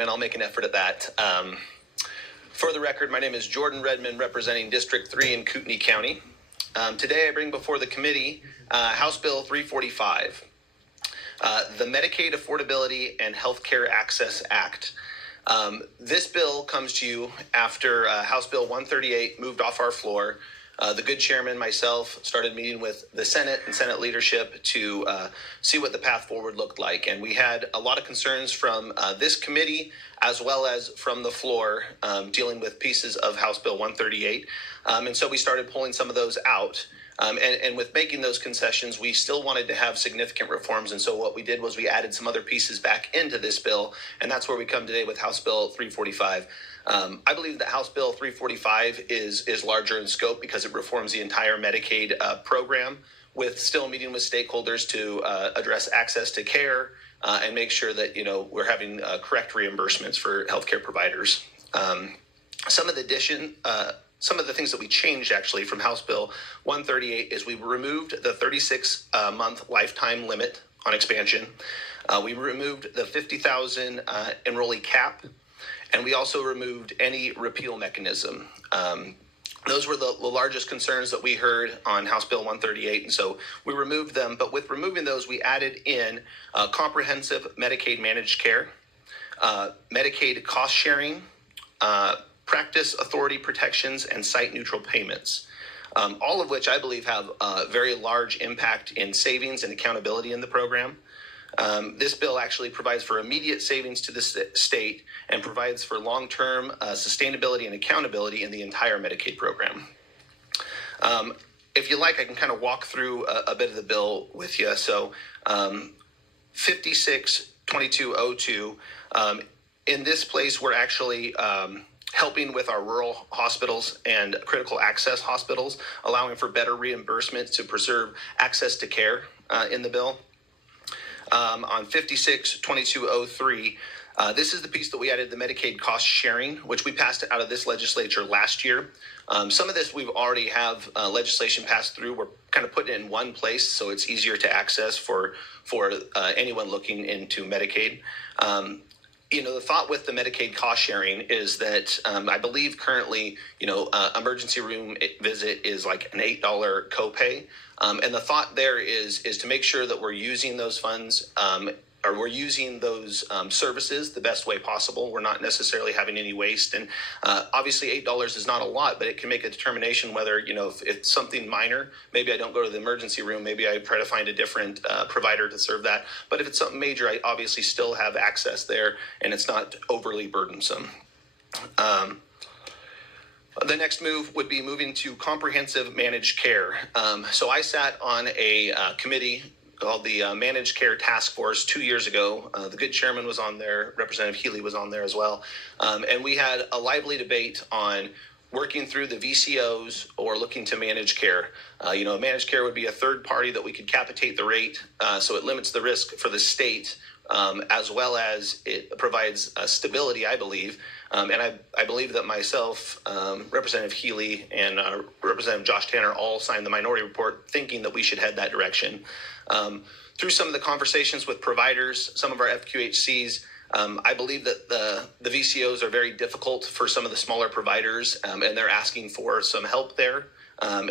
Chairman. I'll make an effort at that. For the record, my name is Jordan Redmond, representing District 3 in Kootenai County. Today I bring before the committee House Bill 345, the Medicaid Affordability and Healthcare Access Act. This bill comes to you after House Bill 138 moved off our floor. The good chairman, myself, started meeting with the Senate and Senate leadership to see what the path forward looked like. And we had a lot of concerns from this committee as well as from the floor dealing with pieces of House Bill 138. And so we started pulling some of those out. And with making those concessions, we still wanted to have significant reforms. And so what we did was we added some other pieces back into this bill. And that's where we come today with House Bill 345. I believe that House Bill 345 is larger in scope because it reforms the entire Medicaid program, with still meeting with stakeholders to address access to care and make sure that we're having correct reimbursements for healthcare providers. Some of the things that we changed actually from House Bill 138 is we removed the 36-month lifetime limit on expansion. We removed the 50,000 enrollee cap. And we also removed any repeal mechanism. Those were the largest concerns that we heard on House Bill 138, and so we removed them. But with removing those, we added in comprehensive Medicaid managed care, Medicaid cost sharing, practice authority protections, and site-neutral payments, all of which I believe have a very large impact in savings and accountability in the program. This bill actually provides for immediate savings to the state and provides for long-term sustainability and accountability in the entire Medicaid program. If you like, I can kind of walk through a bit of the bill with you. So 562202, in this place, we're actually helping with our rural hospitals and critical access hospitals, allowing for better reimbursement to preserve access to care in the bill. On 562203, this is the piece that we added the Medicaid cost sharing, which we passed out of this legislature last year. Some of this we've already have legislation passed through. We're kind of putting it in one place so it's easier to access for anyone looking into Medicaid. The thought with the Medicaid cost sharing is that I believe currently, emergency room visit is like an $8 copay. And the thought there is to make sure that we're using those funds or we're using those services the best way possible. We're not necessarily having any waste. And obviously $8 is not a lot, but it can make a determination whether, if it's something minor, maybe I don't go to the emergency room, maybe I try to find a different provider to serve that. But if it's something major, I obviously still have access there and it's not overly burdensome. The next move would be moving to comprehensive managed care. So I sat on a committee called the Managed Care Task Force 2 years ago. The good chairman was on there, Representative Healy was on there as well. And we had a lively debate on working through the VCOs or looking to manage care. Managed care would be a third party that we could capitate the rate, so it limits the risk for the state, as well as it provides stability, I believe. And I believe that myself, Representative Healy, and Representative Josh Tanner all signed the minority report thinking that we should head that direction. Through some of the conversations with providers, some of our FQHCs, I believe that the VCOs are very difficult for some of the smaller providers, and they're asking for some help there,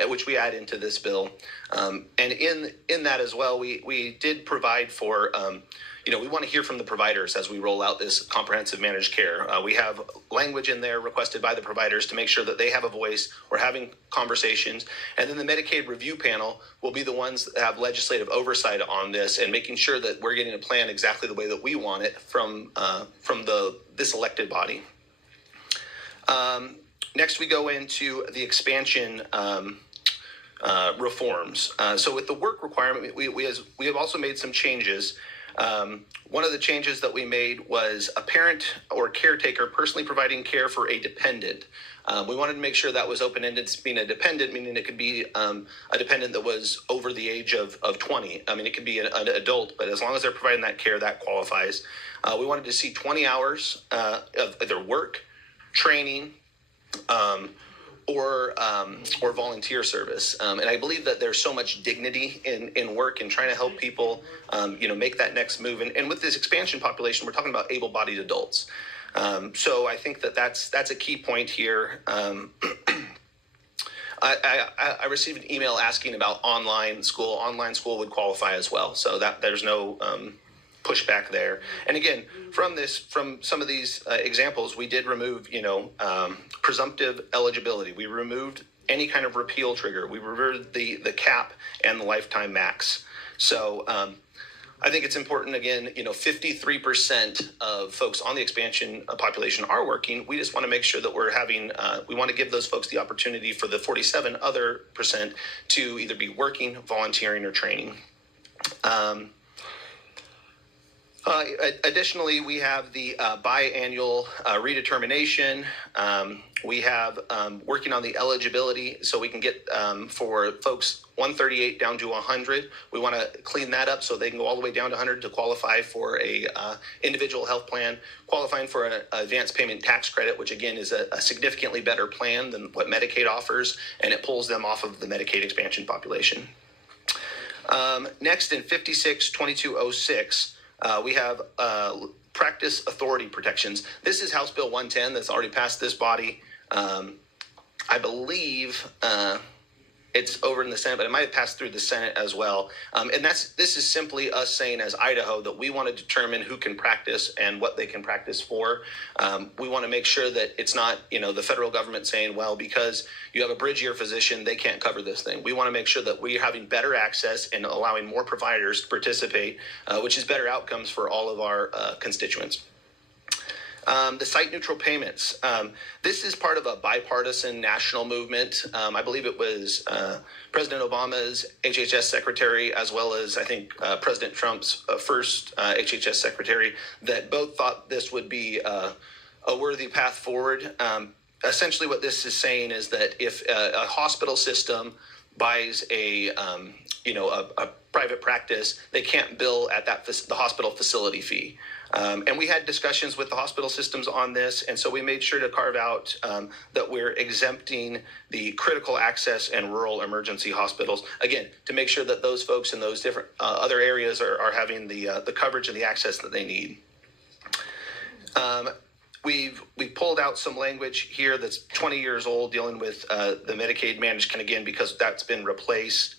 which we add into this bill. And in that as well, we did provide for we want to hear from the providers as we roll out this comprehensive managed care. We have language in there requested by the providers to make sure that they have a voice. We're having conversations. And then the Medicaid review panel will be the ones that have legislative oversight on this and making sure that we're getting a plan exactly the way that we want it from this elected body. Next, we go into the expansion reforms. So with the work requirement, we have also made some changes. One of the changes that we made was a parent or caretaker personally providing care for a dependent. We wanted to make sure that was open-ended, being a dependent, meaning it could be a dependent that was over the age of 20. I mean, it could be an adult, but as long as they're providing that care, that qualifies. We wanted to see 20 hours of either work, training, or volunteer service. And I believe that there's so much dignity in work and trying to help people, make that next move. And with this expansion population, we're talking about able-bodied adults. So I think that's a key point here. I received an email asking about online school. Online school would qualify as well, so that there's no pushback there. And again, from some of these examples, we did remove, presumptive eligibility. We removed any kind of repeal trigger. We removed the cap and the lifetime max. So I think it's important, again, 53% of folks on the expansion population are working. We just want to make sure that we're having, we want to give those folks the opportunity for the 47 other percent to either be working, volunteering, or training. Additionally, we have the biannual redetermination. We have working on the eligibility so we can get for folks 138 down to 100. We want to clean that up so they can go all the way down to 100 to qualify for a individual health plan, qualifying for an advanced payment tax credit, which again is a significantly better plan than what Medicaid offers, and it pulls them off of the Medicaid expansion population. Next, in 562206, we have practice authority protections. This is House Bill 110 that's already passed this body. I believe it's over in the Senate, but it might have passed through the Senate as well. And this is simply us saying as Idaho that we want to determine who can practice and what they can practice for. We want to make sure that it's not, the federal government saying, well, because you have a bridge-year physician, they can't cover this thing. We want to make sure that we're having better access and allowing more providers to participate, which is better outcomes for all of our constituents. The site-neutral payments. This is part of a bipartisan national movement. I believe it was President Obama's HHS secretary, as well as I think President Trump's first HHS secretary, that both thought this would be a worthy path forward. Essentially, what this is saying is that if a hospital system buys a private practice, they can't bill at the hospital facility fee. And we had discussions with the hospital systems on this, and so we made sure to carve out that we're exempting the critical access and rural emergency hospitals, again, to make sure that those folks in those different other areas are having the coverage and the access that they need. We've pulled out some language here that's 20 years old dealing with the Medicaid managed care, again, because that's been replaced.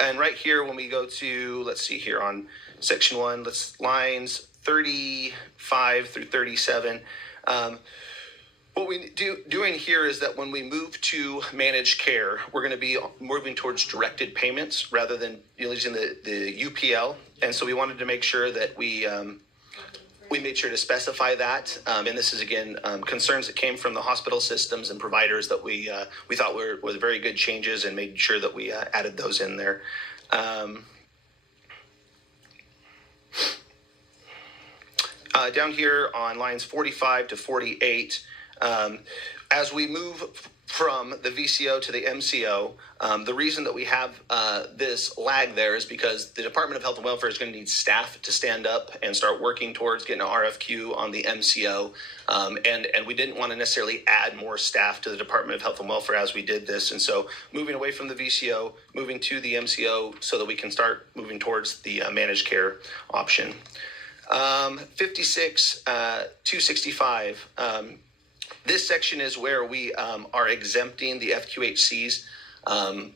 And right here, when we go to, let's see here on section 1, lines 35 through 37, what we doing here is that when we move to managed care, we're going to be moving towards directed payments rather than using the UPL. And so we wanted to make sure that we made sure to specify that. And this is, again, concerns that came from the hospital systems and providers that we thought were very good changes, and made sure that we added those in there. Down here on lines 45 to 48, as we move from the VCO to the MCO, the reason that we have this lag there is because the Department of Health and Welfare is going to need staff to stand up and start working towards getting an RFQ on the MCO. And we didn't want to necessarily add more staff to the Department of Health and Welfare as we did this. And so moving away from the VCO, moving to the MCO so that we can start moving towards the managed care option. 265. This section is where we are exempting the FQHCs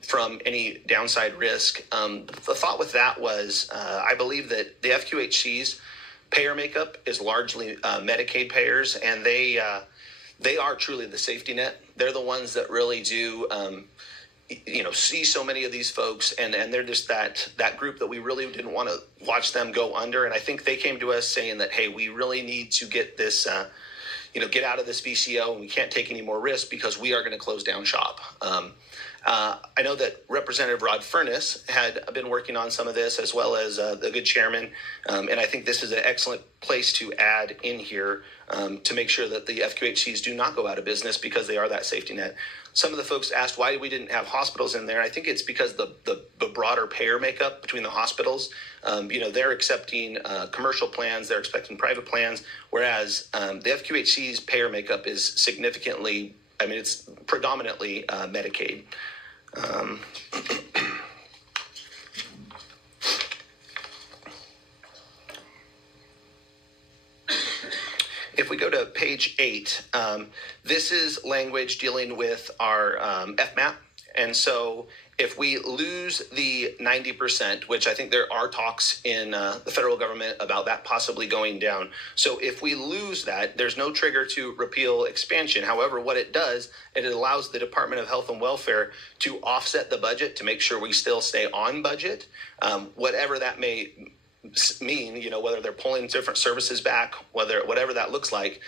from any downside risk. The thought with that was, I believe that the FQHCs payer makeup is largely Medicaid payers, and they are truly the safety net. They're the ones that really do see so many of these folks, and they're just that group that we really didn't want to watch them go under. And I think they came to us saying that, hey, we really need to get this get out of this VCO, and we can't take any more risk because we are going to close down shop. I know that Representative Rod Furness had been working on some of this, as well as the good chairman, and I think this is an excellent place to add in here to make sure that the FQHCs do not go out of business, because they are that safety net. Some of the folks asked why we didn't have hospitals in there. I think it's because the broader payer makeup between the hospitals. They're accepting commercial plans, they're accepting private plans, whereas the FQHC's payer makeup is significantly, it's predominantly Medicaid. if we go to page 8, this is language dealing with our FMAP. And so if we lose the 90%, which I think there are talks in the federal government about that possibly going down. So if we lose that, there's no trigger to repeal expansion. However, what it does, it allows the Department of Health and Welfare to offset the budget to make sure we still stay on budget, whatever that may mean, whether they're pulling different services back, whatever that looks like,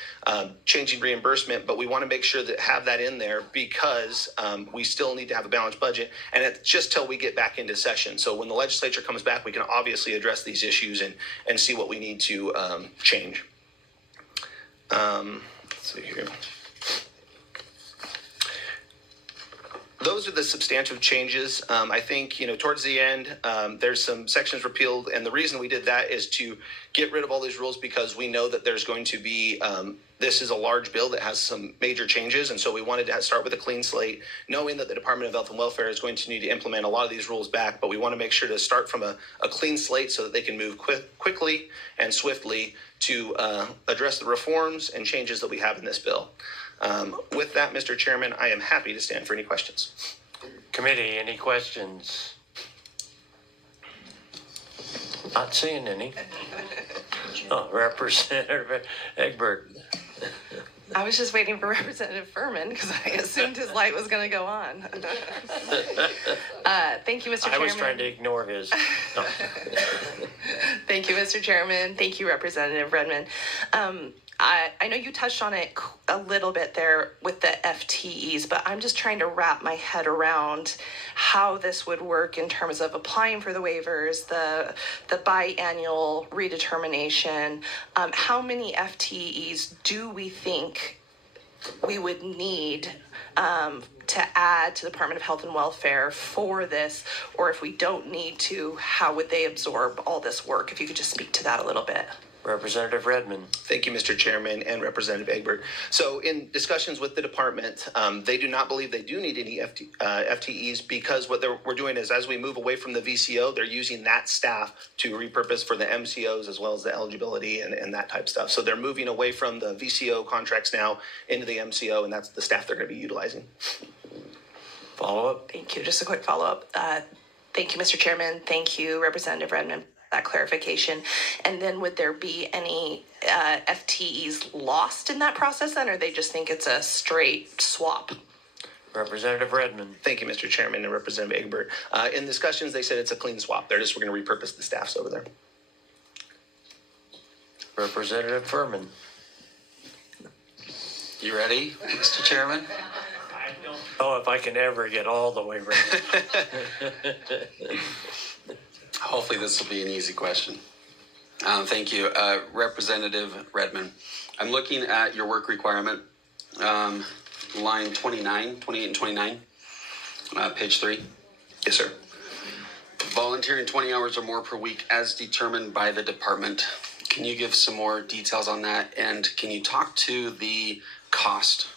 changing reimbursement, but we want to make sure that have that in there because we still need to have a balanced budget, and it's just till we get back into session. So when the legislature comes back, we can obviously address these issues and see what we need to change. Let's see here. Those are the substantive changes. I think, towards the end, there's some sections repealed. And the reason we did that is to get rid of all these rules because we know that there's going to be, this is a large bill that has some major changes. And so we wanted to start with a clean slate, knowing that the Department of Health and Welfare is going to need to implement a lot of these rules back. But we want to make sure to start from a clean slate so that they can move quickly and swiftly to address the reforms and changes that we have in this bill. With that, Mr. Chairman, I am happy to stand for any questions. Committee, any questions? Not seeing any. Oh, Representative Egbert. I was just waiting for Representative Furman because I assumed his light was going to go on. Thank you, Mr. Chairman. I was trying to ignore his. No. Thank you, Mr. Chairman. Thank you, Representative Redmond. I know you touched on it a little bit there with the FTEs, but I'm just trying to wrap my head around how this would work in terms of applying for the waivers, the biannual redetermination. How many FTEs do we think we would need to add to the Department of Health and Welfare for this? Or if we don't need to, how would they absorb all this work? If you could just speak to that a little bit. Representative Redmond. Thank you, Mr. Chairman and Representative Egbert. So in discussions with the department, they do not believe they do need any FTEs because what we're doing is as we move away from the VCO, they're using that staff to repurpose for the MCOs as well as the eligibility and that type of stuff. So they're moving away from the VCO contracts now into the MCO, and that's the staff they're going to be utilizing. Follow-up. Thank you. Just a quick follow-up. Thank you, Mr. Chairman. Thank you, Representative Redmond, that clarification. And then would there be any FTEs lost in that process then, or they just think it's a straight swap? Representative Redmond. Thank you, Mr. Chairman and Representative Egbert. In discussions, they said it's a clean swap. We're going to repurpose the staffs over there. Representative Furman. You ready, Mr. Chairman? Oh, if I can ever get all the way ready. Hopefully this will be an easy question. Thank you. Representative Redmond, I'm looking at your work requirement, line 28 and 29, page 3. Yes, sir. Volunteering 20 hours or more per week as determined by the department. Can you give some more details on that? And can you talk to the cost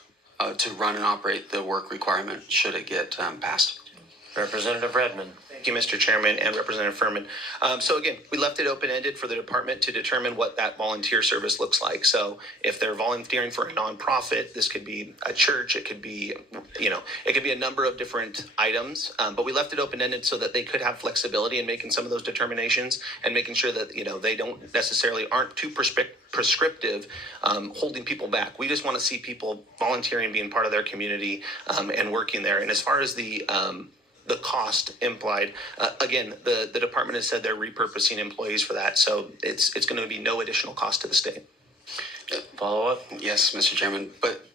to run and operate the work requirement should it get passed? Representative Redmond. Thank you, Mr. Chairman and Representative Furman. So again, we left it open-ended for the department to determine what that volunteer service looks like. So if they're volunteering for a nonprofit, this could be a church, it could be, it could be a number of different items. But we left it open-ended so that they could have flexibility in making some of those determinations and making sure that, they don't necessarily aren't too prescriptive, holding people back. We just want to see people volunteering, being part of their community, and working there. And as far as the cost implied, again, the department has said they're repurposing employees for that, so it's going to be no additional cost to the state. Follow up. Yes, Mr. Chairman, but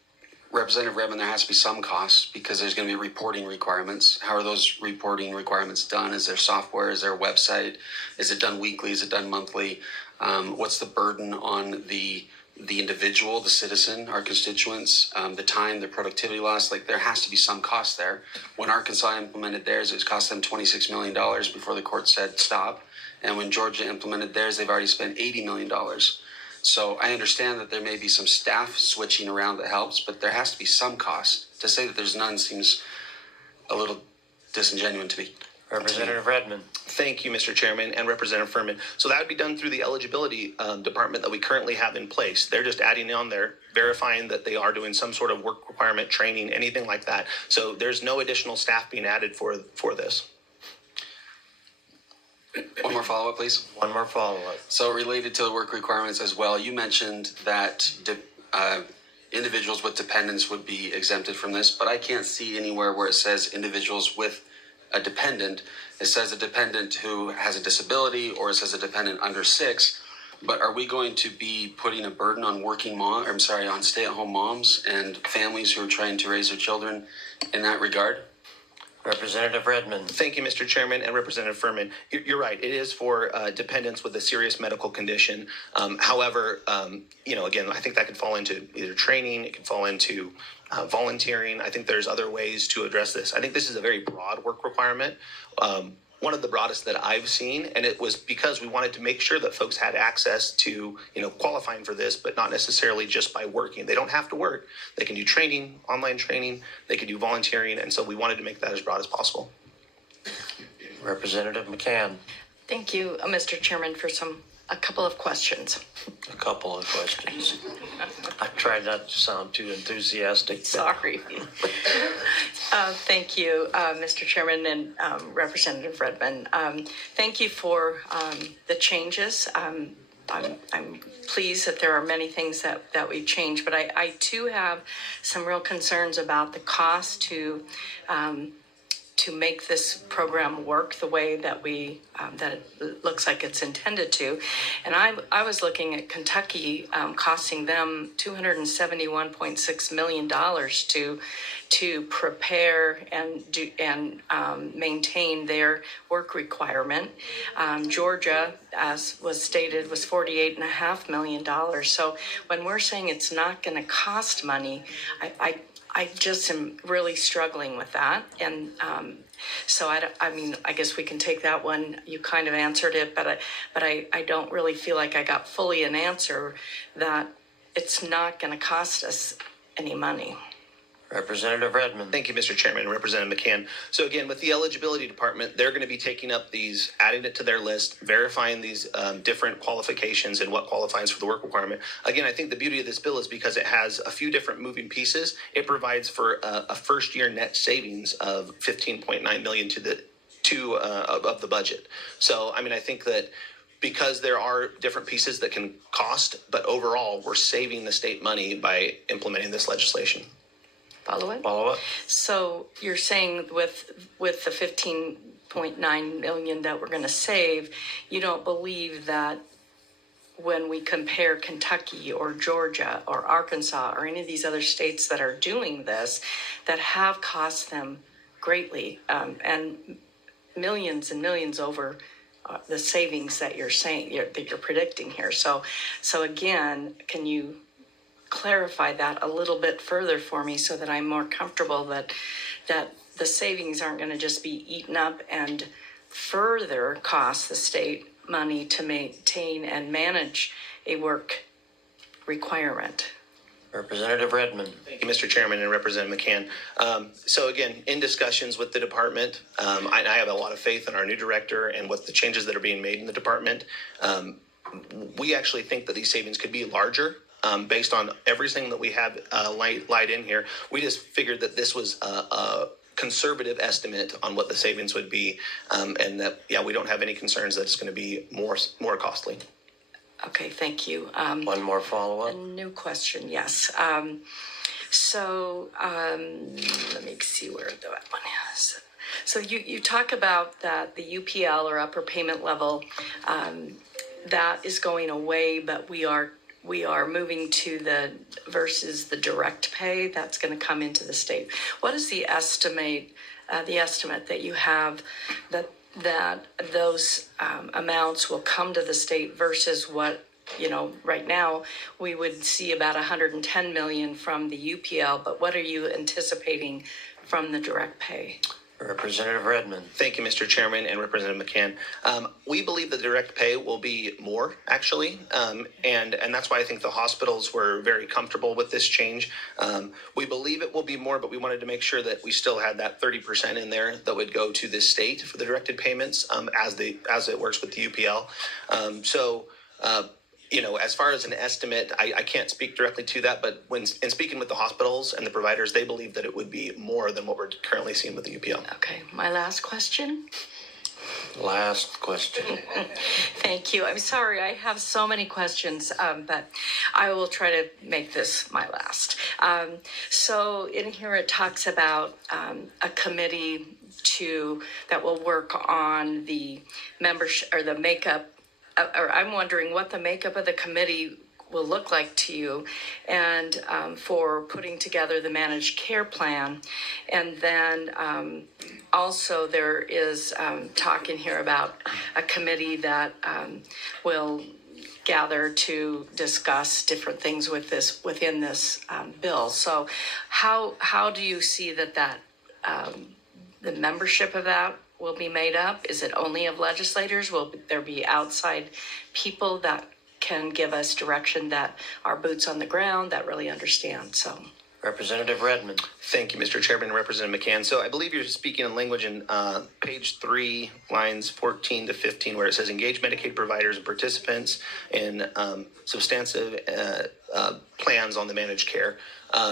Representative Redmond, there has to be some cost because there's going to be reporting requirements. How are those reporting requirements done? Is there software? Is there a website? Is it done weekly? Is it done monthly? What's the burden on the individual, the citizen, our constituents, the time, the productivity loss? Like, there has to be some cost there. When Arkansas implemented theirs, it cost them $26 million before the court said stop. And when Georgia implemented theirs, they've already spent $80 million. So I understand that there may be some staff switching around that helps, but there has to be some cost. To say that there's none seems a little disingenuous to me. Representative Redmond. Thank you, Mr. Chairman and Representative Furman. So that would be done through the eligibility department that we currently have in place. They're just adding on there, verifying that they are doing some sort of work requirement training, anything like that. So there's no additional staff being added for this. One more follow-up, please. One more follow-up. So related to the work requirements as well, you mentioned that individuals with dependents would be exempted from this, but I can't see anywhere where it says individuals with a dependent. It says a dependent who has a disability, or it says a dependent under 6. But are we going to be putting a burden on on stay-at-home moms and families who are trying to raise their children in that regard? Representative Redmond. Thank you, Mr. Chairman and Representative Furman. You're right. It is for dependents with a serious medical condition. However, again, I think that could fall into either training. It could fall into volunteering. I think there's other ways to address this. I think this is a very broad work requirement. One of the broadest that I've seen, and it was because we wanted to make sure that folks had access to, qualifying for this, but not necessarily just by working. They don't have to work. They can do training, online training, they can do volunteering, and so we wanted to make that as broad as possible. Representative McCann. Thank you, Mr. Chairman, for a couple of questions. A couple of questions. I tried not to sound too enthusiastic. Sorry. Thank you, Mr. Chairman and Representative Redmond. Thank you for the changes. I'm pleased that there are many things that we've changed, but I too have some real concerns about the cost to make this program work the way that that it looks like it's intended to. And I was looking at Kentucky costing them $271.6 million to prepare and maintain their work requirement. Georgia, as was stated, was $48.5 million. So when we're saying it's not going to cost money, I just am really struggling with that. And so I guess we can take that one. You kind of answered it, but I don't really feel like I got fully an answer that it's not going to cost us any money. Representative Redmond. Thank you, Mr. Chairman and Representative McCann. So again, with the eligibility department, they're going to be taking up these, adding it to their list, verifying these different qualifications and what qualifies for the work requirement. Again, I think the beauty of this bill is because it has a few different moving pieces. It provides for a first year net savings of $15.9 million of the budget. So, I think that because there are different pieces that can cost, but overall, we're saving the state money by implementing this legislation. Follow-up. So you're saying with the $15.9 million that we're going to save, you don't believe that when we compare Kentucky or Georgia or Arkansas or any of these other states that are doing this, that have cost them greatly and millions and millions over the savings that you're saying that you're predicting here. So again, can you clarify that a little bit further for me so that I'm more comfortable that the savings aren't going to just be eaten up and further cost the state money to maintain and manage a work requirement? Representative Redmond. Thank you, Mr. Chairman and Representative McCann. So again, in discussions with the department, I have a lot of faith in our new director and what the changes that are being made in the department. We actually think that these savings could be larger. Based on everything that we have laid in here, we just figured that this was a conservative estimate on what the savings would be, and that we don't have any concerns that it's going to be more costly. Okay, thank you. One more follow-up. A new question, yes. Let me see where that one is. So you talk about that the UPL or upper payment level that is going away, but we are moving to the versus the direct pay that's going to come into the state. What is the estimate that you have that those amounts will come to the state versus what, right now we would see about 110 million from the UPL, but what are you anticipating from the direct pay? Representative Redmond. Thank you, Mr. Chairman and Representative McCann. We believe that direct pay will be more, actually, and that's why I think the hospitals were very comfortable with this change. We believe it will be more, but we wanted to make sure that we still had that 30% in there that would go to the state for the directed payments as it works with the UPL. As far as an estimate, I can't speak directly to that, but in speaking with the hospitals and the providers, they believe that it would be more than what we're currently seeing with the UPL. Okay, my last question. Last question. Thank you. I'm sorry, I have so many questions, but I will try to make this my last. So in here it talks about a committee that will work on the membership or the makeup. Or I'm wondering what the makeup of the committee will look like to you, and for putting together the managed care plan. And then also there is talk in here about a committee that will gather to discuss different things within this bill. So how do you see that the membership of that will be made up? Is it only of legislators? Will there be outside people that can give us direction, that are boots on the ground, that really understand? So, Representative Redmond. Thank you, Mr. Chairman and Representative McCann. So I believe you're speaking in language in page 3, lines 14 to 15, where it says engage Medicaid providers and participants in substantive plans on the managed care.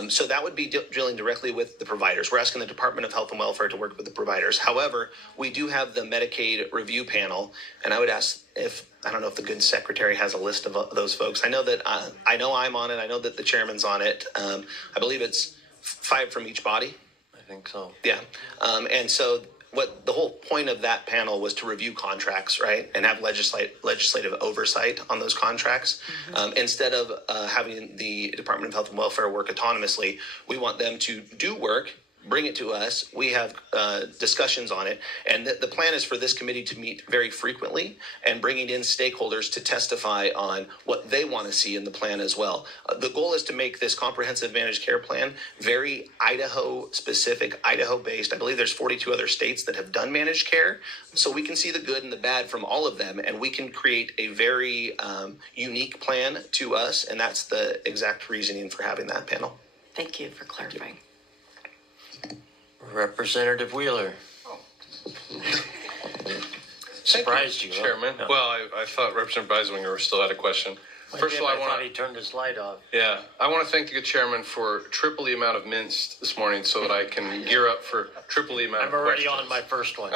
So that would be dealing directly with the providers. We're asking the Department of Health and Welfare to work with the providers. However, we do have the Medicaid review panel, and I would ask I don't know if the good secretary has a list of those folks. I know that I know I'm on it. I know that the chairman's on it. I believe it's 5 from each body. I think so. Yeah. And so what the whole point of that panel was to review contracts, right, and have legislative oversight on those contracts. Instead of having the Department of Health and Welfare work autonomously, we want them to do work, bring it to us. We have discussions on it, and the plan is for this committee to meet very frequently and bringing in stakeholders to testify on what they want to see in the plan as well. The goal is to make this comprehensive managed care plan very Idaho specific, Idaho based. I believe there's 42 other states that have done managed care, so we can see the good and the bad from all of them, and we can create a very unique plan to us, and that's the exact reasoning for having that panel. thank you for clarifying. Representative Wheeler. Surprised you, huh? Chairman. No. Well, I thought Representative Beiswinger still had a question. First of all, I thought he turned his light off. Yeah, I want to thank the good chairman for triple the amount of mints this morning so that I can gear up for triple the amount I'm of already questions. on my first one.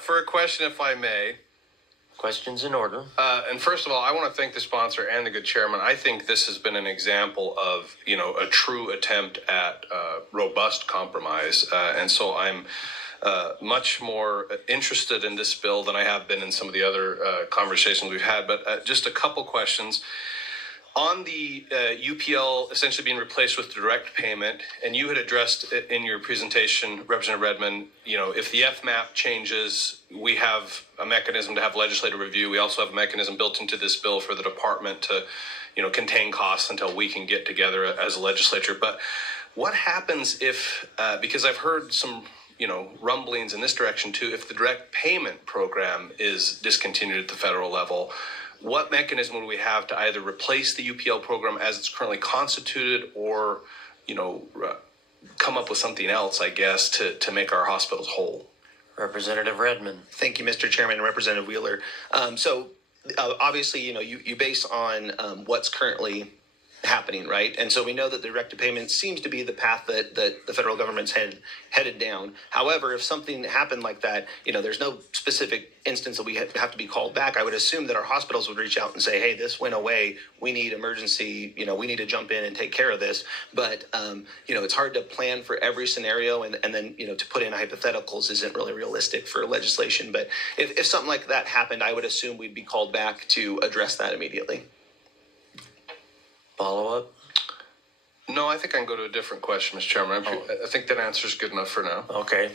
For a question, if I may. Questions in order. And first of all, I want to thank the sponsor and the good chairman. I think this has been an example of, a true attempt at robust compromise. And so I'm much more interested in this bill than I have been in some of the other conversations we've had. But just a couple questions. On the UPL essentially being replaced with direct payment, and you had addressed it in your presentation, Representative Redmond, if the FMAP changes, we have a mechanism to have legislative review. We also have a mechanism built into this bill for the department to, contain costs until we can get together as a legislature. But what happens if, because I've heard some, rumblings in this direction too, if the direct payment program is discontinued at the federal level, what mechanism would we have to either replace the UPL program as it's currently constituted or, come up with something else, I guess, to make our hospitals whole? Representative Redmond. Thank you, Mr. Chairman and Representative Wheeler. Obviously, you base on what's currently happening, right? And so we know that the direct payment seems to be the path that the federal government's headed down. However, if something happened like that, there's no specific instance that we have to be called back. I would assume that our hospitals would reach out and say, hey, this went away. We need emergency, we need to jump in and take care of this. But, it's hard to plan for every scenario and then, to put in hypotheticals isn't really realistic for legislation. But if something like that happened, I would assume we'd be called back to address that immediately. Follow-up? No, I think I can go to a different question, Mr. Chairman. I think that answer is good enough for now. Okay.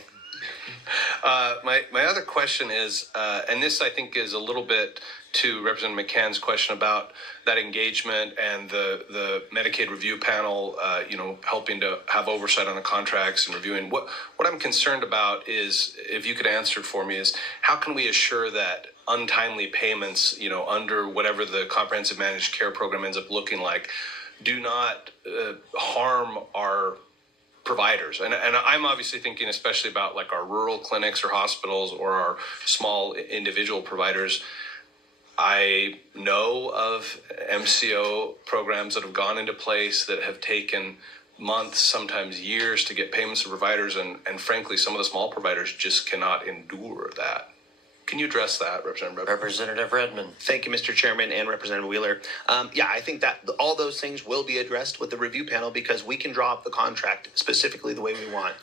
My other question is, and this I think is a little bit to Representative McCann's question about that engagement and the Medicaid review panel, helping to have oversight on the contracts and reviewing. What I'm concerned about is, if you could answer for me, is how can we assure that untimely payments, under whatever the comprehensive managed care program ends up looking like, do not harm our providers. And I'm obviously thinking especially about like our rural clinics or hospitals or our small individual providers. I know of MCO programs that have gone into place that have taken months, sometimes years, to get payments to providers, and frankly, some of the small providers just cannot endure that. Can you address that, Representative? Representative Redmond. Thank you, Mr. Chairman and Representative Wheeler. I think that all those things will be addressed with the review panel, because we can draw up the contract specifically the way we want.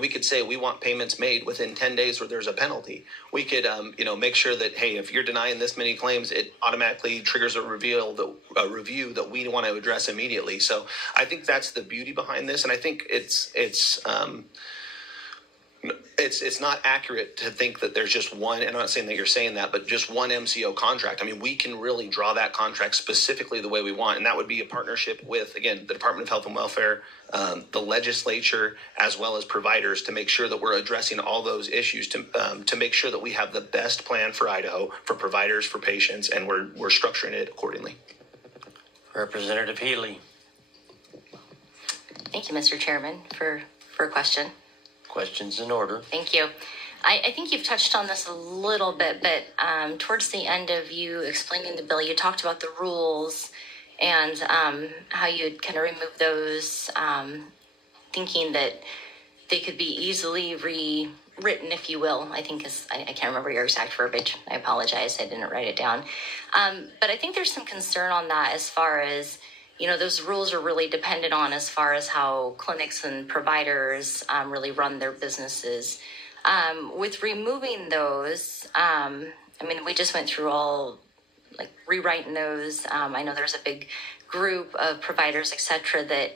We could say we want payments made within 10 days or there's a penalty. We could, make sure that, hey, if you're denying this many claims, it automatically triggers a review that we want to address immediately. So I think that's the beauty behind this, and I think it's not accurate to think that there's just one, and I'm not saying that you're saying that, but just one MCO contract. We can really draw that contract specifically the way we want, and that would be a partnership with, again, the Department of Health and Welfare, the legislature, as well as providers, to make sure that we're addressing all those issues to make sure that we have the best plan for Idaho, for providers, for patients, and we're structuring it accordingly. Representative Healy. Thank you, Mr. Chairman, for a question. Questions in order. Thank you. I think you've touched on this a little bit, but towards the end of you explaining the bill, you talked about the rules and how you'd kind of remove those, thinking that they could be easily rewritten, if you will. I think I can't remember your exact verbiage. I apologize. I didn't write it down. But I think there's some concern on that as far as, those rules are really dependent on as far as how clinics and providers really run their businesses. With removing those, we just went through all, like, rewriting those. I know there's a big group of providers, et cetera, that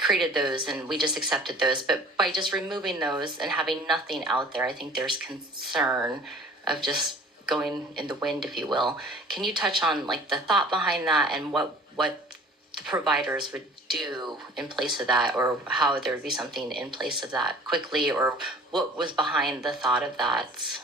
created those, and we just accepted those. But by just removing those and having nothing out there, I think there's concern of just going in the wind, if you will. Can you touch on, like, the thought behind that and what the providers would do in place of that, or how there would be something in place of that quickly, or what was behind the thought of that,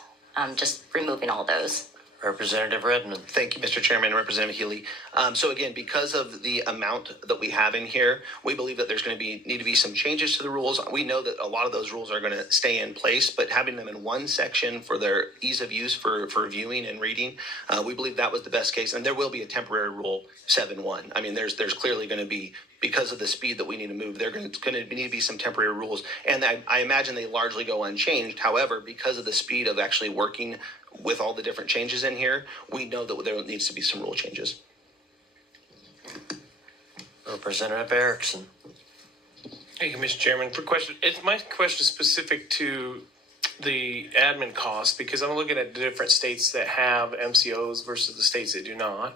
just removing all those? Representative Redmond. Thank you, Mr. Chairman and Representative Healy. So again, because of the amount that we have in here, we believe that there's going to need to be some changes to the rules. We know that a lot of those rules are going to stay in place, but having them in one section for their ease of use for viewing and reading, we believe that was the best case. And there will be a temporary rule 7.1. There's clearly going to be, because of the speed that we need to move, there's going to need to be some temporary rules. And I imagine they largely go unchanged. However, because of the speed of actually working with all the different changes in here, we know that there needs to be some rule changes. Representative Erickson. Thank you, Mr. Chairman. My question is specific to the admin costs, because I'm looking at the different states that have MCOs versus the states that do not.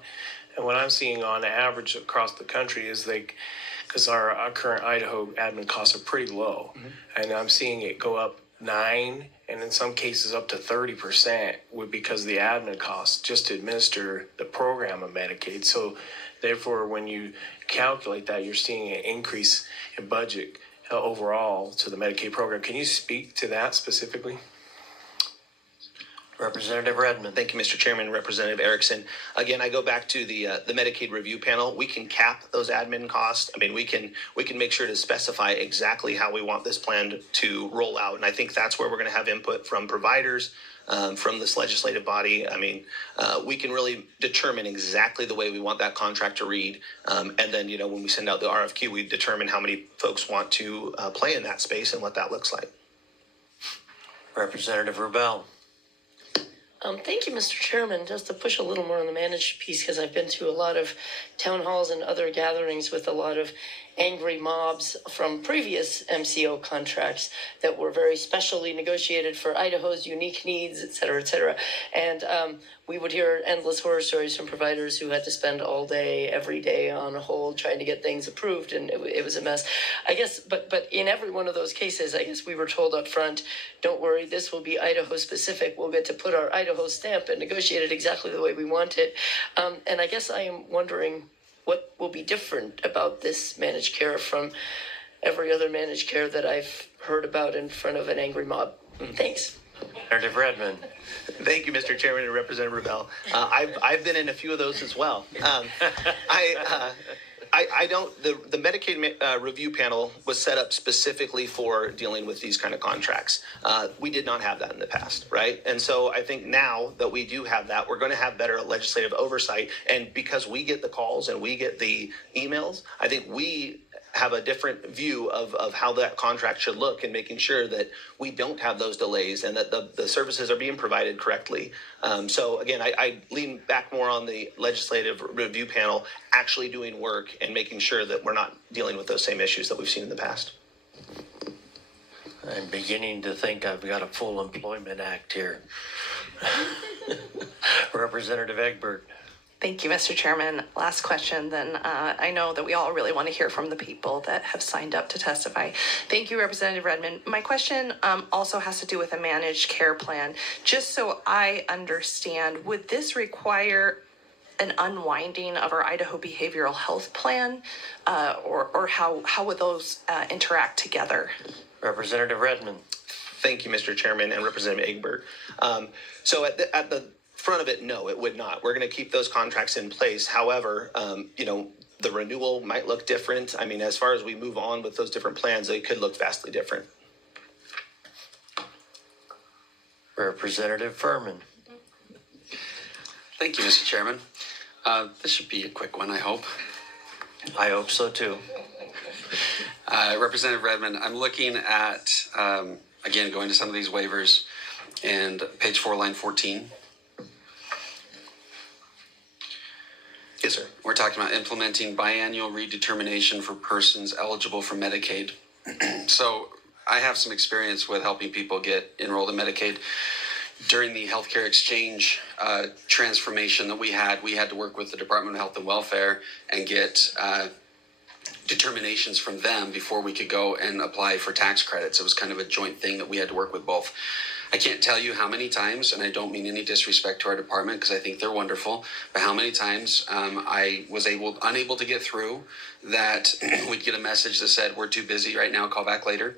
And what I'm seeing on average across the country is because our current Idaho admin costs are pretty low. Mm-hmm. And I'm seeing it go up 9%, and in some cases up to 30% because of the admin costs just to administer the program of Medicaid. So therefore, when you calculate that, you're seeing an increase in budget overall to the Medicaid program. Can you speak to that specifically? Representative Redmond. Thank you, Mr. Chairman. Representative Erickson. Again, I go back to the Medicaid review panel. We can cap those admin costs. We can make sure to specify exactly how we want this plan to roll out, and I think that's where we're going to have input from providers, from this legislative body. We can really determine exactly the way we want that contract to read, and then when we send out the RFQ, we determine how many folks want to play in that space and what that looks like. Representative Rubel. Thank you, Mr. Chairman. Just to push a little more on the managed piece, because I've been to a lot of town halls and other gatherings with a lot of angry mobs from previous MCO contracts that were very specially negotiated for Idaho's unique needs, et cetera, et cetera. And we would hear endless horror stories from providers who had to spend all day, every day on hold trying to get things approved, and it was a mess. I guess, but in every one of those cases, I guess we were told up front, don't worry, this will be Idaho specific. We'll get to put our Idaho stamp and negotiate it exactly the way we want it. And I guess I am wondering what will be different about this managed care from every other managed care that I've heard about in front of an angry mob. Thanks. Representative Redmond. Thank you, Mr. Chairman and Representative Rubel. I've been in a few of those as well. I don't. The Medicaid review panel was set up specifically for dealing with these kind of contracts. We did not have that in the past, right? And so I think now that we do have that, we're going to have better legislative oversight. And because we get the calls and we get the emails, I think we have a different view of how that contract should look and making sure that we don't have those delays and that the services are being provided correctly. So again, I lean back more on the legislative review panel actually doing work and making sure that we're not dealing with those same issues that we've seen in the past. I'm beginning to think I've got a full employment act here. Representative Egbert. Thank you, Mr. Chairman. Last question, then. I know that we all really want to hear from the people that have signed up to testify. Thank you, Representative Redmond. My question also has to do with a managed care plan. Just so I understand, would this require an unwinding of our Idaho behavioral health plan, or how would those interact together? Representative Redmond. Thank you, Mr. Chairman and Representative Egbert. So at the front of it, no, it would not. We're going to keep those contracts in place. However, the renewal might look different. I mean, as far as we move on with those different plans, they could look vastly different. Representative Furman. Thank you, Mr. Chairman. This should be a quick one, I hope. I hope so too. Representative Redmond, I'm looking at, again, going to some of these waivers, and page 4, line 14. Yes, sir. We're talking about implementing biannual redetermination for persons eligible for Medicaid. So I have some experience with helping people get enrolled in Medicaid. During the healthcare exchange transformation that we had to work with the Department of Health and Welfare and get determinations from them before we could go and apply for tax credits. It was kind of a joint thing that we had to work with both. I can't tell you how many times, and I don't mean any disrespect to our department because I think they're wonderful, but how many times I was unable to get through that we'd get a message that said, we're too busy right now, call back later.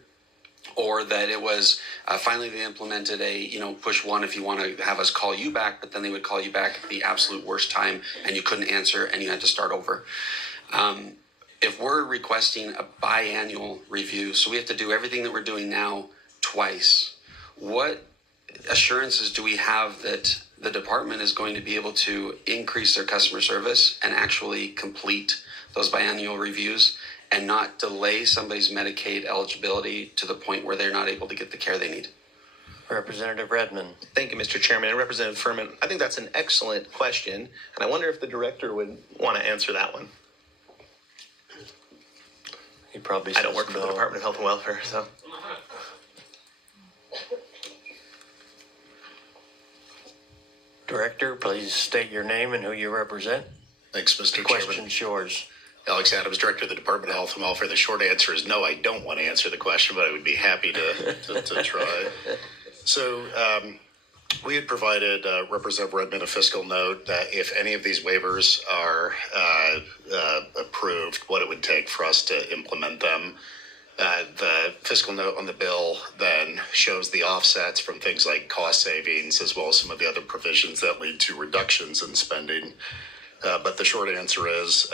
Or that it was finally they implemented a, push 1 if you want to have us call you back, but then they would call you back at the absolute worst time and you couldn't answer and you had to start over. If we're requesting a biannual review, so we have to do everything that we're doing now twice, what assurances do we have that the department is going to be able to increase their customer service and actually complete those biannual reviews and not delay somebody's Medicaid eligibility to the point where they're not able to get the care they need? Representative Redmond. Thank you, Mr. Chairman and Representative Furman. I think that's an excellent question, and I wonder if the director would want to answer that one. He probably I don't work for the Department of Health and Welfare, so. Director, please state your name and who you represent. Thanks, Mr. Chairman. Question's yours. Alex Adams, Director of the Department of Health and Welfare. The short answer is no, I don't want to answer the question, but I would be happy to try. So we had provided Representative Redmond a fiscal note that if any of these waivers are approved, what it would take for us to implement them. The fiscal note on the bill then shows the offsets from things like cost savings as well as some of the other provisions that lead to reductions in spending. But the short answer is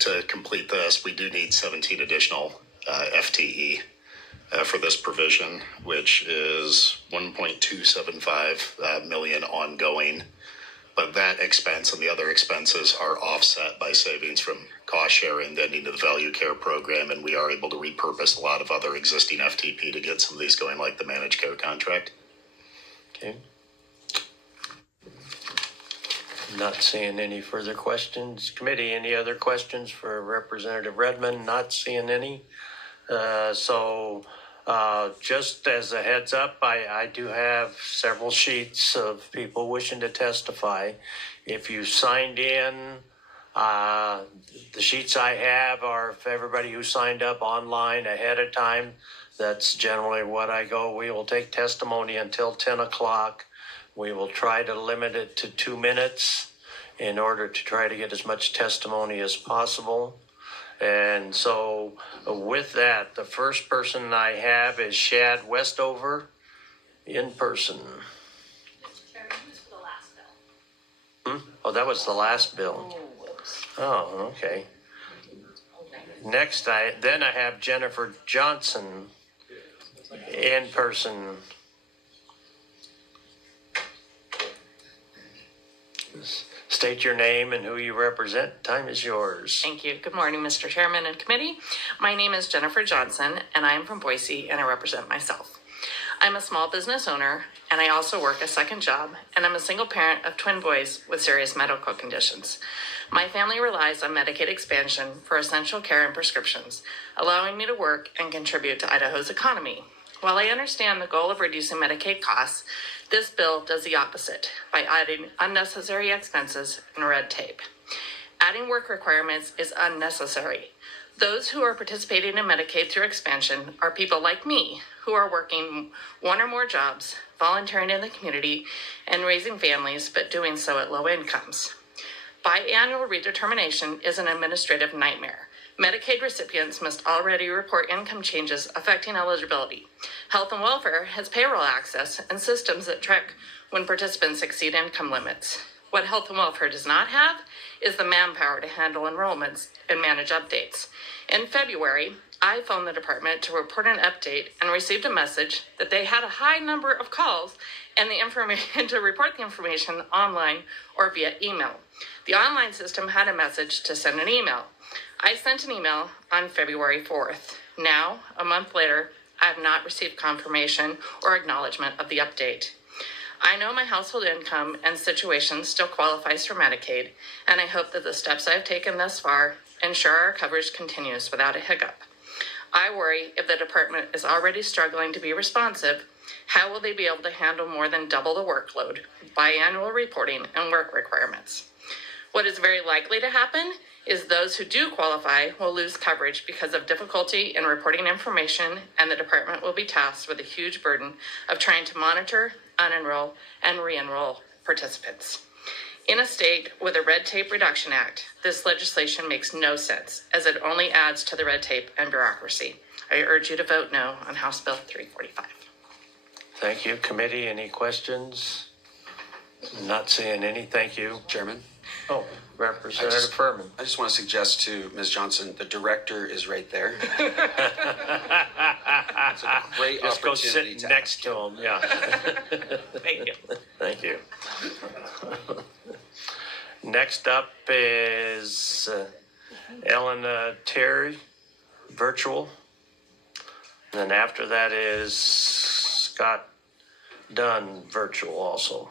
to complete this, we do need 17 additional FTE for this provision, which is 1.275 million ongoing. But that expense and the other expenses are offset by savings from cost sharing, then into the value care program, and we are able to repurpose a lot of other existing FTP to get some of these going, like the managed care contract. Okay. Not seeing any further questions. Committee, any other questions for Representative Redmond? Not seeing any. Just as a heads up, I do have several sheets of people wishing to testify. If you signed in, the sheets I have are for everybody who signed up online ahead of time. That's generally what I go. We will take testimony until 10 o'clock. We will try to limit it to 2 minutes in order to try to get as much testimony as possible. And so with that, the first person I have is Shad Westover in person. Oh, that was the last bill. Oh, okay. Next, I have Jennifer Johnson in person. State your name and who you represent. Time is yours. Thank you. Good morning, Mr. Chairman and committee. My name is Jennifer Johnson, and I am from Boise, and I represent myself. I'm a small business owner, and I also work a second job, and I'm a single parent of twin boys with serious medical conditions. My family relies on Medicaid expansion for essential care and prescriptions, allowing me to work and contribute to Idaho's economy. While I understand the goal of reducing Medicaid costs, this bill does the opposite by adding unnecessary expenses and red tape. Adding work requirements is unnecessary. Those who are participating in Medicaid through expansion are people like me who are working one or more jobs, volunteering in the community, and raising families, but doing so at low incomes. Biannual redetermination is an administrative nightmare. Medicaid recipients must already report income changes affecting eligibility. Health and Welfare has payroll access and systems that track when participants exceed income limits. What Health and Welfare does not have is the manpower to handle enrollments and manage updates. In February, I phoned the department to report an update and received a message that they had a high number of calls and the information to report the information online or via email. The online system had a message to send an email. I sent an email on February 4th. Now, a month later, I have not received confirmation or acknowledgement of the update. I know my household income and situation still qualifies for Medicaid, and I hope that the steps I have taken thus far ensure our coverage continues without a hiccup. I worry if the department is already struggling to be responsive, how will they be able to handle more than double the workload, biannual reporting, and work requirements? What is very likely to happen is those who do qualify will lose coverage because of difficulty in reporting information, and the department will be tasked with a huge burden of trying to monitor, unenroll, and re-enroll participants. In a state with a Red Tape Reduction Act, this legislation makes no sense, as it only adds to the red tape and bureaucracy. I urge you to vote no on House Bill 345. Thank you. Committee, any questions? Not seeing any. Thank you. Chairman? Oh, Representative Furman. I just want to suggest to Ms. Johnson, the director is right there. It's a great Just go opportunity sit to next to him, yeah. Thank you. Thank you. Next up is Ellen Terry, virtual. And then after that is Scott Dunn, virtual also.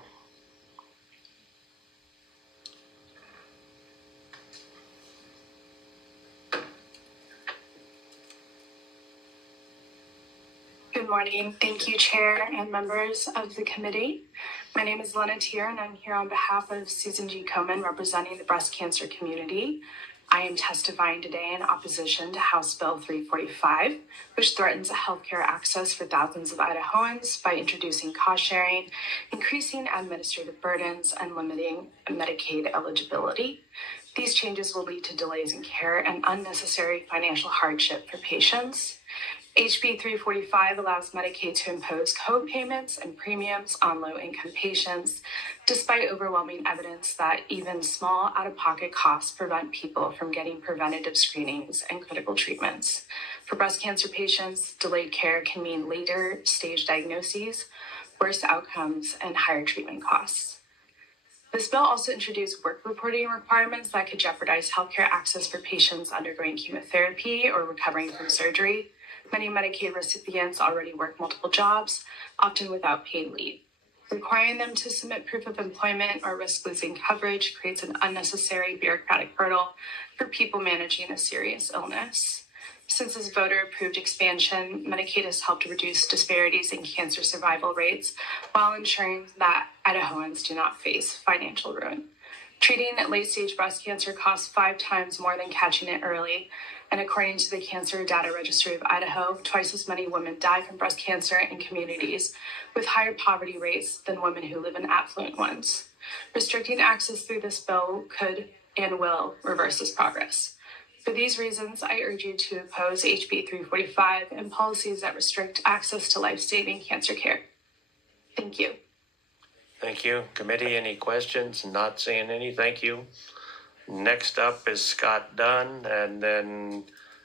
Good morning. Thank you, Chair and members of the committee. My name is Lena Tier, and I'm here on behalf of Susan G. Komen, representing the breast cancer community. I am testifying today in opposition to House Bill 345, which threatens healthcare access for thousands of Idahoans by introducing cost sharing, increasing administrative burdens, and limiting Medicaid eligibility. These changes will lead to delays in care and unnecessary financial hardship for patients. HB 345 allows Medicaid to impose co-payments and premiums on low-income patients, despite overwhelming evidence that even small out-of-pocket costs prevent people from getting preventative screenings and critical treatments. For breast cancer patients, delayed care can mean later stage diagnoses, worse outcomes, and higher treatment costs. This bill also introduced work reporting requirements that could jeopardize healthcare access for patients undergoing chemotherapy or recovering from surgery. Many Medicaid recipients already work multiple jobs, often without paid leave. Requiring them to submit proof of employment or risk losing coverage creates an unnecessary bureaucratic hurdle for people managing a serious illness. Since this voter-approved expansion, Medicaid has helped reduce disparities in cancer survival rates while ensuring that Idahoans do not face financial ruin. Treating late-stage breast cancer costs 5 times more than catching it early, and according to the Cancer Data Registry of Idaho, twice as many women die from breast cancer in communities with higher poverty rates than women who live in affluent ones. Restricting access through this bill could and will reverse this progress. For these reasons, I urge you to oppose HB 345 and policies that restrict access to life-saving cancer care. Thank you. Thank you. Committee, any questions? Not seeing any. Thank you. Next up is Scott Dunn, and then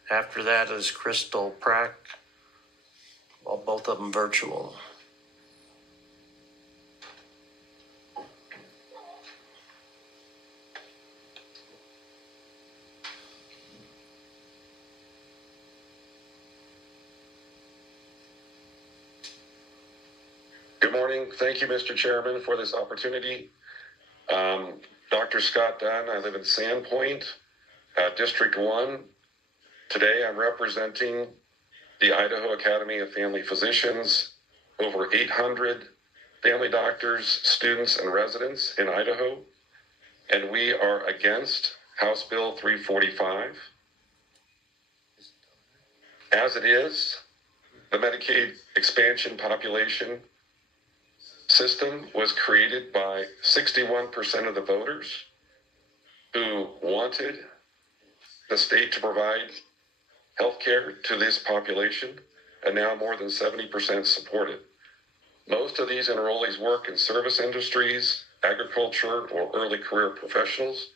after that is Crystal Prack. Well, both of them virtual. Good morning. Thank you, Mr. Chairman, for this opportunity. Dr. Scott Dunn, I live in Sandpoint, District 1. Today I'm representing the Idaho Academy of Family Physicians, over 800 family doctors, students, and residents in Idaho, and we are against House Bill 345. As it is, the Medicaid expansion population system was created by 61% of the voters who wanted the state to provide health care to this population, and now more than 70% support it. Most of these enrollees work in service industries, agriculture, or early career professionals.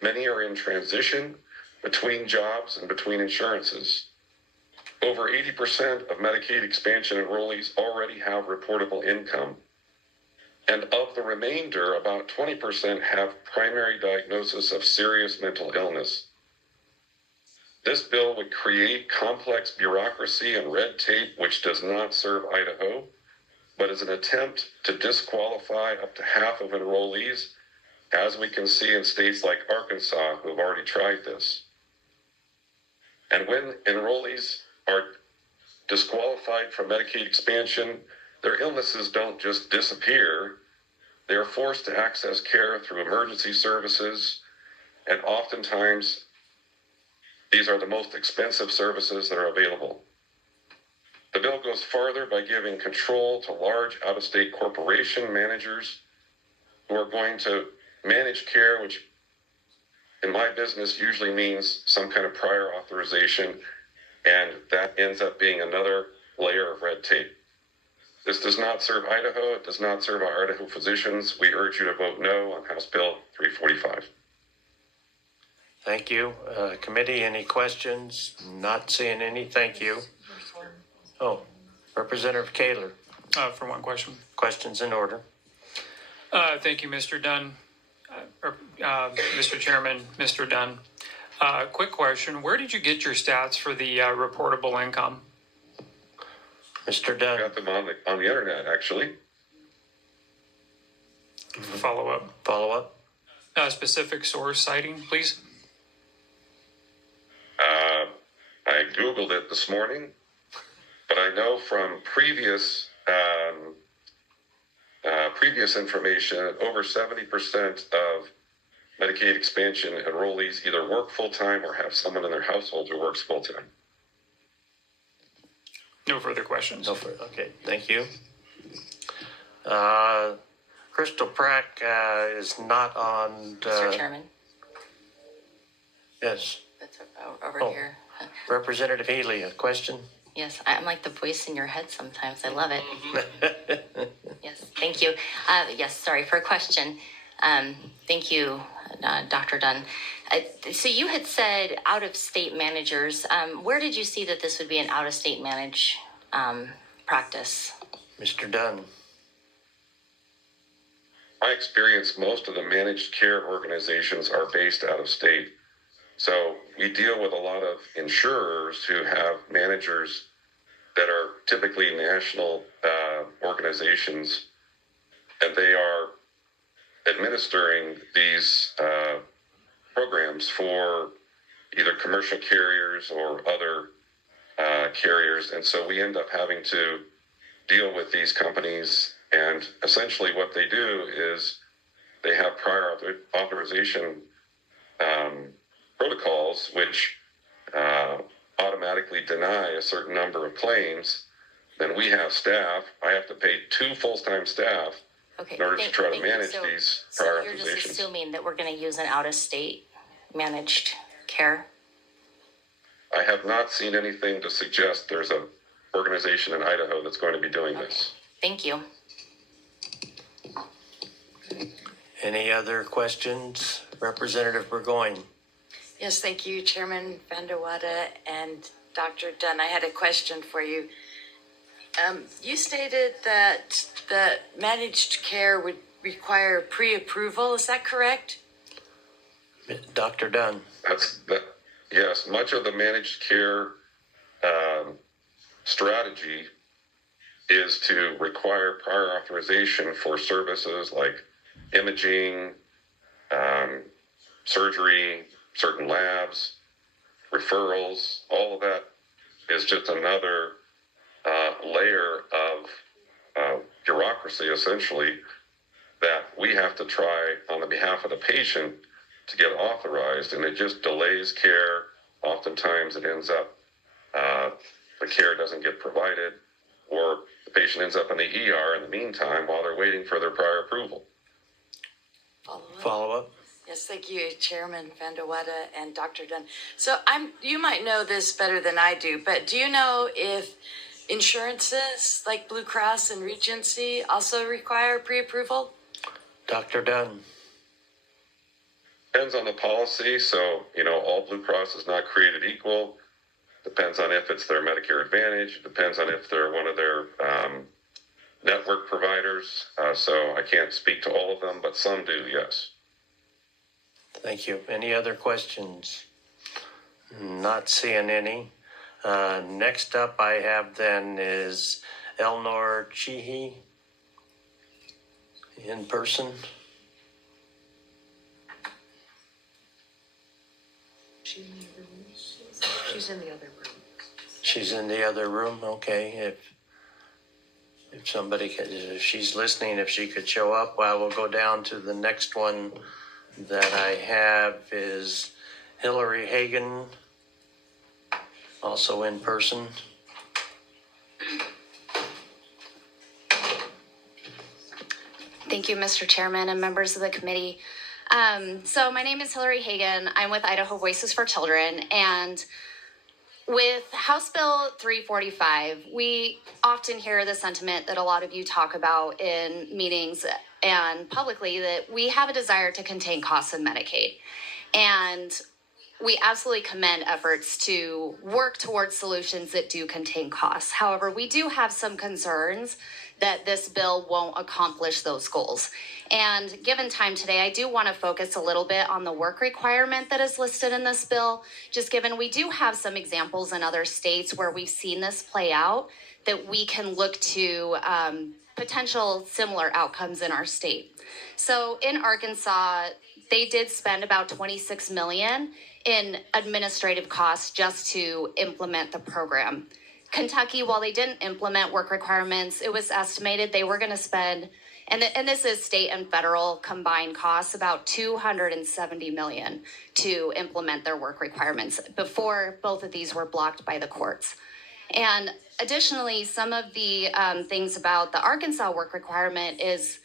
Many are in transition between jobs and between insurances. Over 80% of Medicaid expansion enrollees already have reportable income. And of the remainder, about 20% have primary diagnosis of serious mental illness. This bill would create complex bureaucracy and red tape which does not serve Idaho, but is an attempt to disqualify up to half of enrollees, as we can see in states like Arkansas who have already tried this. And when enrollees are disqualified from Medicaid expansion, their illnesses don't just disappear. They are forced to access care through emergency services, and oftentimes these are the most expensive services that are available. The bill goes farther by giving control to large out-of-state corporation managers who are going to manage care, which in my business usually means some kind of prior authorization, and that ends up being another layer of red tape. This does not serve Idaho. It does not serve our Idaho physicians. We urge you to vote no on House Bill 345. Thank you. Committee, any questions? Not seeing any. Thank you. Oh, Representative Kaler. For one question. Questions in order. Thank you, Mr. Dunn. Mr. Chairman, Mr. Dunn. Quick question. Where did you get your stats for the reportable income? Mr. Dunn. I got them on the internet, actually. Follow up. Follow up. Specific source citing, please. I Googled it this morning, but I know from previous information, over 70% of Medicaid expansion enrollees either work full-time or have someone in their household who works full-time. No further questions. No further. Okay, thank you. Crystal Prack is not on. Mr. Chairman, Yes. that's over here. Representative Healy, a question? Yes, I'm like the voice in your head sometimes. I love it. Yes, thank you. Yes, sorry for a question. Thank you, Dr. Dunn. So you had said out-of-state managers. Where did you see that this would be an out-of-state practice? Mr. Dunn. My experience, most of the managed care organizations are based out of state. So we deal with a lot of insurers who have managers that are typically national organizations and they are administering these programs for either commercial carriers or other carriers. And so we end up having to deal with these companies, and essentially what they do is they have prior authorization protocols which automatically deny a certain number of claims. Then we have staff. I have to pay 2 full-time staff in order to try to manage these prior So you're just authorizations. assuming that we're going to use an out-of-state managed care? I have not seen anything to suggest there's an organization in Idaho that's going to be doing this. Thank you. Any other questions? Representative Burgoyne. Yes, thank you, Chairman Vander, Woude, and Dr. Dunn. I had a question for you. You stated that the managed care would require pre-approval. Is that correct? Dr. Dunn. Yes, much of the managed care strategy is to require prior authorization for services like imaging, surgery, certain labs, referrals. All of that is just another layer of bureaucracy, essentially, that we have to try on the behalf of the patient to get authorized, and it just delays care. Oftentimes it ends up, the care doesn't get provided, or the patient ends up in the ER in the meantime while they're waiting for their prior approval. Follow up? Yes, thank you, Chairman Vander, Woude, and Dr. Dunn. So you might know this better than I do, but do you know if insurances like Blue Cross and Regency also require pre-approval? Dr. Dunn. Depends on the policy. So, all Blue Cross is not created equal. Depends on if it's their Medicare Advantage. Depends on if they're one of their network providers. So I can't speak to all of them, but some do, yes. Thank you. Any other questions? Not seeing any. Next up I have then is Elnor Cheehy in person. She's in the other room. She's in the other room. Okay. If somebody could, if she's listening, if she could show up, well, we'll go down to the next one that I have is Hillary Hagan, also in person. Thank you, Mr. Chairman and members of the committee. So my name is Hillary Hagan. I'm with Idaho Voices for Children, and with House Bill 345, we often hear the sentiment that a lot of you talk about in meetings and publicly that we have a desire to contain costs of Medicaid. And we absolutely commend efforts to work towards solutions that do contain costs. However, we do have some concerns that this bill won't accomplish those goals. And given time today, I do want to focus a little bit on the work requirement that is listed in this bill, just given we do have some examples in other states where we've seen this play out that we can look to potential similar outcomes in our state. So in Arkansas, they did spend about $26 million in administrative costs just to implement the program. Kentucky, while they didn't implement work requirements, it was estimated they were going to spend, and this is state and federal combined costs, about $270 million to implement their work requirements before both of these were blocked by the courts. And additionally, some of the things about the Arkansas work requirement is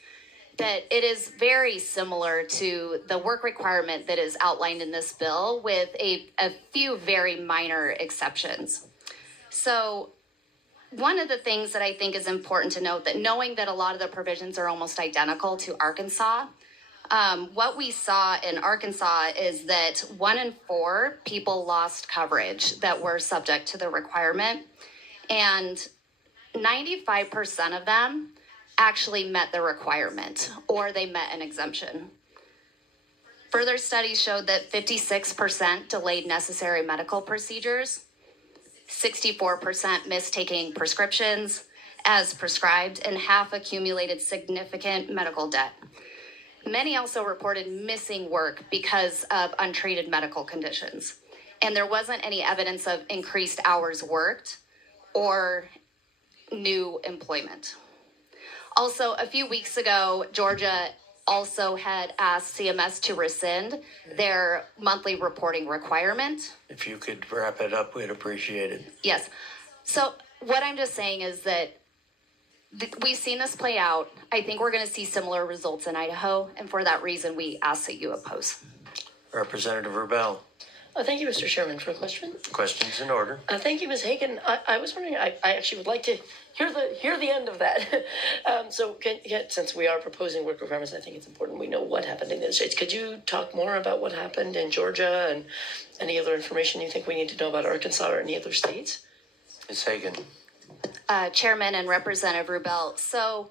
that it is very similar to the work requirement that is outlined in this bill with a few very minor exceptions. So one of the things that I think is important to note, that knowing that a lot of the provisions are almost identical to Arkansas, what we saw in Arkansas is that 1 in 4 people lost coverage that were subject to the requirement, and 95% of them actually met the requirement or they met an exemption. Further studies showed that 56% delayed necessary medical procedures, 64% missed taking prescriptions, as prescribed, and half accumulated significant medical debt. Many also reported missing work because of untreated medical conditions. And there wasn't any evidence of increased hours worked or new employment. Also, a few weeks ago, Georgia also had asked CMS to rescind their monthly reporting requirement. If you could wrap it up, we'd appreciate it. Yes. So what I'm just saying is that we've seen this play out. I think we're going to see similar results in Idaho, and for that reason, we ask that you oppose. Representative Rubel. Thank you, Mr. Chairman, for a question. Questions in order. Thank you, Ms. Hagan. I was wondering, I actually would like to hear the end of that. Since we are proposing work requirements, I think it's important we know what happened in the United States. Could you talk more about what happened in Georgia and any other information you think we need to know about Arkansas or any other states? Ms. Hagan. Chairman and Representative Rubel. So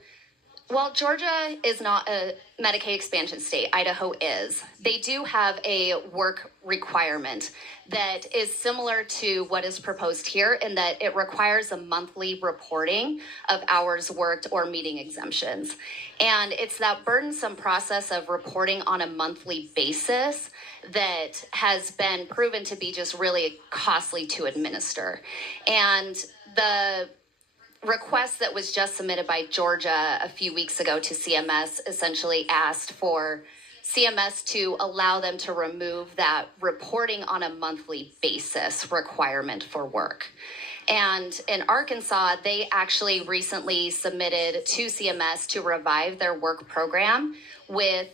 while Georgia is not a Medicaid expansion state, Idaho is. They do have a work requirement that is similar to what is proposed here in that it requires a monthly reporting of hours worked or meeting exemptions. And it's that burdensome process of reporting on a monthly basis that has been proven to be just really costly to administer. And the request that was just submitted by Georgia a few weeks ago to CMS essentially asked for CMS to allow them to remove that reporting on a monthly basis requirement for work. And in Arkansas, they actually recently submitted to CMS to revive their work program with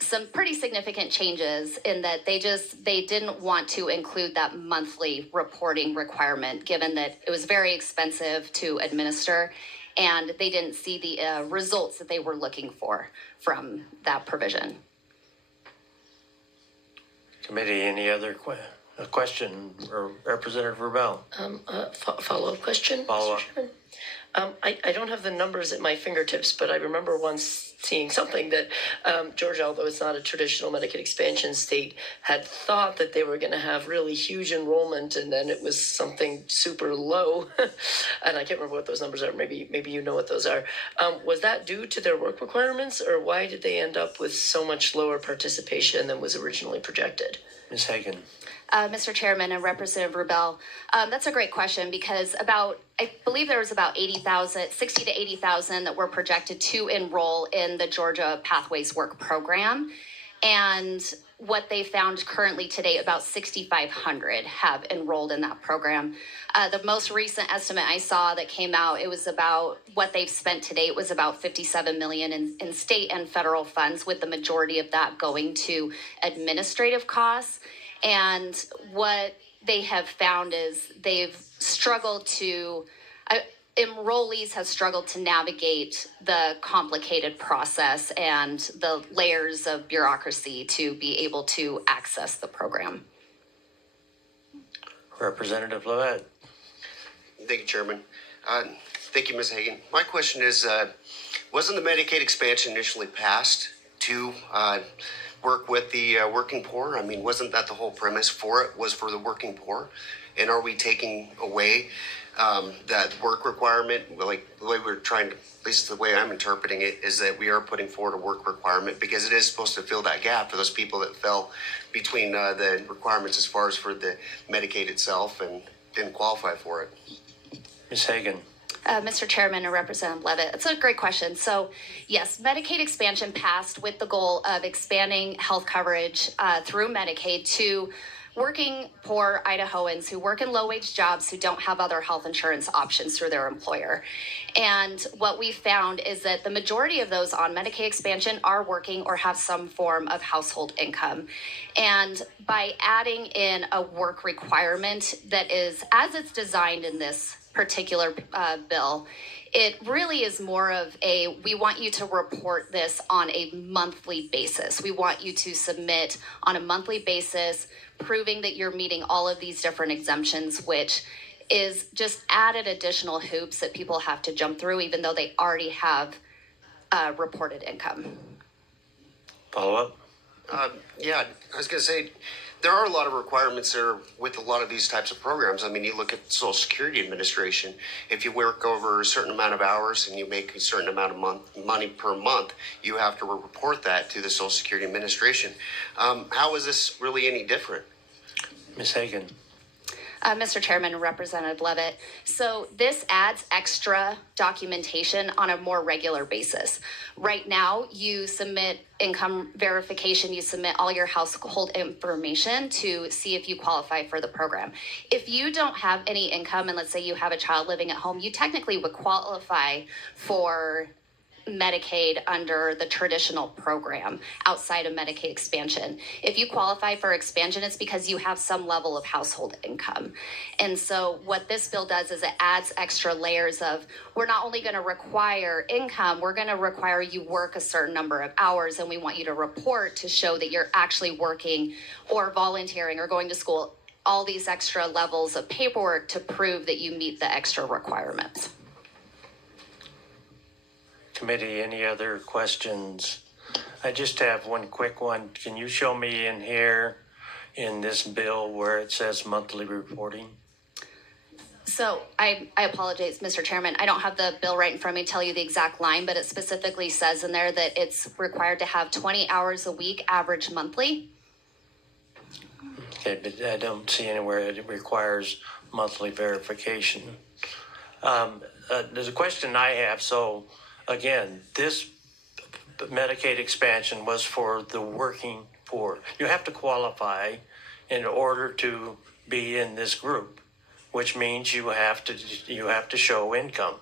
some pretty significant changes in that they didn't want to include that monthly reporting requirement, given that it was very expensive to administer and they didn't see the results that they were looking for from that provision. Committee, any other question? Or Representative Rubel? Follow-up question? Follow-up. Mr. Chairman? I don't have the numbers at my fingertips, but I remember once seeing something that Georgia, although it's not a traditional Medicaid expansion state, had thought that they were going to have really huge enrollment, and then it was something super low. And I can't remember what those numbers are. Maybe you know what those are. Was that due to their work requirements, or why did they end up with so much lower participation than was originally projected? Ms. Hagan. Mr. Chairman and Representative Rubel, that's a great question because I believe there was about 60 to 80,000 that were projected to enroll in the Georgia Pathways Work Program. And what they found currently today, about 6,500 have enrolled in that program. The most recent estimate I saw that came out, it was about what they've spent to date was about $57 million in state and federal funds, with the majority of that going to administrative costs. And what they have found is they've struggled to, enrollees have struggled to navigate the complicated process and the layers of bureaucracy to be able to access the program. Representative Lovett. Thank you, Chairman. Thank you, Ms. Hagan. My question is, wasn't the Medicaid expansion initially passed to work with the working poor? I mean, wasn't that the whole premise for it, was for the working poor? And are we taking away that work requirement? Like the way we're trying to, at least the way I'm interpreting it, is that we are putting forward a work requirement because it is supposed to fill that gap for those people that fell between the requirements as far as for the Medicaid itself and didn't qualify for it. Ms. Hagan. Mr. Chairman and Representative Levitt, it's a great question. So yes, Medicaid expansion passed with the goal of expanding health coverage through Medicaid to working poor Idahoans who work in low-wage jobs who don't have other health insurance options through their employer. And what we found is that the majority of those on Medicaid expansion are working or have some form of household income. And by adding in a work requirement that is, as it's designed in this particular bill, it really is more of a, we want you to report this on a monthly basis. We want you to submit on a monthly basis, proving that you're meeting all of these different exemptions, which is just added additional hoops that people have to jump through, even though they already have reported income. Follow up? Yeah, I was going to say, there are a lot of requirements there with a lot of these types of programs. I mean, you look at Social Security Administration. If you work over a certain amount of hours and you make a certain amount of money per month, you have to report that to the Social Security Administration. How is this really any different? Ms. Hagan. Mr. Chairman, Representative Levitt. So this adds extra documentation on a more regular basis. Right now, you submit income verification, you submit all your household information to see if you qualify for the program. If you don't have any income, and let's say you have a child living at home, you technically would qualify for Medicaid under the traditional program outside of Medicaid expansion. If you qualify for expansion, it's because you have some level of household income. And so what this bill does is it adds extra layers of, we're not only going to require income, we're going to require you work a certain number of hours, and we want you to report to show that you're actually working or volunteering or going to school, all these extra levels of paperwork to prove that you meet the extra requirements. Committee, any other questions? I just have one quick one. Can you show me in here in this bill where it says monthly reporting? So I apologize, Mr. Chairman. I don't have the bill right in front of me to tell you the exact line, but it specifically says in there that it's required to have 20 hours a week, average monthly. Okay, but I don't see anywhere that it requires monthly verification. There's a question I have. So again, this Medicaid expansion was for the working poor. You have to qualify in order to be in this group, which means you have to show income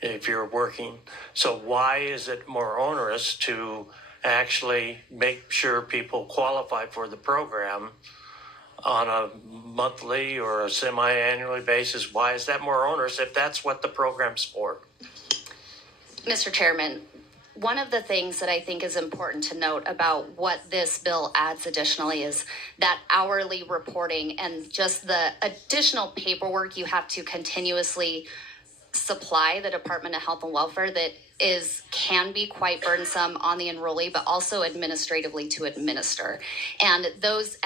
if you're working. So why is it more onerous to actually make sure people qualify for the program on a monthly or a semi-annually basis? Why is that more onerous if that's what the program's for? Mr. Chairman, one of the things that I think is important to note about what this bill adds additionally is that hourly reporting and just the additional paperwork you have to continuously supply the Department of Health and Welfare that can be quite burdensome on the enrollee, but also administratively to administer. And those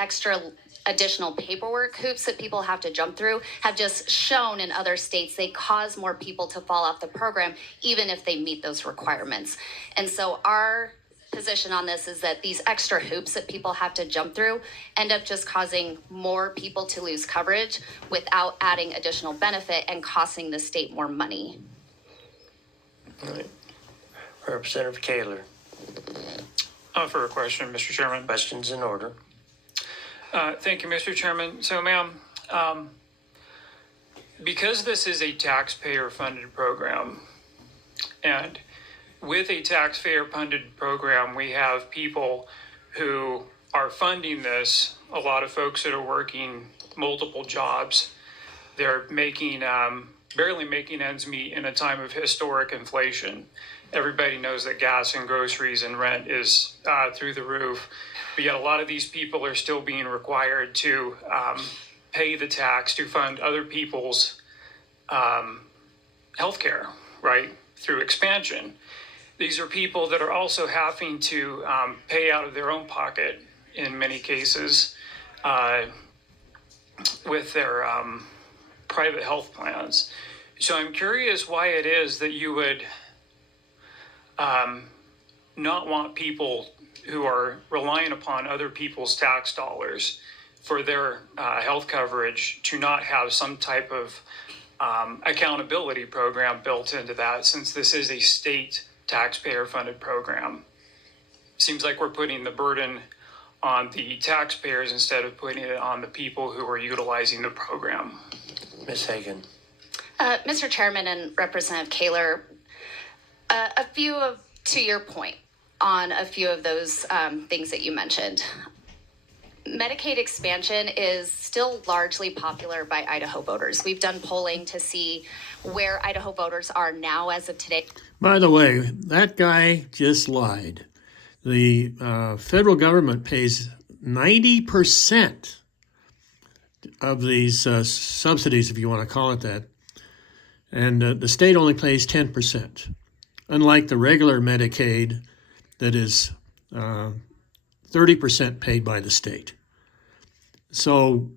additional paperwork hoops that people have to jump through have just shown in other states they cause more people to fall off the program, even if they meet those requirements. And so our position on this is that these extra hoops that people have to jump through end up just causing more people to lose coverage without adding additional benefit and costing the state more money. All right. Representative Kaler. For a question, Mr. Chairman. Questions in order. Thank you, Mr. Chairman. So, ma'am, because this is a taxpayer-funded program, and with a taxpayer-funded program, we have people who are funding this, a lot of folks that are working multiple jobs. They're making, barely making ends meet in a time of historic inflation. Everybody knows that gas and groceries and rent is through the roof. But yet a lot of these people are still being required to pay the tax to fund other people's health care, right, through expansion. These are people that are also having to pay out of their own pocket in many cases with their private health plans. So I'm curious why it is that you would not want people who are relying upon other people's tax dollars for their health coverage to not have some type of accountability program built into that, since this is a state taxpayer-funded program. Seems like we're putting the burden on the taxpayers instead of putting it on the people who are utilizing the program. Ms. Hagan. Mr. Chairman and Representative Kaler, to your point on a few of those things that you mentioned. Medicaid expansion is still largely popular by Idaho voters. We've done polling to see where Idaho voters are now as of today. By the way, that guy just lied. The federal government pays 90% of these subsidies, if you want to call it that, and the state only pays 10%, unlike the regular Medicaid that is 30% paid by the state. So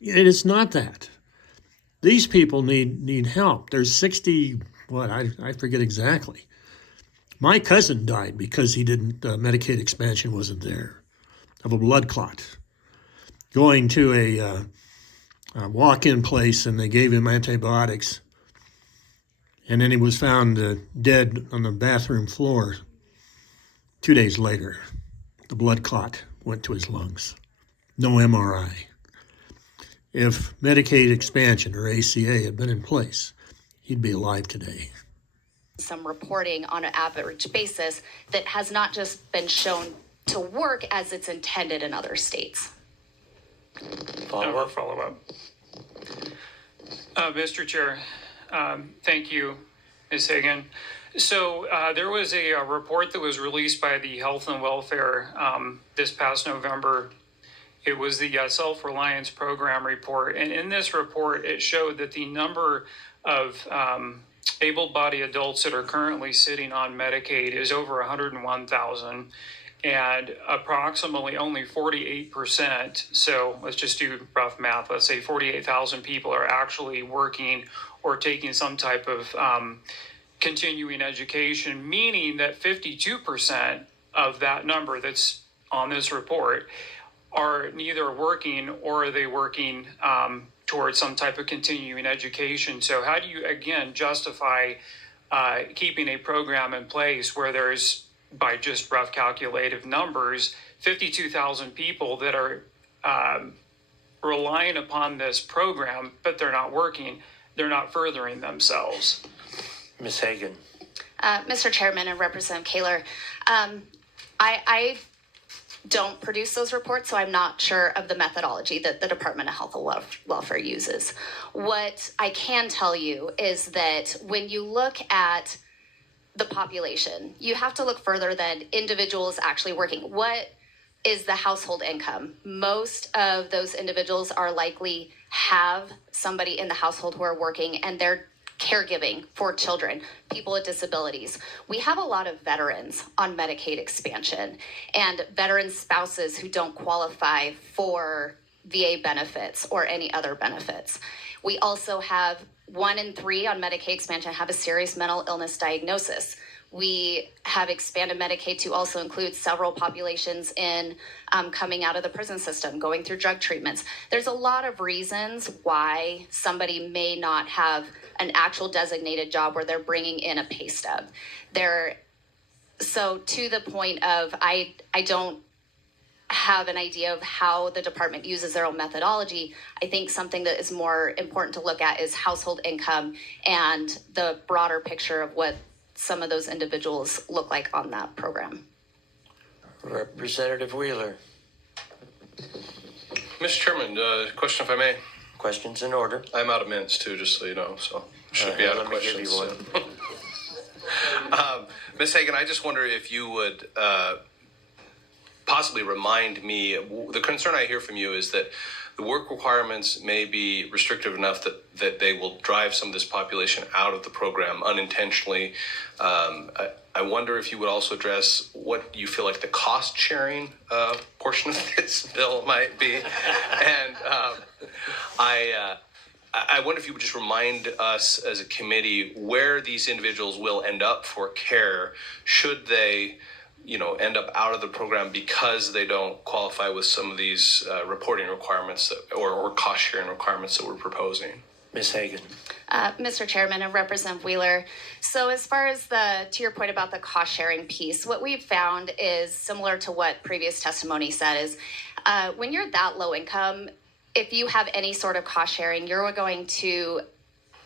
it is not that. These people need help. There's 60, I forget exactly. My cousin died because he didn't, Medicaid expansion wasn't there, of a blood clot. Going to a walk-in place and they gave him antibiotics, and then he was found dead on the bathroom floor 2 days later. The blood clot went to his lungs. No MRI. If Medicaid expansion or ACA had been in place, he'd be alive today. Some reporting on an average basis that has not just been shown to work as it's intended in other states. Follow up. Mr. Chair, thank you, Ms. Hagan. So there was a report that was released by the Health and Welfare this past November. It was the Self-Reliance Program report. And in this report, it showed that the number of able-bodied adults that are currently sitting on Medicaid is over 101,000, and approximately only 48%, so let's just do rough math, let's say 48,000 people are actually working or taking some type of continuing education, meaning that 52% of that number that's on this report are neither working or are they working towards some type of continuing education. So how do you, again, justify keeping a program in place where there's, by just rough calculative numbers, 52,000 people that are relying upon this program, but they're not working, they're not furthering themselves? Ms. Hagan. Mr. Chairman and Representative Kaler, I don't produce those reports, so I'm not sure of the methodology that the Department of Health and Welfare uses. What I can tell you is that when you look at the population, you have to look further than individuals actually working. What is the household income? Most of those individuals are likely have somebody in the household who are working, and they're caregiving for children, people with disabilities. We have a lot of veterans on Medicaid expansion and veteran spouses who don't qualify for VA benefits or any other benefits. We also have 1 in 3 on Medicaid expansion have a serious mental illness diagnosis. We have expanded Medicaid to also include several populations in coming out of the prison system, going through drug treatments. There's a lot of reasons why somebody may not have an actual designated job where they're bringing in a pay stub. So to the point of, I don't have an idea of how the department uses their own methodology. I think something that is more important to look at is household income and the broader picture of what some of those individuals look like on that program. Representative Wheeler. Mr. Chairman, question if I may. Questions in order. I'm out of minutes too, just so you know, so should be out of questions. Let me give you one. Ms. Hagan, I just wonder if you would possibly remind me, the concern I hear from you is that the work requirements may be restrictive enough that they will drive some of this population out of the program unintentionally. I wonder if you would also address what you feel like the cost sharing portion of this bill might be. And I wonder if you would just remind us as a committee where these individuals will end up for care should they end up out of the program because they don't qualify with some of these reporting requirements or cost sharing requirements that we're proposing. Ms. Hagan. Mr. Chairman and Representative Wheeler, so as far as to your point about the cost sharing piece, what we've found is similar to what previous testimony said is when you're that low income, if you have any sort of cost sharing, you're going to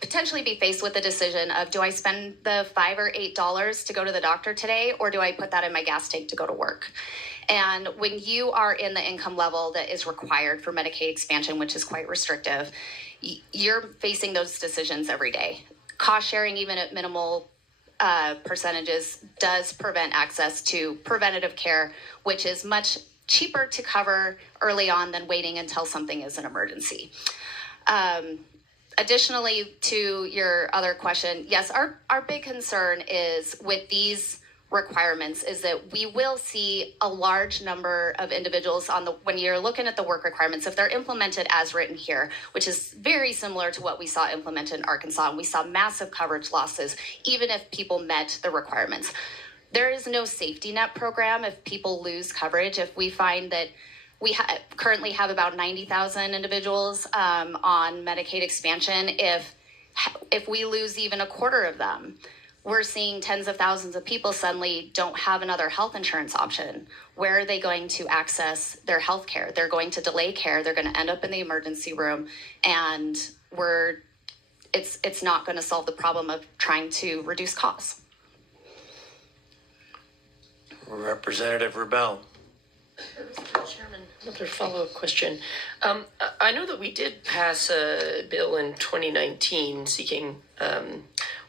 potentially be faced with the decision of, do I spend the $5 or $8 to go to the doctor today, or do I put that in my gas tank to go to work? And when you are in the income level that is required for Medicaid expansion, which is quite restrictive, you're facing those decisions every day. Cost sharing, even at minimal percentages, does prevent access to preventative care, which is much cheaper to cover early on than waiting until something is an emergency. Additionally, to your other question, yes, our big concern is with these requirements is that we will see a large number of individuals when you're looking at the work requirements, if they're implemented as written here, which is very similar to what we saw implemented in Arkansas, and we saw massive coverage losses, even if people met the requirements. There is no safety net program if people lose coverage. If we find that we currently have about 90,000 individuals on Medicaid expansion, if we lose even a quarter of them, we're seeing tens of thousands of people suddenly don't have another health insurance option. Where are they going to access their health care? They're going to delay care. They're going to end up in the emergency room, and it's not going to solve the problem of trying to reduce costs. Representative Rebel. Chairman, another follow-up question. I know that we did pass a bill in 2019 seeking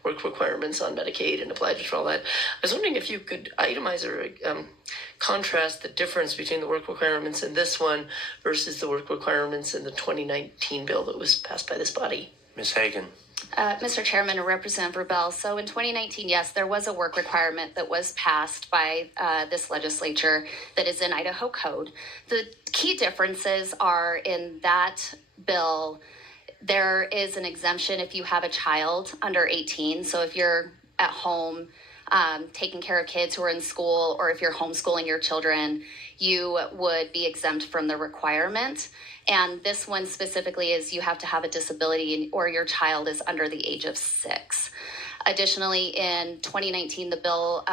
work requirements on Medicaid and applied for all that. I was wondering if you could itemize or contrast the difference between the work requirements in this one versus the work requirements in the 2019 bill that was passed by this body. Ms. Hagan. Mr. Chairman and Representative Rebel, so in 2019, yes, there was a work requirement that was passed by this legislature that is in Idaho code. The key differences are in that bill, there is an exemption if you have a child under 18. So if you're at home taking care of kids who are in school, or if you're homeschooling your children, you would be exempt from the requirement. And this one specifically is you have to have a disability or your child is under the age of 6. Additionally, in 2019, the bill,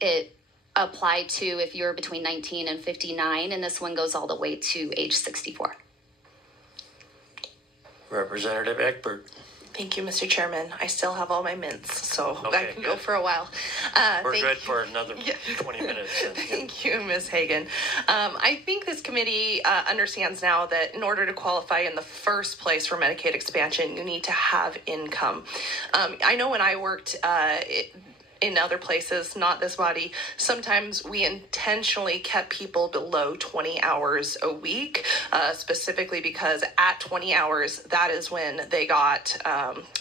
it applied to if you're between 19 and 59, and this one goes all the way to age 64. Representative Egbert. Thank you, Mr. Chairman. I still have all my mints, so I can go for a while. We're good for another 20 minutes. Thank you, Ms. Hagan. I think this committee understands now that in order to qualify in the first place for Medicaid expansion, you need to have income. I know when I worked in other places, not this body, sometimes we intentionally kept people below 20 hours a week, specifically because at 20 hours, that is when they got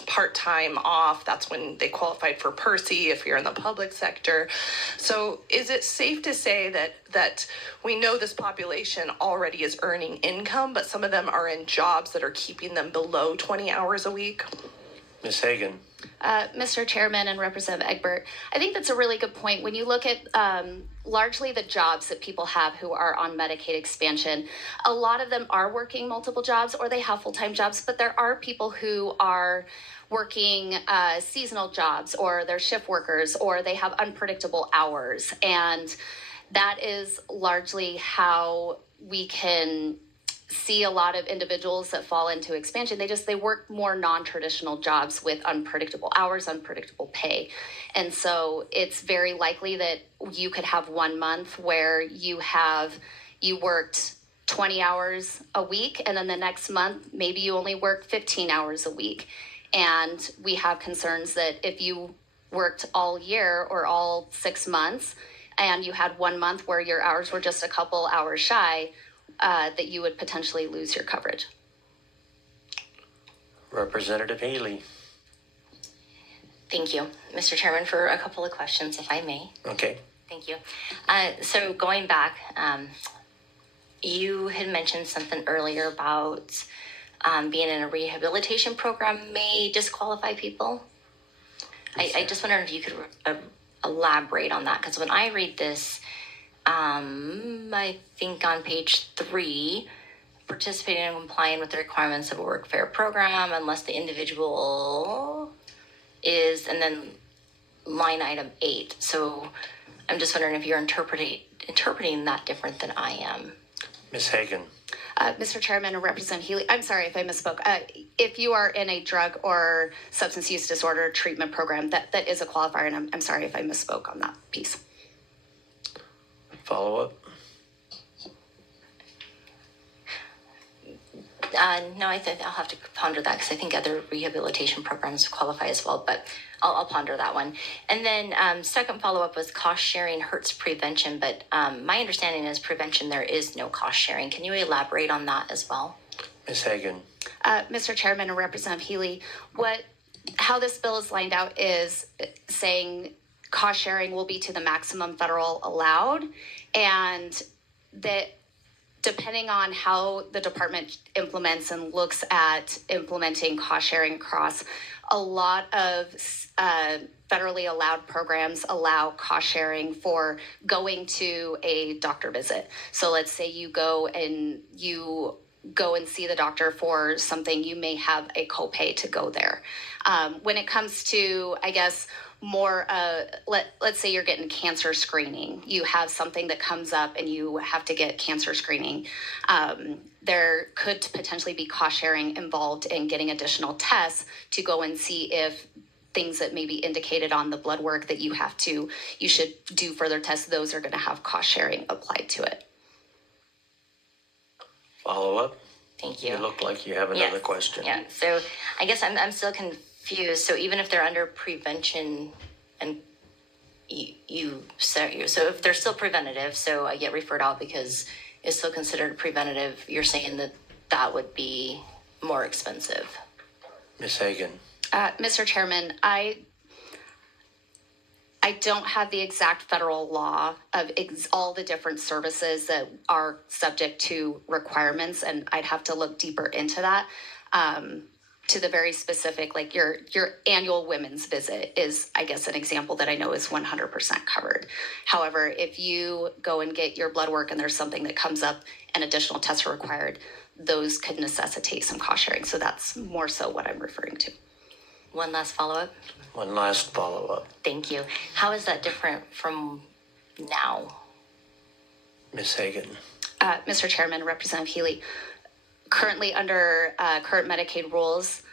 part-time off. That's when they qualified for PERSI if you're in the public sector. So is it safe to say that we know this population already is earning income, but some of them are in jobs that are keeping them below 20 hours a week? Ms. Hagan. Mr. Chairman and Representative Egbert, I think that's a really good point. When you look at largely the jobs that people have who are on Medicaid expansion, a lot of them are working multiple jobs or they have full-time jobs, but there are people who are working seasonal jobs, or they're shift workers, or they have unpredictable hours. And that is largely how we can see a lot of individuals that fall into expansion. They work more non-traditional jobs with unpredictable hours, unpredictable pay. And so it's very likely that you could have 1 month where you worked 20 hours a week, and then the next month, maybe you only work 15 hours a week. And we have concerns that if you worked all year or all 6 months, and you had 1 month where your hours were just a couple hours shy, that you would potentially lose your coverage. Representative Healy. Thank you, Mr. Chairman, for a couple of questions, if I may. Okay. Thank you. So going back, you had mentioned something earlier about being in a rehabilitation program may disqualify people. I just wondered if you could elaborate on that, because when I read this, I think on page 3, participating and complying with the requirements of a workfare program unless the individual is, and then line item 8. So I'm just wondering if you're interpreting that different than I am. Ms. Hagan. Mr. Chairman and Representative Healy, I'm sorry if I misspoke. If you are in a drug or substance use disorder treatment program, that is a qualifier, and I'm sorry if I misspoke on that piece. Follow up? No, I think I'll have to ponder that, because I think other rehabilitation programs qualify as well, but I'll ponder that one. And then second follow-up was cost sharing hurts prevention, but my understanding is prevention, there is no cost sharing. Can you elaborate on that as well? Ms. Hagan. Mr. Chairman and Representative Healy, how this bill is lined out is saying cost sharing will be to the maximum federal allowed, and that depending on how the department implements and looks at implementing cost sharing across, a lot of federally allowed programs allow cost sharing for going to a doctor visit. So let's say you go and see the doctor for something, you may have a copay to go there. When it comes to, I guess, more, let's say you're getting cancer screening, you have something that comes up and you have to get cancer screening. There could potentially be cost sharing involved in getting additional tests to go and see if things that may be indicated on the blood work that you should do further tests, those are going to have cost sharing applied to it. Follow up? Thank you. You look like you have another question. Yeah, so I guess I'm still confused. So even if they're under prevention and so if they're still preventative, so I get referred out because it's still considered preventative, you're saying that would be more expensive. Ms. Hagan. Mr. Chairman, I don't have the exact federal law of all the different services that are subject to requirements, and I'd have to look deeper into that. To the very specific, like your annual women's visit is, I guess, an example that I know is 100% covered. However, if you go and get your blood work and there's something that comes up and additional tests are required, those could necessitate some cost sharing. So that's more so what I'm referring to. One last follow-up. One last follow-up. Thank you. How is that different from now? Ms. Hagan. Mr. Chairman, Representative Healy, currently under current Medicaid rules,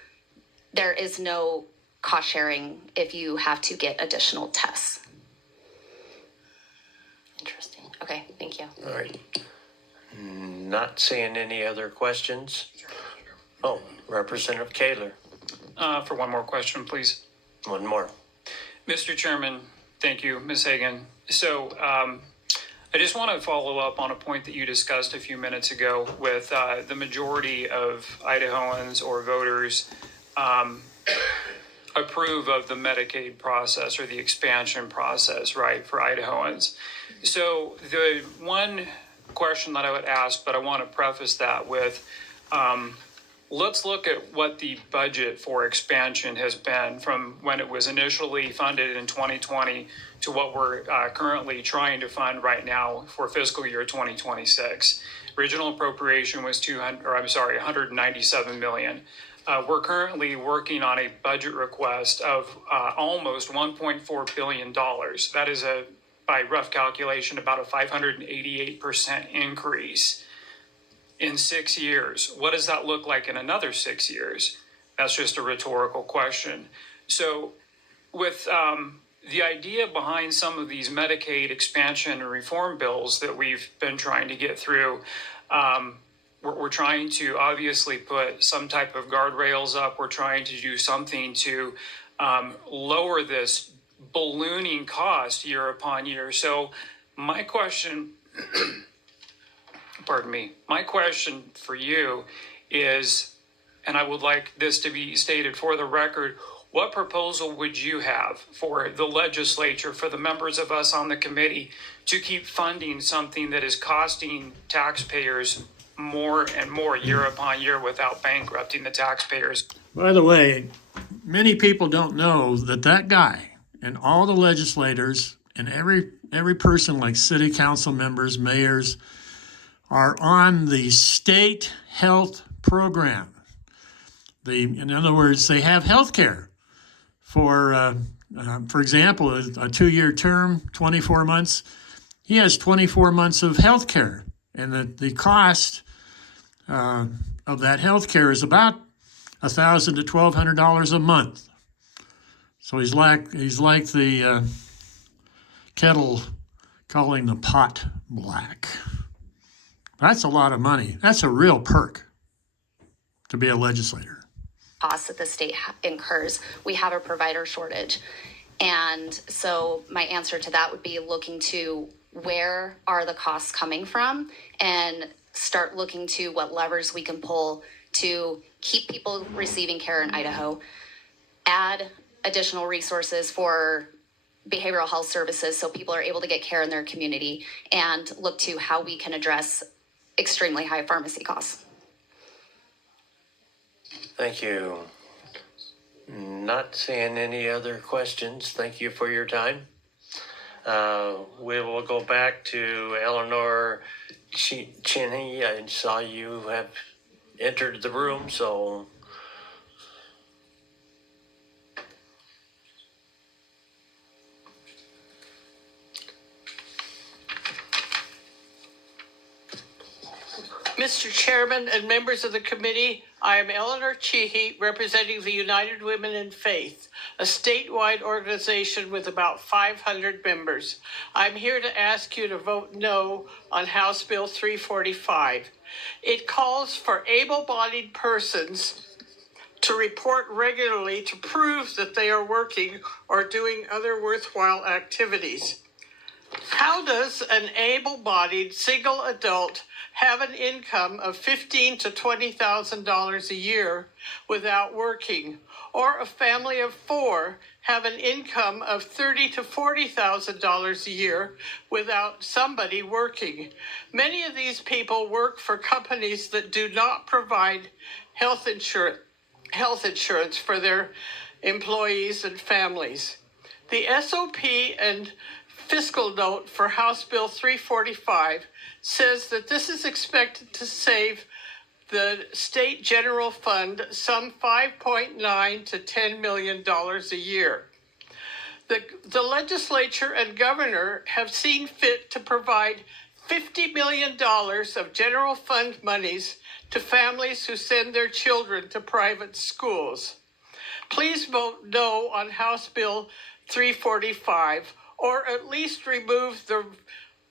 there is no cost sharing if you have to get additional tests. Interesting. Okay, thank you. All right. Not seeing any other questions. Oh, Representative Kaler. For one more question, please. One more. Mr. Chairman, thank you, Ms. Hagan. So I just want to follow up on a point that you discussed a few minutes ago with the majority of Idahoans or voters approve of the Medicaid process or the expansion process, right, for Idahoans. So the one question that I would ask, but I want to preface that with, let's look at what the budget for expansion has been from when it was initially funded in 2020 to what we're currently trying to fund right now for fiscal year 2026. Original appropriation was $197 million. We're currently working on a budget request of almost $1.4 billion. That is by rough calculation, about a 588% increase in 6 years. What does that look like in another 6 years? That's just a rhetorical question. So with the idea behind some of these Medicaid expansion and reform bills that we've been trying to get through, we're trying to obviously put some type of guardrails up. We're trying to do something to lower this ballooning cost year upon year. So my question my question for you is, and I would like this to be stated for the record, what proposal would you have for the legislature, for the members of us on the committee, to keep funding something that is costing taxpayers more and more year upon year without bankrupting the taxpayers? By the way, many people don't know that guy and all the legislators and every person like city council members, mayors, are on the state health program. In other words, they have health care for example, a 2-year term, 24 months. He has 24 months of health care, and the cost of that health care is about $1,000 to $1,200 a month. So he's like the kettle calling the pot black. That's a lot of money. That's a real perk to be a legislator. Costs that the state incurs. We have a provider shortage. And so my answer to that would be looking to where are the costs coming from and start looking to what levers we can pull to keep people receiving care in Idaho, add additional resources for behavioral health services so people are able to get care in their community and look to how we can address extremely high pharmacy costs. Thank you. Not seeing any other questions. Thank you for your time. We will go back to Eleanor Cheney. I saw you have entered the room, so. Mr. Chairman and members of the committee, I am Eleanor Cheehey, representing the United Women in Faith, a statewide organization with about 500 members. I'm here to ask you to vote no on House Bill 345. It calls for able-bodied persons to report regularly to prove that they are working or doing other worthwhile activities. How does an able-bodied single adult have an income of $15,000 to $20,000 a year without working, or a family of four have an income of $30,000 to $40,000 a year without somebody working? Many of these people work for companies that do not provide health insurance for their employees and families. The SOP and fiscal note for House Bill 345 says that this is expected to save the state general fund some $5.9 to $10 million a year. The legislature and governor have seen fit to provide $50 million of general fund monies to families who send their children to private schools. Please vote no on House Bill 345, or at least remove the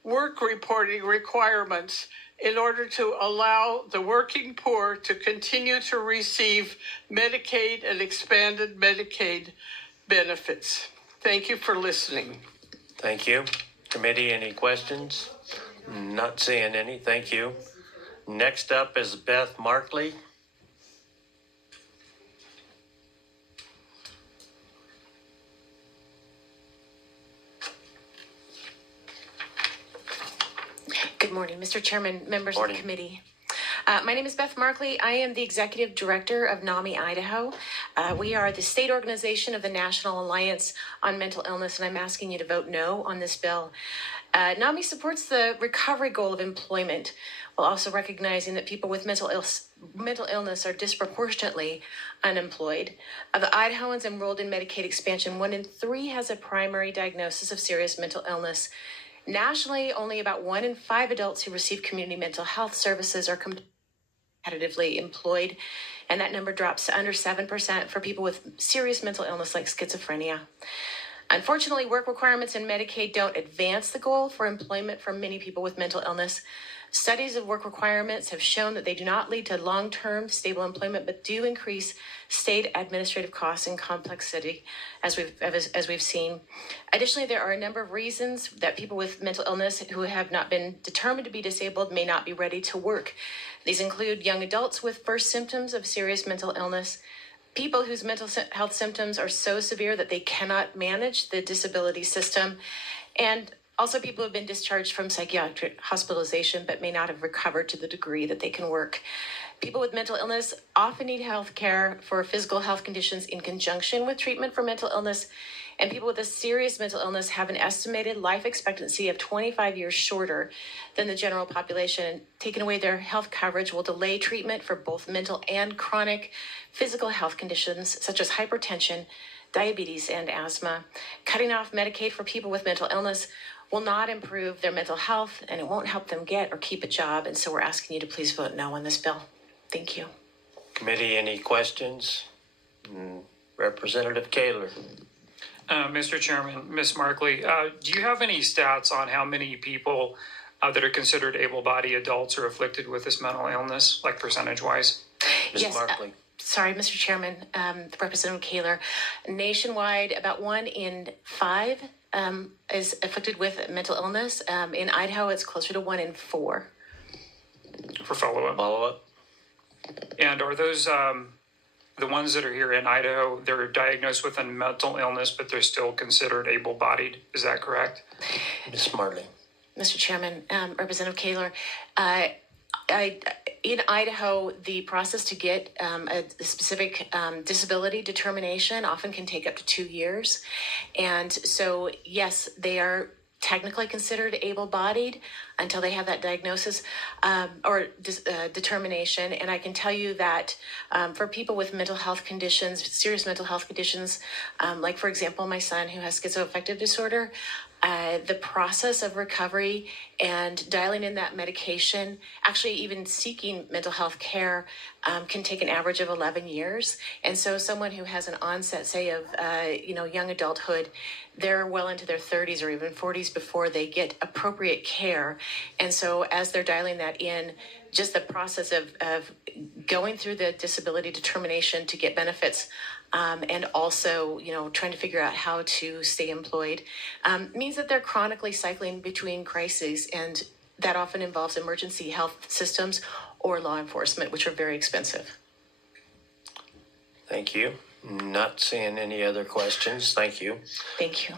work reporting requirements in order to allow the working poor to continue to receive Medicaid and expanded Medicaid benefits. Thank you for listening. Thank you. Committee, any questions? Not seeing any. Thank you. Next up is Beth Markley. Good morning, Mr. Chairman, members Morning. of the committee. My name is Beth Markley. I am the executive director of NAMI Idaho. We are the state organization of the National Alliance on Mental Illness, and I'm asking you to vote no on this bill. NAMI supports the recovery goal of employment, while also recognizing that people with mental illness are disproportionately unemployed. Of the Idahoans enrolled in Medicaid expansion, 1 in 3 has a primary diagnosis of serious mental illness. Nationally, only about 1 in 5 adults who receive community mental health services are competitively employed, and that number drops to under 7% for people with serious mental illness like schizophrenia. Unfortunately, work requirements in Medicaid don't advance the goal for employment for many people with mental illness. Studies of work requirements have shown that they do not lead to long-term stable employment, but do increase state administrative costs and complexity, as we've seen. Additionally, there are a number of reasons that people with mental illness who have not been determined to be disabled may not be ready to work. These include young adults with first symptoms of serious mental illness, people whose mental health symptoms are so severe that they cannot manage the disability system, and also people who have been discharged from psychiatric hospitalization but may not have recovered to the degree that they can work. People with mental illness often need health care for physical health conditions in conjunction with treatment for mental illness, and people with a serious mental illness have an estimated life expectancy of 25 years shorter than the general population. Taking away their health coverage will delay treatment for both mental and chronic physical health conditions such as hypertension, diabetes, and asthma. Cutting off Medicaid for people with mental illness will not improve their mental health, and it won't help them get or keep a job. And so we're asking you to please vote no on this bill. Thank you. Committee, any questions? Representative Kaler. Mr. Chairman, Ms. Markley, do you have any stats on how many people that are considered able-bodied adults are afflicted with this mental illness, like percentage-wise? Ms. Yes, Markley. Sorry, Mr. Chairman, Representative Kaler. Nationwide, about 1 in 5 is afflicted with mental illness. In Idaho, it's closer to 1 in 4. For follow-up. Follow-up. And are those the ones that are here in Idaho, they're diagnosed with a mental illness, but they're still considered able-bodied. Is that correct? Ms. Marley. Mr. Chairman, Representative Kaler, in Idaho, the process to get a specific disability determination often can take up to 2 years. And so, yes, they are technically considered able-bodied until they have that diagnosis or determination. And I can tell you that for people with mental health conditions, serious mental health conditions, like, for example, my son who has schizoaffective disorder, the process of recovery and dialing in that medication, actually even seeking mental health care, can take an average of 11 years. And so someone who has an onset, say, of young adulthood, they're well into their 30s or even 40s before they get appropriate care. And so as they're dialing that in, just the process of going through the disability determination to get benefits, and also, trying to figure out how to stay employed, means that they're chronically cycling between crises, and that often involves emergency health systems or law enforcement, which are very expensive. Thank you. Not seeing any other questions. Thank you. Thank you.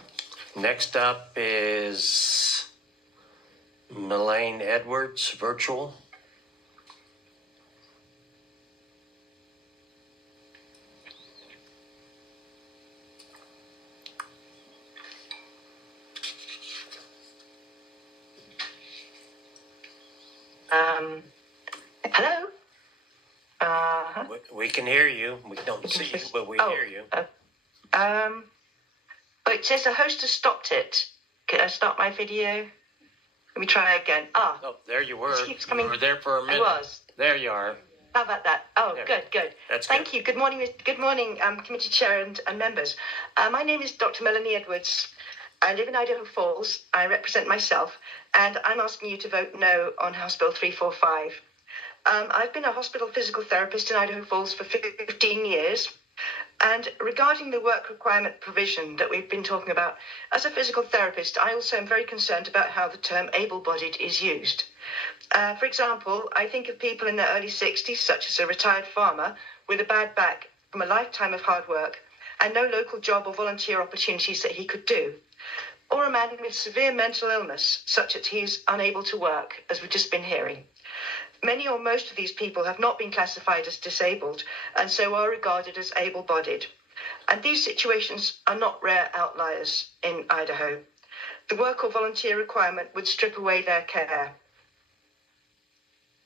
Next up is Melaine Edwards, virtual. Hello? We can hear you. We don't see you, but we hear you. It says the host has stopped it. Can I start my video? Let me try again. Oh, there you were. You were there for a minute. I was. There you are. How about that? Oh, There. good. That's Thank you. Good morning, committee chair and members. My name is Dr. Melanie Edwards. I live in Idaho Falls. I represent myself, and I'm asking you to vote no on House Bill 345. I've been a hospital physical therapist in Idaho Falls for 15 years. And regarding the work requirement provision that we've been talking about, as a physical therapist, I also am very concerned about how the term able-bodied is used. For example, I think of people in their early 60s, such as a retired farmer with a bad back from a lifetime of hard work and no local job or volunteer opportunities that he could do. Or a man with severe mental illness, such that he is unable to work, as we've just been hearing. Many or most of these people have not been classified as disabled and so are regarded as able-bodied. And these situations are not rare outliers in Idaho. The work or volunteer requirement would strip away their care.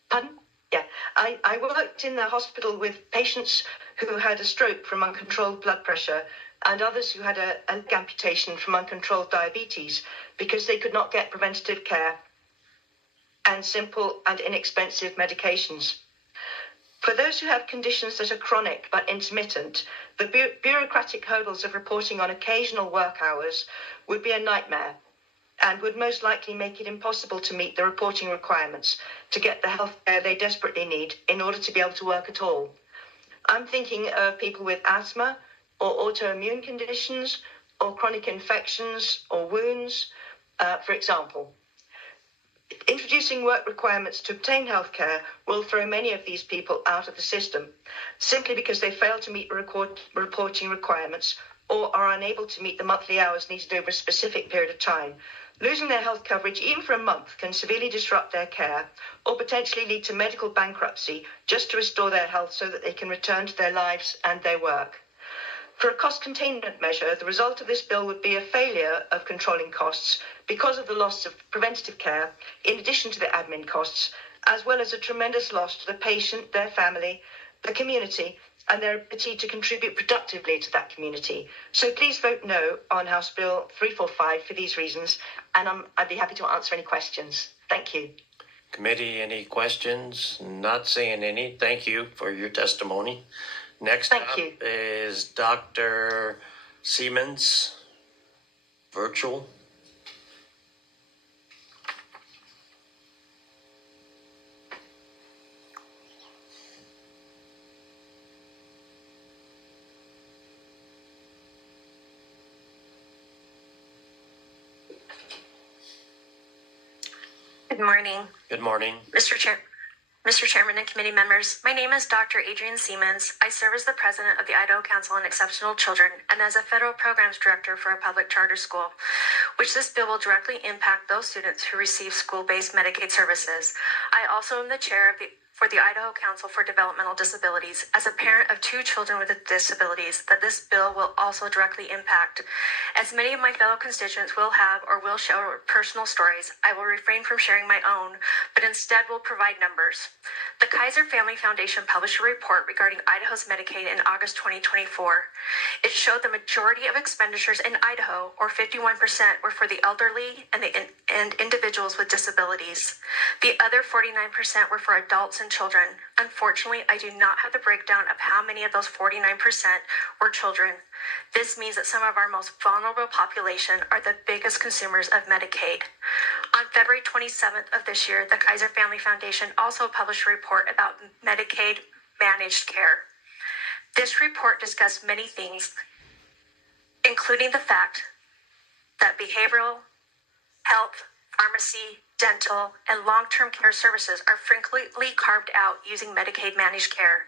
Pardon? Yeah. I worked in the hospital with patients who had a stroke from uncontrolled blood pressure and others who had a leg amputation from uncontrolled diabetes because they could not get preventative care and simple and inexpensive medications. For those who have conditions that are chronic but intermittent, the bureaucratic hurdles of reporting on occasional work hours would be a nightmare and would most likely make it impossible to meet the reporting requirements to get the health care they desperately need in order to be able to work at all. I'm thinking of people with asthma or autoimmune conditions or chronic infections or wounds, for example. Introducing work requirements to obtain healthcare will throw many of these people out of the system simply because they fail to meet reporting requirements or are unable to meet the monthly hours needed over a specific period of time. Losing their health coverage even for a month can severely disrupt their care or potentially lead to medical bankruptcy just to restore their health so that they can return to their lives and their work. For a cost containment measure, the result of this bill would be a failure of controlling costs because of the loss of preventative care, in addition to the admin costs, as well as a tremendous loss to the patient, their family, the community, and their ability to contribute productively to that community. So please vote no on House Bill 345 for these reasons, and I'd be happy to answer any questions. Thank you. Committee, any questions? Not seeing any. Thank you for your testimony. Next up is Dr. Siemens, virtual. Good morning. Good morning. Mr. Chair. Mr. Chairman and committee members, my name is Dr. Adrienne Siemens. I serve as the president of the Idaho Council on Exceptional Children and as a federal programs director for a public charter school, which this bill will directly impact those students who receive school-based Medicaid services. I also am the chair for the Idaho Council for Developmental Disabilities. As a parent of 2 children with disabilities that this bill will also directly impact. As many of my fellow constituents will have or will share personal stories, I will refrain from sharing my own, but instead will provide numbers. The Kaiser Family Foundation published a report regarding Idaho's Medicaid in August 2024. It showed the majority of expenditures in Idaho, or 51%, were for the elderly and individuals with disabilities. The other 49% were for adults and children. Unfortunately, I do not have the breakdown of how many of those 49% were children. This means that some of our most vulnerable population are the biggest consumers of Medicaid. On February 27th of this year, the Kaiser Family Foundation also published a report about Medicaid managed care. This report discussed many things, including the fact that behavioral health, pharmacy, dental, and long-term care services are frequently carved out using Medicaid managed care.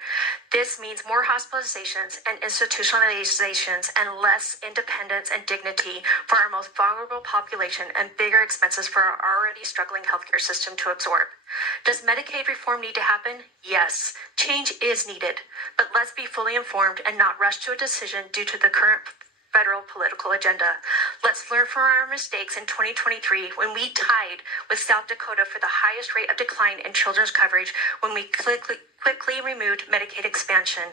This means more hospitalizations and institutionalizations and less independence and dignity for our most vulnerable population and bigger expenses for our already struggling healthcare system to absorb. Does Medicaid reform need to happen? Yes. Change is needed, but let's be fully informed and not rush to a decision due to the current federal political agenda. Let's learn from our mistakes in 2023 when we tied with South Dakota for the highest rate of decline in children's coverage when we quickly removed Medicaid expansion.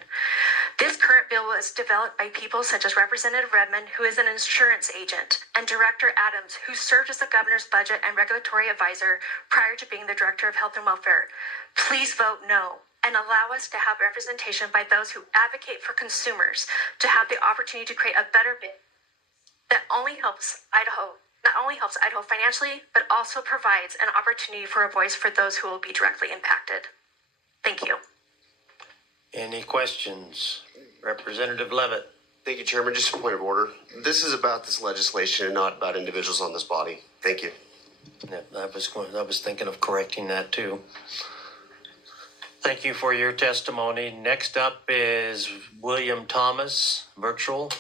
This current bill was developed by people such as Representative Redmond, who is an insurance agent, and Director Adams, who served as the governor's budget and regulatory advisor prior to being the Director of Health and Welfare. Please vote no and allow us to have representation by those who advocate for consumers to have the opportunity to create a better bill that not only helps Idaho financially, but also provides an opportunity for a voice for those who will be directly impacted. Thank you. Any questions? Representative Levitt. Thank you, Chairman. Just a point of order. This is about this legislation and not about individuals on this body. Thank you. Yeah, I was thinking of correcting that too. Thank you for your testimony. Next up is William Thomas, virtual.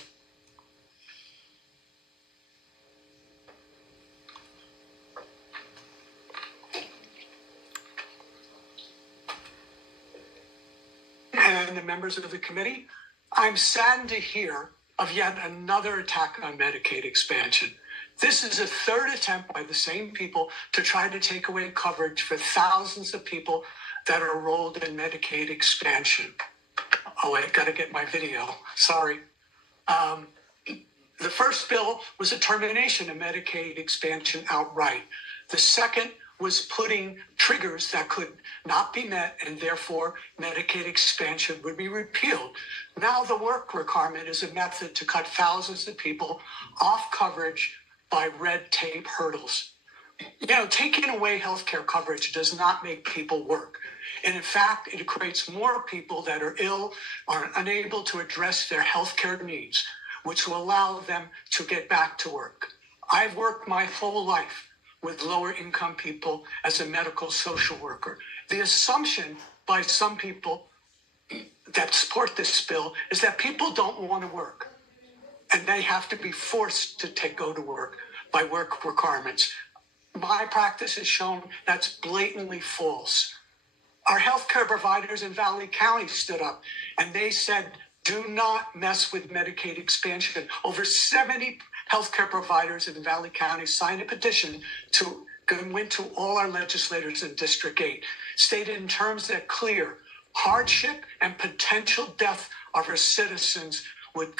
And the members of the committee, I'm saddened to hear of yet another attack on Medicaid expansion. This is a third attempt by the same people to try to take away coverage for thousands of people that are enrolled in Medicaid expansion. Oh, I gotta get my video, sorry. The first bill was a termination of Medicaid expansion outright. The second was putting triggers that could not be met and therefore Medicaid expansion would be repealed. Now the work requirement is a method to cut thousands of people off coverage by red tape hurdles. You know, taking away healthcare coverage does not make people work. And in fact, it creates more people that are ill or unable to address their healthcare needs, which will allow them to get back to work. I've worked my whole life with lower income people as a medical social worker. The assumption by some people that support this bill is that people don't want to work and they have to be forced to go to work by work requirements. My practice has shown that's blatantly false. Our healthcare providers in Valley County stood up and they said, do not mess with Medicaid expansion. Over 70 healthcare providers in Valley County signed a petition to went to all our legislators in District 8, stated in terms that clear hardship and potential death of our citizens would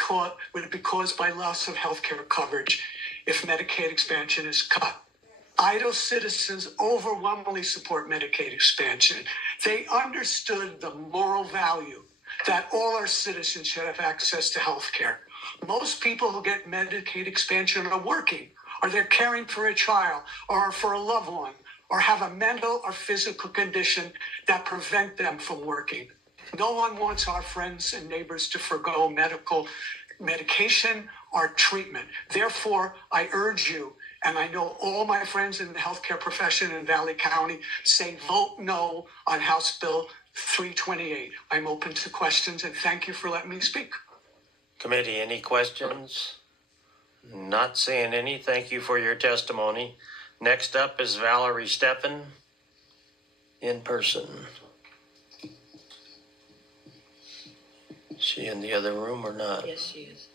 be caused by loss of healthcare coverage if Medicaid expansion is cut. Idaho citizens overwhelmingly support Medicaid expansion. They understood the moral value that all our citizens should have access to health care. Most people who get Medicaid expansion are working, or they're caring for a child, or for a loved one, or have a mental or physical condition that prevent them from working. No one wants our friends and neighbors to forgo medication or treatment. Therefore, I urge you, And I know all my friends in the healthcare profession in Valley County say vote no on House Bill 328. I'm open to questions and thank you for letting me speak. Committee, any questions? Not seeing any. Thank you for your testimony. Next up is Valerie Steffen, in person. Is she in the other room or not? Yes, she is.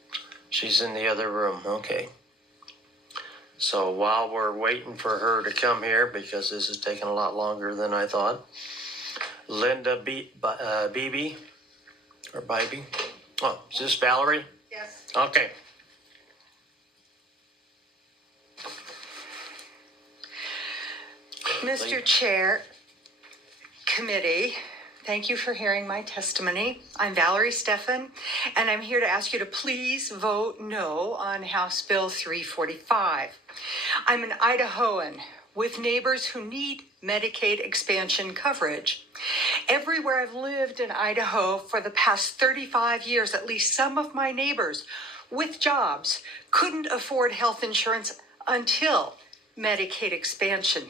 She's in the other room, okay. So while we're waiting for her to come here, because this is taking a lot longer than I thought, Linda Beebe, or Bybee? Oh, is this Valerie? Yes. Okay. Mr. Chair, committee, thank you for hearing my testimony. I'm Valerie Steffen, and I'm here to ask you to please vote no on House Bill 345. I'm an Idahoan with neighbors who need Medicaid expansion coverage. Everywhere I've lived in Idaho for the past 35 years, at least some of my neighbors with jobs couldn't afford health insurance until Medicaid expansion.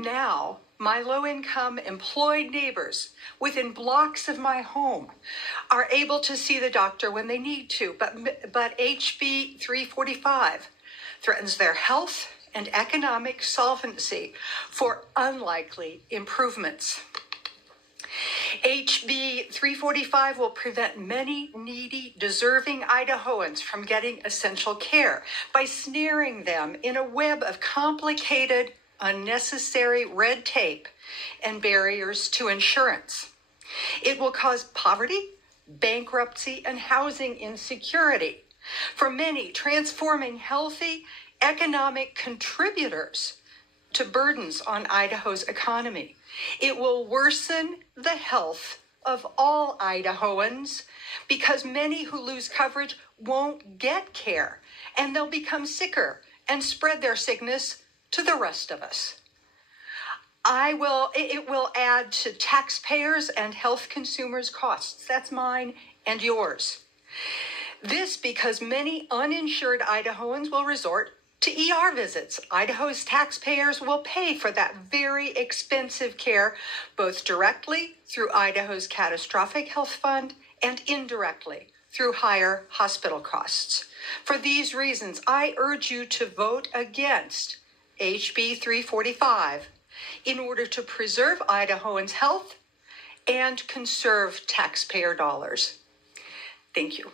Now, my low-income employed neighbors within blocks of my home are able to see the doctor when they need to, but HB 345 threatens their health and economic solvency for unlikely improvements. HB 345 will prevent many needy, deserving Idahoans from getting essential care by snaring them in a web of complicated, unnecessary red tape and barriers to insurance. It will cause poverty, bankruptcy, and housing insecurity for many, transforming healthy economic contributors to burdens on Idaho's economy. It will worsen the health of all Idahoans because many who lose coverage won't get care and they'll become sicker and spread their sickness to the rest of us. It will add to taxpayers and health consumers' costs. That's mine and yours. This because many uninsured Idahoans will resort to ER visits. Idaho's taxpayers will pay for that very expensive care, both directly through Idaho's catastrophic health fund and indirectly through higher hospital costs. For these reasons, I urge you to vote against HB 345 in order to preserve Idahoans' health and conserve taxpayer dollars. Thank you.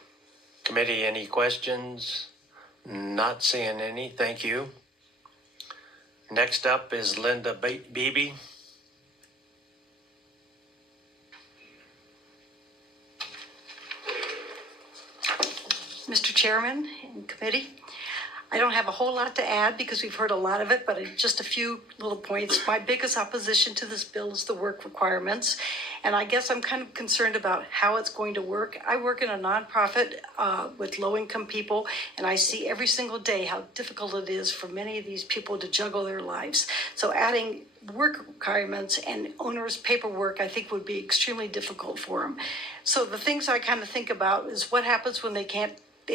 Committee, any questions? Not seeing any. Thank you. Next up is Linda Beebe. Mr. Chairman and committee, I don't have a whole lot to add because we've heard a lot of it, but just a few little points. My biggest opposition to this bill is the work requirements. And I guess I'm kind of concerned about how it's going to work. I work in a nonprofit with low-income people, and I see every single day how difficult it is for many of these people to juggle their lives. So adding work requirements and onerous paperwork, I think, would be extremely difficult for them. So the things I kind of think about is what happens when they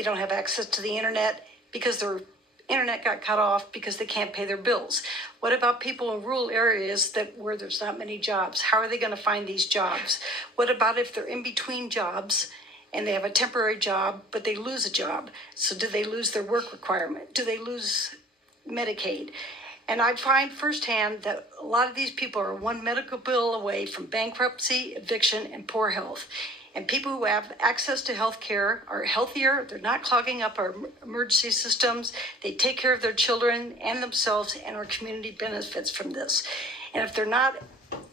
don't have access to the internet because their internet got cut off because they can't pay their bills. What about people in rural areas where there's not many jobs? How are they going to find these jobs? What about if they're in between jobs and they have a temporary job, but they lose a job? So do they lose their work requirement? Do they lose Medicaid? And I find firsthand that a lot of these people are one medical bill away from bankruptcy, eviction, and poor health. And people who have access to health care are healthier. They're not clogging up our emergency systems. They take care of their children and themselves, and our community benefits from this. And if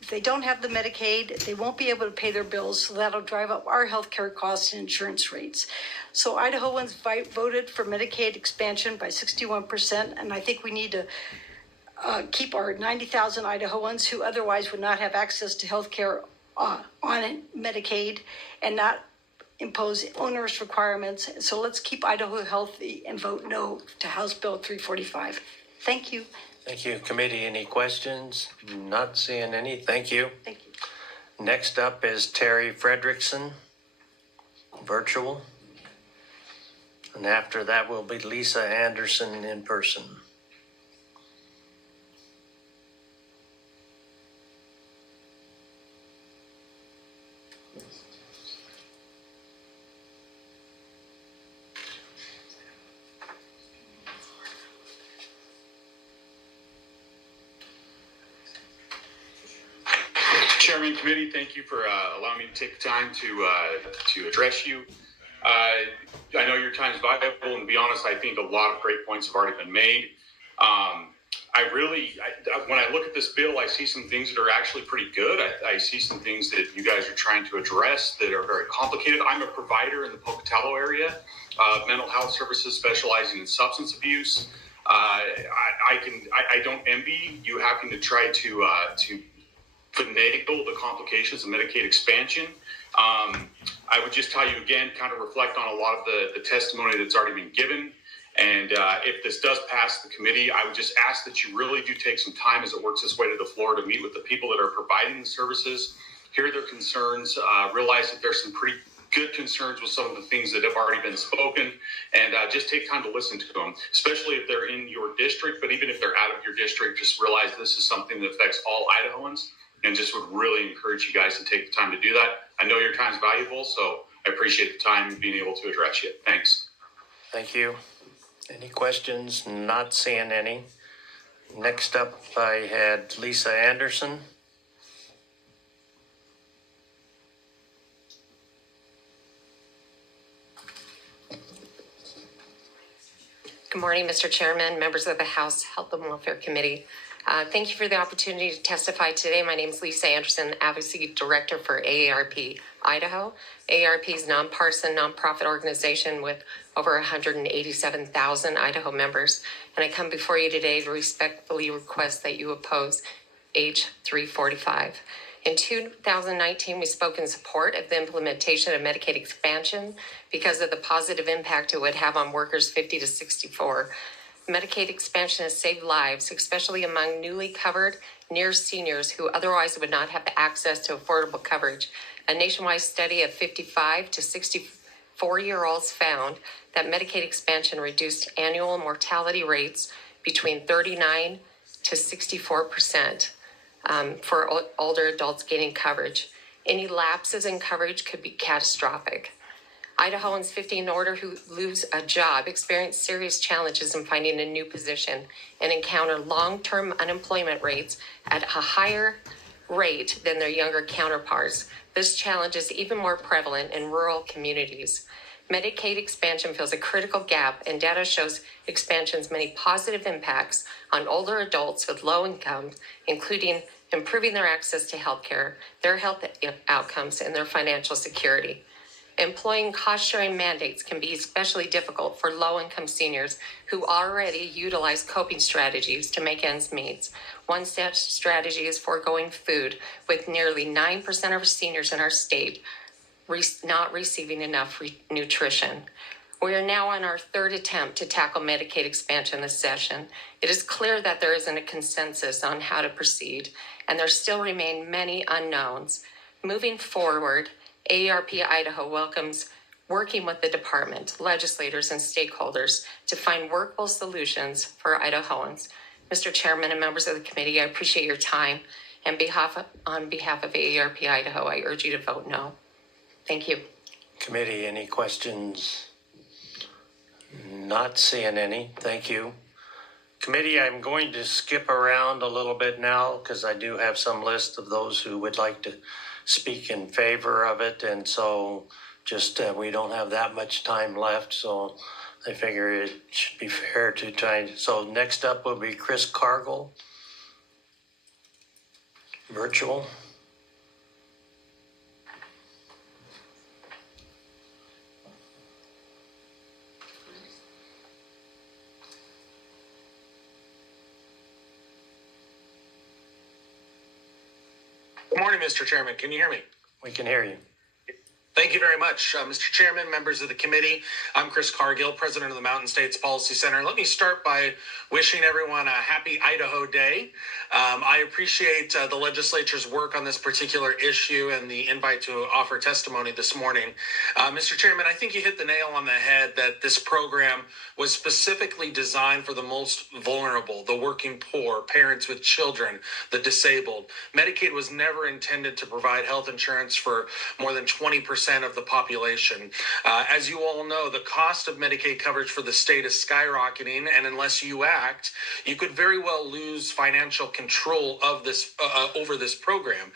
they don't have the Medicaid, they won't be able to pay their bills, so that'll drive up our health care costs and insurance rates. So Idahoans voted for Medicaid expansion by 61%, and I think we need to keep our 90,000 Idahoans who otherwise would not have access to health care on Medicaid and not impose onerous requirements. So let's keep Idaho healthy and vote no to House Bill 345. Thank you. Thank you. Committee, any questions? Not seeing any. Thank you. Thank you. Next up is Terry Fredrickson, virtual. And after that will be Lisa Anderson in person. Chairman, committee, thank you for allowing me to take the time to address you. I know your time is valuable, and to be honest, I think a lot of great points have already been made. When I look at this bill, I see some things that are actually pretty good. I see some things that you guys are trying to address that are very complicated. I'm a provider in the Pocatello area of mental health services specializing in substance abuse. I don't envy you having to try to finagle the complications of Medicaid expansion. I would just tell you again, kind of reflect on a lot of the testimony that's already been given. And if this does pass the committee, I would just ask that you really do take some time as it works its way to the floor to meet with the people that are providing the services, hear their concerns, realize that there's some pretty good concerns with some of the things that have already been spoken, and just take time to listen to them, especially if they're in your district. But even if they're out of your district, just realize this is something that affects all Idahoans, and just would really encourage you guys to take the time to do that. I know your time is valuable, so I appreciate the time and being able to address you. Thanks. Thank you. Any questions? Not seeing any. Next up, I had Lisa Anderson. Good morning, Mr. Chairman, members of the House Health and Welfare Committee. Thank you for the opportunity to testify today. My name is Lisa Anderson, Advocacy Director for AARP Idaho. AARP is a nonpartisan nonprofit organization with over 187,000 Idaho members. And I come before you today to respectfully request that you oppose H 345. In 2019, we spoke in support of the implementation of Medicaid expansion because of the positive impact it would have on workers 50 to 64. Medicaid expansion has saved lives, especially among newly covered near seniors who otherwise would not have access to affordable coverage. A nationwide study of 55 to 64-year-olds found that Medicaid expansion reduced annual mortality rates between 39 to 64% for older adults getting coverage. Any lapses in coverage could be catastrophic. Idahoans 50 and older who lose a job experience serious challenges in finding a new position and encounter long-term unemployment rates at a higher rate than their younger counterparts. This challenge is even more prevalent in rural communities. Medicaid expansion fills a critical gap, and data shows expansion's many positive impacts on older adults with low incomes, including improving their access to health care, their health outcomes, and their financial security. Employing cost-sharing mandates can be especially difficult for low-income seniors who already utilize coping strategies to make ends meet. One such strategy is foregoing food, with nearly 9% of seniors in our state not receiving enough nutrition. We are now on our third attempt to tackle Medicaid expansion this session. It is clear that there isn't a consensus on how to proceed, and there still remain many unknowns. Moving forward, AARP Idaho welcomes working with the department, legislators, and stakeholders to find workable solutions for Idahoans. Mr. Chairman and members of the committee, I appreciate your time. And on behalf of AARP Idaho, I urge you to vote no. Thank you. Committee, any questions? Not seeing any. Thank you. Committee, I'm going to skip around a little bit now because I do have some list of those who would like to speak in favor of it, and so just we don't have that much time left, so I figure it should be fair to try. So next up will be Chris Cargill, virtual. Good morning, Mr. Chairman. Can you hear me? We can hear you. Thank you very much, Mr. Chairman, members of the committee. I'm Chris Cargill, president of the Mountain States Policy Center. Let me start by wishing everyone a happy Idaho Day. I appreciate the legislature's work on this particular issue and the invite to offer testimony this morning. Mr. Chairman, I think you hit the nail on the head that this program was specifically designed for the most vulnerable, the working poor, parents with children, the disabled. Medicaid was never intended to provide health insurance for more than 20% of the population. As you all know, the cost of Medicaid coverage for the state is skyrocketing, and unless you act, you could very well lose financial control of this over this program.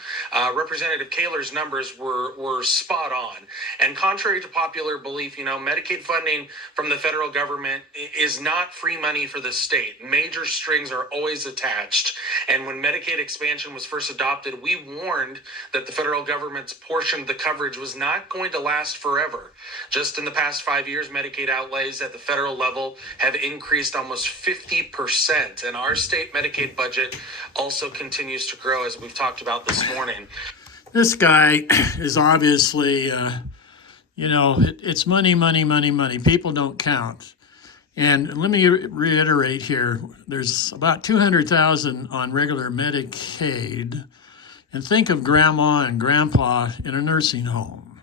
Representative Kaler's numbers were spot on, and contrary to popular belief, Medicaid funding from the federal government is not free money for the state. Major strings are always attached, and when Medicaid expansion was first adopted, we warned that the federal government's portion of the coverage was not going to last forever. Just in the past 5 years, Medicaid outlays at the federal level have increased almost 50%, and our state Medicaid budget also continues to grow, as we've talked about this morning. This guy is obviously, it's money, money, money, money. People don't count. And let me reiterate here, there's about 200,000 on regular Medicaid. And think of grandma and grandpa in a nursing home.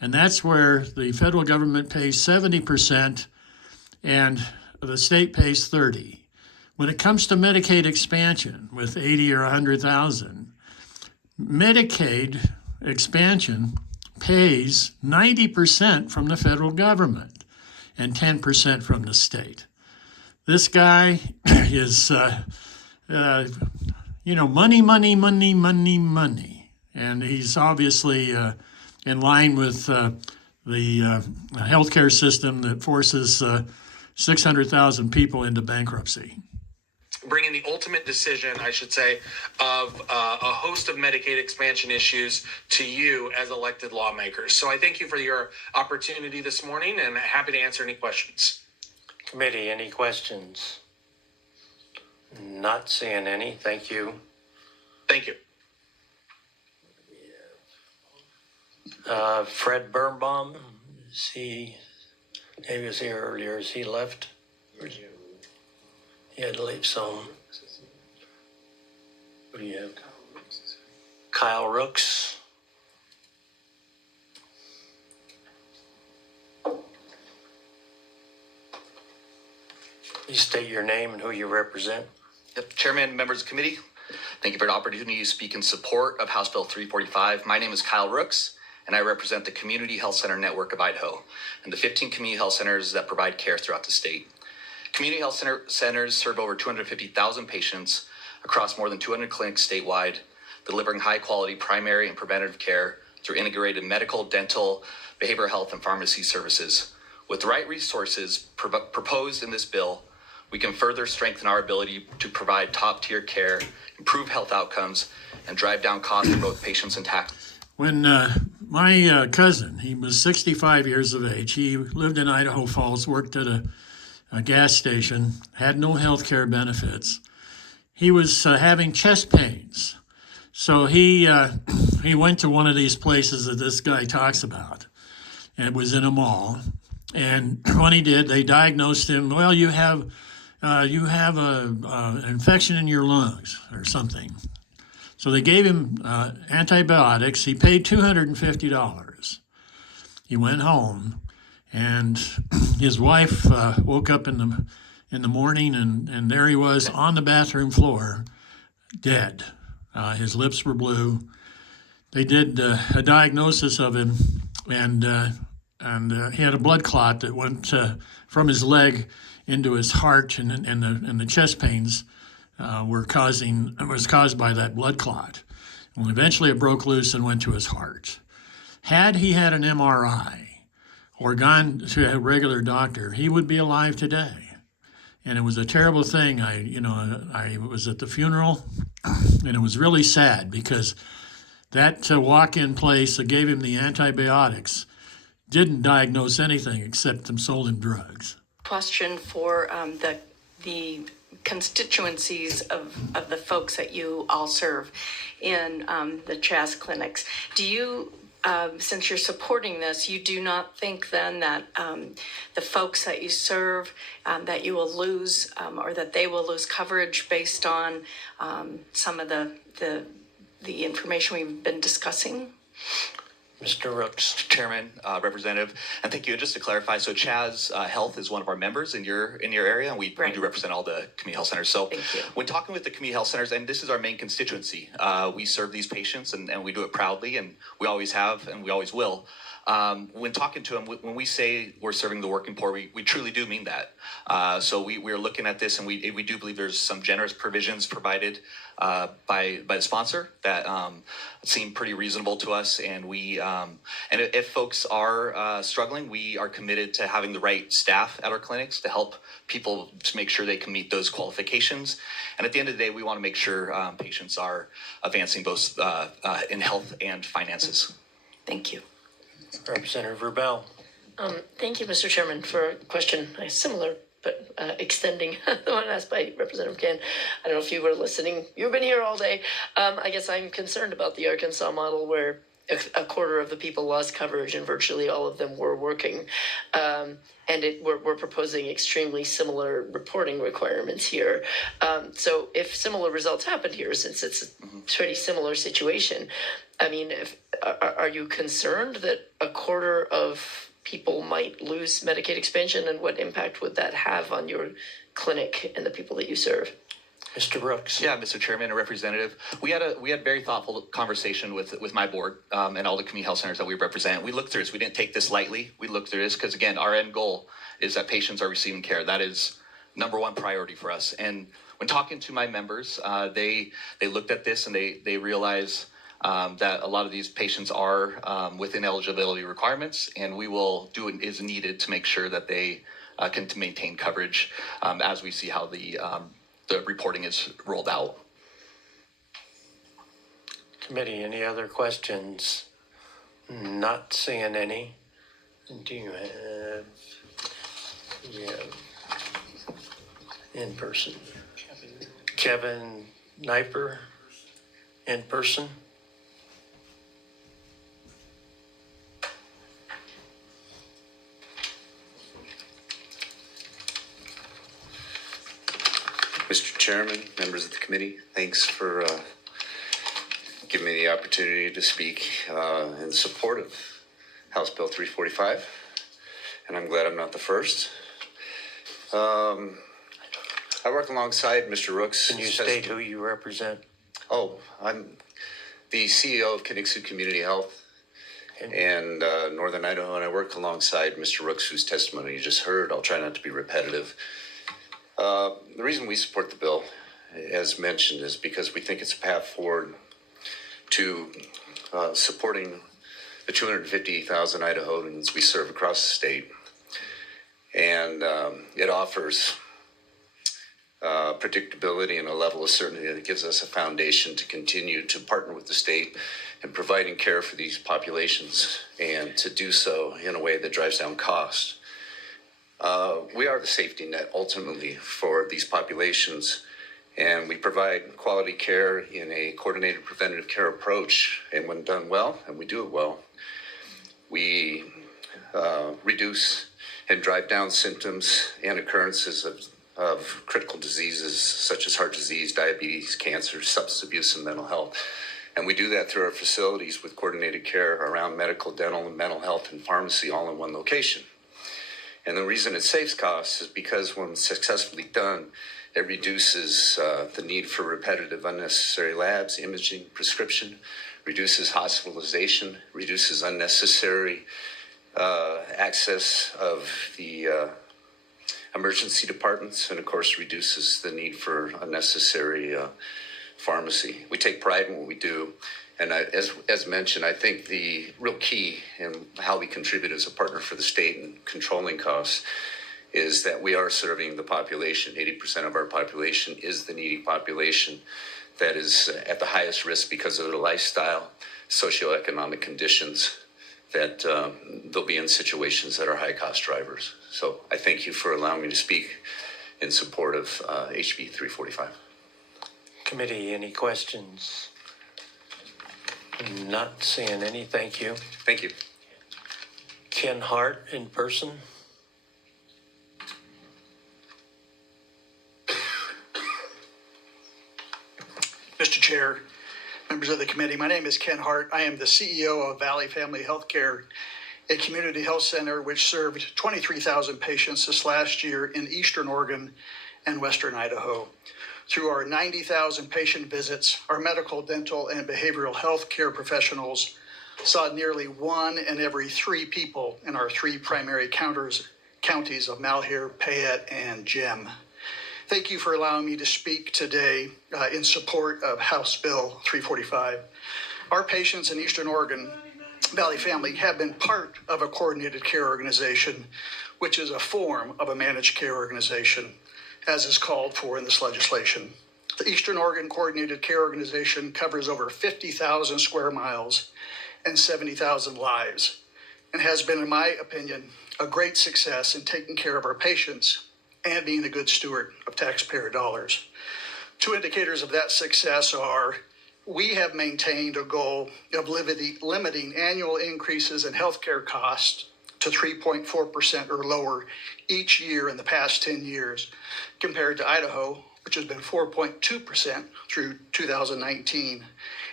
And that's where the federal government pays 70% and the state pays 30%. When it comes to Medicaid expansion with 80 or 100,000, Medicaid expansion pays 90% from the federal government and 10% from the state. This guy is, money, money, money, money, money. And he's obviously in line with the healthcare system that forces 600,000 people into bankruptcy. Bringing the ultimate decision, I should say, of a host of Medicaid expansion issues to you as elected lawmakers. So I thank you for your opportunity this morning and happy to answer any questions. Committee, any questions? Not seeing any. Thank you. Thank you. Fred Birnbaum, maybe he was here earlier. Is he left? He had to leave some. What do you have? Kyle Rooks. Please state your name and who you represent. Yep, Chairman, members of the committee, thank you for the opportunity to speak in support of House Bill 345. My name is Kyle Rooks, and I represent the Community Health Center Network of Idaho and the 15 community health centers that provide care throughout the state. Community health centers serve over 250,000 patients across more than 200 clinics statewide, delivering high-quality primary and preventative care through integrated medical, dental, behavioral health, and pharmacy services. With the right resources proposed in this bill, we can further strengthen our ability to provide top-tier care, improve health outcomes, and drive down costs for both patients and taxpayers. When my cousin, he was 65 years of age, he lived in Idaho Falls, worked at a gas station, had no health care benefits. He was having chest pains. So he went to one of these places that this guy talks about. And it was in a mall. And when he did, they diagnosed him, well, you have an infection in your lungs or something. So they gave him antibiotics. He paid $250. He went home, and his wife woke up in the morning, and there he was on the bathroom floor, dead. His lips were blue. They did a diagnosis of him, and he had a blood clot that went from his leg into his heart, and the chest pains was caused by that blood clot. Well, eventually it broke loose and went to his heart. Had he had an MRI or gone to a regular doctor, he would be alive today. And it was a terrible thing. I was at the funeral, and it was really sad because that walk-in place that gave him the antibiotics didn't diagnose anything except them sold him drugs. Question for the constituencies of the folks that you all serve in the CHAS clinics. Do you since you're supporting this, you do not think then that the folks that you serve, that you will lose or that they will lose coverage based on some of the information we've been discussing? Mr. Rooks. Chairman, Representative, and thank you. And just to clarify, so Chaz Health is one of our members in your area, and we do represent all the community health centers. So when talking with the community health centers, and this is our main constituency, we serve these patients, and we do it proudly, and we always have, and we always will. When talking to them, when we say we're serving the working poor, we truly do mean that. So we're looking at this, and we do believe there's some generous provisions provided by the sponsor that seem pretty reasonable to us. And and if folks are struggling, we are committed to having the right staff at our clinics to help people to make sure they can meet those qualifications. And at the end of the day, we want to make sure patients are advancing both in health and finances. Thank you. Representative Rubel. Thank you, Mr. Chairman, for a question similar but extending the one asked by Representative Gann. I don't know if you were listening. You've been here all day. I guess I'm concerned about the Arkansas model where a quarter of the people lost coverage and virtually all of them were working. We're proposing extremely similar reporting requirements here. So if similar results happened here, since it's a pretty similar situation, I mean, are you concerned that a quarter of people might lose Medicaid expansion, and what impact would that have on your clinic and the people that you serve? Mr. Brooks. Yeah, Mr. Chairman and Representative, we had very thoughtful conversation with my board and all the community health centers that we represent. We looked through this. We didn't take this lightly. We looked through this because, again, our end goal is that patients are receiving care. That is number one priority for us. And when talking to my members, they looked at this and they realize that a lot of these patients are within eligibility requirements, and we will do what is needed to make sure that they can maintain coverage as we see how the reporting is rolled out. Committee, any other questions? Not seeing any. Do you have? Yeah. In person. Kevin Kniper, in person. Mr. Chairman, members of the committee, thanks for giving me the opportunity to speak in support of House Bill 345, and I'm glad I'm not the first. I work alongside Mr. Rooks. Can you state who you represent? Oh, I'm the CEO of Kinnicksoo Community Health and Northern Idaho, and I work alongside Mr. Rooks, whose testimony you just heard. I'll try not to be repetitive. The reason we support the bill, as mentioned, is because we think it's a path forward to supporting the 250,000 Idahoans we serve across the state. And it offers predictability and a level of certainty that gives us a foundation to continue to partner with the state in providing care for these populations, and to do so in a way that drives down cost. We are the safety net ultimately for these populations, and we provide quality care in a coordinated preventative care approach. And when done well, and we do it well, we reduce and drive down symptoms and occurrences of critical diseases such as heart disease, diabetes, cancer, substance abuse, and mental health. And we do that through our facilities with coordinated care around medical, dental, and mental health and pharmacy all in one location. And the reason it saves costs is because when successfully done, it reduces the need for repetitive unnecessary labs, imaging, prescription, reduces hospitalization, reduces unnecessary access of the emergency departments, and of course reduces the need for unnecessary pharmacy. We take pride in what we do. And as mentioned, I think the real key in how we contribute as a partner for the state in controlling costs is that we are serving the population. 80% of our population is the needy population that is at the highest risk because of their lifestyle, socioeconomic conditions, that they'll be in situations that are high-cost drivers. So I thank you for allowing me to speak in support of HB 345. Committee, any questions? Not seeing any, thank you. Thank you. Ken Hart in person. Mr. Chair, members of the committee, my name is Ken Hart. I am the CEO of Valley Family Healthcare, a community health center which served 23,000 patients this last year in Eastern Oregon and Western Idaho. Through our 90,000 patient visits, our medical, dental, and behavioral health care professionals saw nearly 1 in every 3 people in our 3 primary counties of Malheur, Payette, and Gem. Thank you for allowing me to speak today in support of House Bill 345. Our patients in Eastern Oregon Valley Family have been part of a coordinated care organization, which is a form of a managed care organization, as is called for in this legislation. The Eastern Oregon Coordinated Care Organization covers over 50,000 square miles and 70,000 lives, and has been, in my opinion, a great success in taking care of our patients and being a good steward of taxpayer dollars. 2 indicators of that success are we have maintained a goal of limiting annual increases in healthcare costs to 3.4% or lower each year in the past 10 years, compared to Idaho, which has been 4.2% through 2019,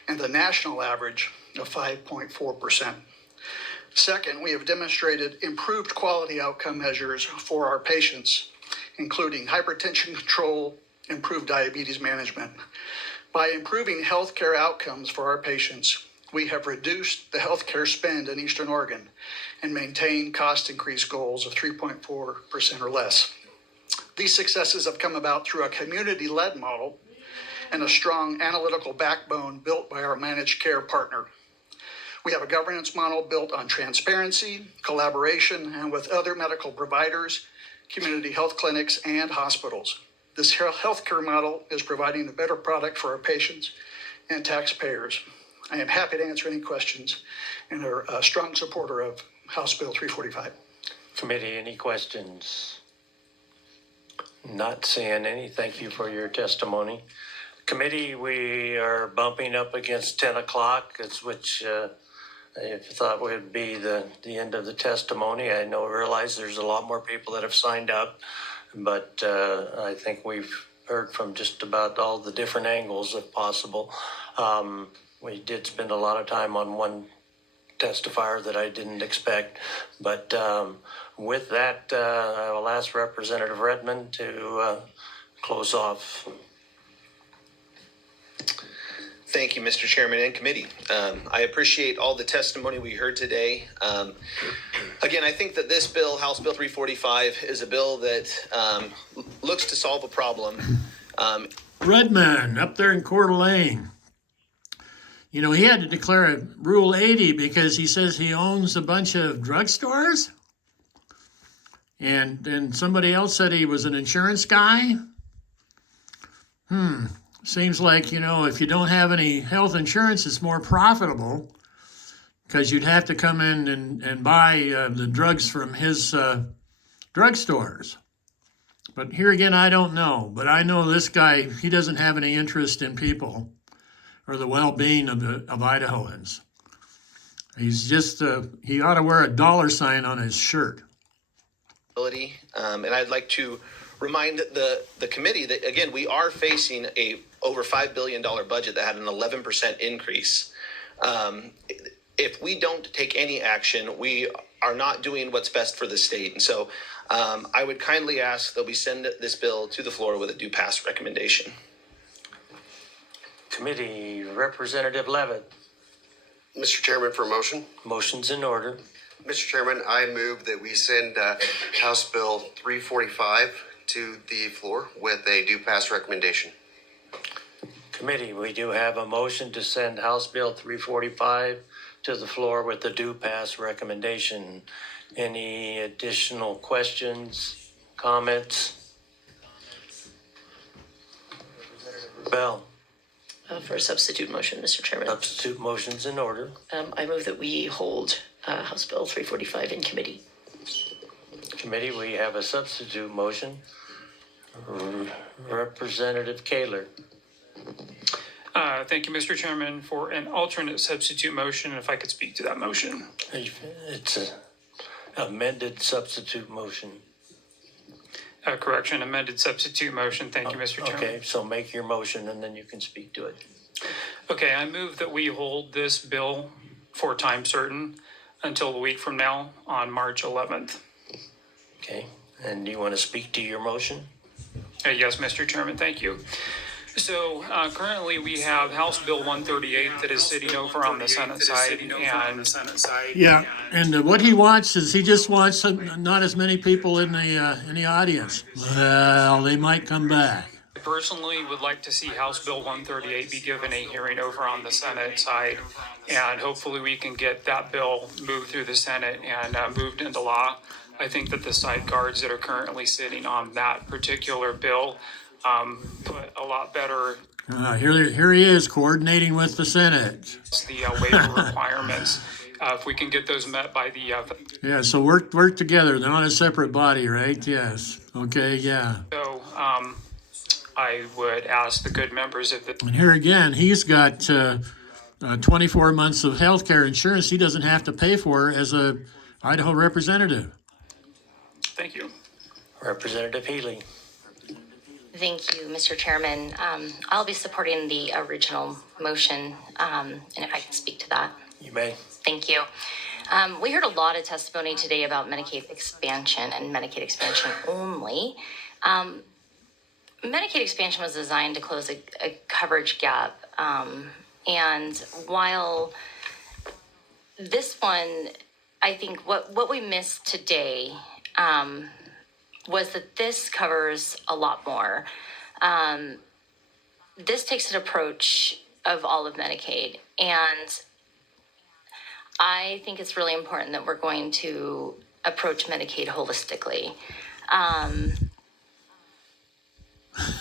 and the national average of 5.4%. Second, we have demonstrated improved quality outcome measures for our patients, including hypertension control, improved diabetes management. By improving healthcare outcomes for our patients, we have reduced the healthcare spend in Eastern Oregon and maintained cost increase goals of 3.4% or less. These successes have come about through a community-led model and a strong analytical backbone built by our managed care partner. We have a governance model built on transparency, collaboration, and with other medical providers, community health clinics, and hospitals. This healthcare model is providing a better product for our patients and taxpayers. I am happy to answer any questions and are a strong supporter of House Bill 345. Committee, any questions? Not seeing any. Thank you for your testimony. Committee, we are bumping up against 10 o'clock, which I thought would be the end of the testimony. I realize there's a lot more people that have signed up, but I think we've heard from just about all the different angles if possible. We did spend a lot of time on one testifier that I didn't expect, but with that, I will ask Representative Redmond to close off. Thank you, Mr. Chairman and committee. I appreciate all the testimony we heard today. Again, I think that this bill, House Bill 345, is a bill that looks to solve a problem. Redmond, up there in Coeur d'Alene. You know, he had to declare a Rule 80 because he says he owns a bunch of drugstores. And then somebody else said he was an insurance guy. Seems like, if you don't have any health insurance, it's more profitable because you'd have to come in and buy the drugs from his drugstores. But here again, I don't know. But I know this guy, he doesn't have any interest in people or the well-being of Idahoans. He's just, he ought to wear a $ on his shirt. And I'd like to remind the committee that, again, we are facing a over $5 billion budget that had an 11% increase. If we don't take any action, we are not doing what's best for the state. And so I would kindly ask that we send this bill to the floor with a do pass recommendation. Committee, Representative Levitt. Mr. Chairman, for a motion. Motion's in order. Mr. Chairman, I move that we send House Bill 345 to the floor with a do pass recommendation. Committee, we do have a motion to send House Bill 345 to the floor with the do pass recommendation. Any additional questions, comments? Bell. For a substitute motion, Mr. Chairman. Substitute motion's in order. I move that we hold House Bill 345 in committee. Committee, we have a substitute motion. Representative Kaler. Thank you, Mr. Chairman, for an alternate substitute motion, if I could speak to that motion. It's an amended substitute motion. Correction, amended substitute motion. Thank you, Mr. Chairman. Okay, so make your motion and then you can speak to it. Okay, I move that we hold this bill for time certain until a week from now on March 11th. Okay, and do you want to speak to your motion? Yes, Mr. Chairman, thank you. So currently we have House Bill 138 that is sitting over on the Senate side, and Yeah, and what he wants is he just wants not as many people in the audience. Well, they might come back. I personally would like to see House Bill 138 be given a hearing over on the Senate side, and hopefully we can get that bill moved through the Senate and moved into law. I think that the side guards that are currently sitting on that particular bill put a lot better. Here he is coordinating with the Senate. The waiver requirements. If we can get those met by the. Yeah, so work together. They're not a separate body, right? Yes. Okay. Yeah. So I would ask the good members of the. And here again, he's got 24 months of health care insurance he doesn't have to pay for as a Idaho representative. Thank you. Representative Healy. Thank you, Mr. Chairman. I'll be supporting the original motion, and if I can speak to that. You may. Thank you. We heard a lot of testimony today about Medicaid expansion and Medicaid expansion only. Medicaid expansion was designed to close a coverage gap. And while this one, I think what we missed today was that this covers a lot more. This takes an approach of all of Medicaid, and I think it's really important that we're going to approach Medicaid holistically. And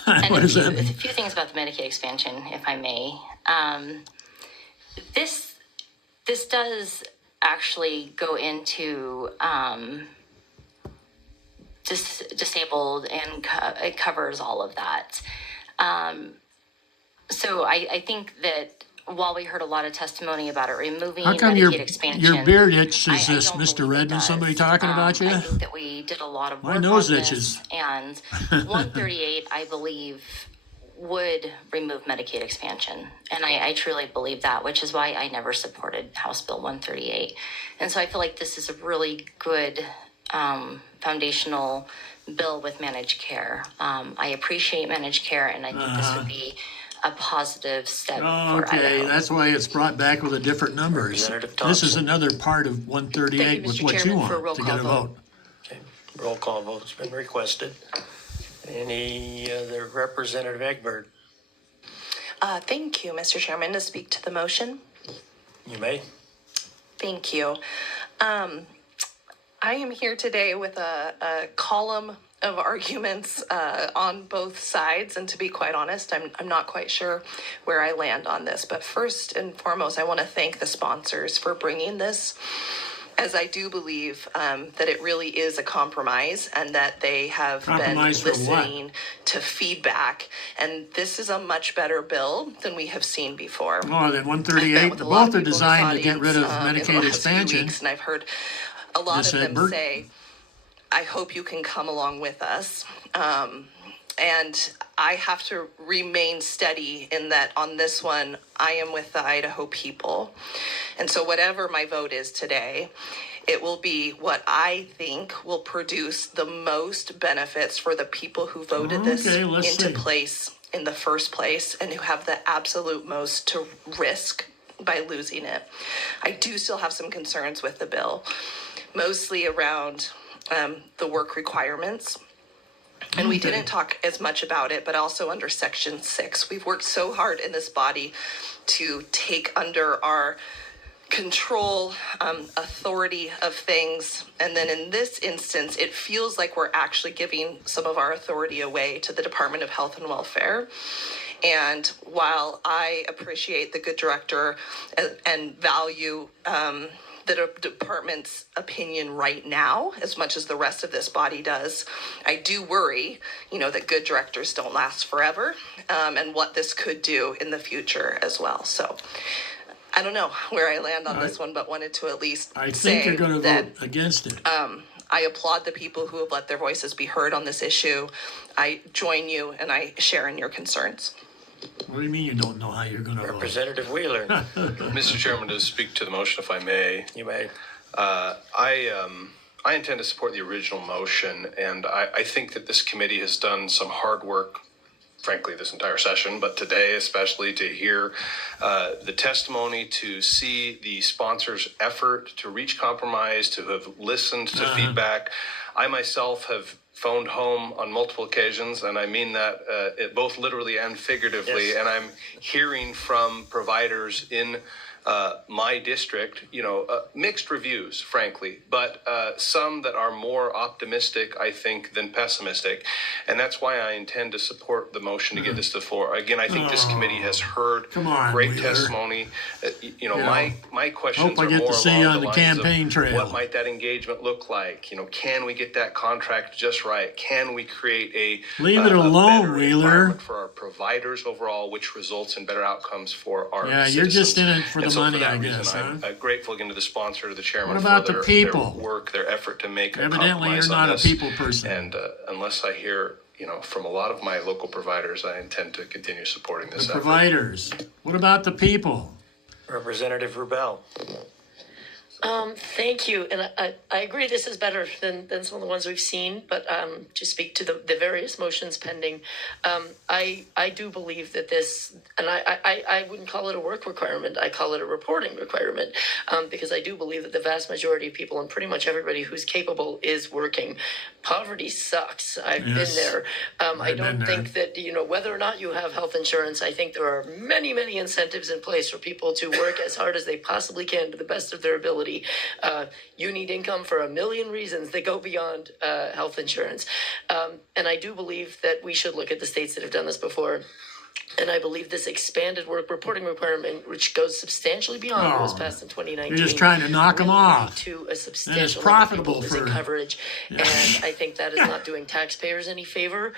a few things about the Medicaid expansion, if I may. This does actually go into disabled, and it covers all of that. So I think that while we heard a lot of testimony about it removing How come Medicaid expansion, your beard itches this, Mr. Redmond? Somebody talking about you? I think that we did a lot of work My nose on itches. this, and 138, I believe, would remove Medicaid expansion. And I truly believe that, which is why I never supported House Bill 138. And so I feel like this is a really good foundational bill with managed care. I appreciate managed care, and I think this would be a positive step for Okay, Idaho. that's why it's brought back with a different numbers. This is another part of 138 with what you want to get a vote. Okay, roll call vote's been requested. Any other Representative Egbert? Thank you, Mr. Chairman, to speak to the motion. You may. Thank you. I am here today with a column of arguments on both sides, and to be quite honest, I'm not quite sure where I land on this. But first and foremost, I want to thank the sponsors for bringing this, as I do believe that it really is a compromise, and that they have been listening to feedback. And this is a much better bill than we have seen before. Oh, that 138, both are designed to get rid of Medicaid expansion. And I've heard a lot of them say, I hope you can come along with us. And I have to remain steady in that on this one, I am with the Idaho people. And so whatever my vote is today, it will be what I think will produce the most benefits for the people who voted this into place in the first place, and who have the absolute most to risk by losing it. I do still have some concerns with the bill, mostly around the work requirements. And we didn't talk as much about it, but also under Section 6. We've worked so hard in this body to take under our control, authority of things. And then in this instance, it feels like we're actually giving some of our authority away to the Department of Health and Welfare. And while I appreciate the good director and value the department's opinion right now as much as the rest of this body does. I do worry, that good directors don't last forever, and what this could do in the future as well. So I don't know where I land on this one, but wanted to at least I think say you're going to that vote against it. I applaud the people who have let their voices be heard on this issue. I join you and I share in your concerns. What do you mean you don't know how you're going to vote? Representative Wheeler. Mr. Chairman, to speak to the motion, if I may. You may. I intend to support the original motion, and I think that this committee has done some hard work, frankly, this entire session, but today especially, to hear the testimony, to see the sponsors' effort to reach compromise, to have listened to feedback. I myself have phoned home on multiple occasions, and I mean that both literally and figuratively, Yes. and I'm hearing from providers in my district, mixed reviews, frankly, but some that are more optimistic, I think, than pessimistic. And that's why I intend to support the motion to get this to the floor. Again, I think this committee has heard great Wheeler. testimony. My questions Hope I are get more to see along you the on the lines campaign of trail. what might that engagement look like? Can we get that contract just right? Can we create a Leave it alone, better Wheeler. environment for our providers overall, which results in better outcomes for our Yeah, citizens? you're just in it for the And so money, that I reason, guess, huh? I'm grateful again to the sponsor, to the chairman, What about for the their people? work, their effort to make a Evidently, compromise you're on not a this. people person. And unless I hear, from a lot of my local providers, I intend to continue supporting this The effort. providers. What about the people? Representative Rubel. Thank you, and I agree this is better than some of the ones we've seen, but to speak to the various motions pending, I do believe that this, and I wouldn't call it a work requirement, I call it a reporting requirement, because I do believe that the vast majority of people and pretty much everybody who's capable is working. Poverty sucks. I've been there. I don't think that, whether or not you have health insurance, I think there are many, many incentives in place for people to work as hard as they possibly can to the best of their ability. You need income for a million reasons that go beyond health insurance. And I do believe that we should look at the states that have done this before. And I believe this expanded work reporting requirement, which goes substantially beyond what was passed in 2019. You're just trying to knock them off. To a And substantial it's profitable number of people for coverage. And I think that is not doing taxpayers any favor.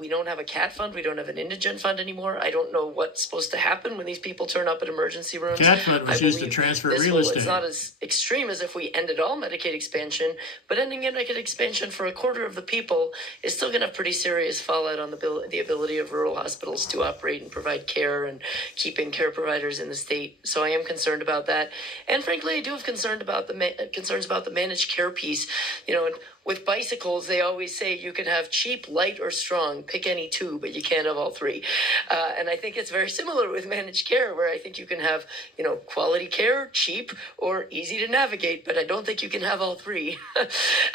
We don't have a CAT fund. We don't have an indigent fund anymore. I don't know what's supposed to happen when these people turn up at emergency rooms. CAT fund was I used to believe transfer this real estate. It's not as extreme as if we ended all Medicaid expansion, but ending Medicaid expansion for a quarter of the people is still going to have pretty serious fallout on the ability of rural hospitals to operate and provide care and keeping care providers in the state. So I am concerned about that. And frankly, I do have concerns about the managed care piece. And with bicycles, they always say you can have cheap, light, or strong. Pick any two, but you can't have all three. And I think it's very similar with managed care, where I think you can have, quality care, cheap, or easy to navigate, but I don't think you can have all three.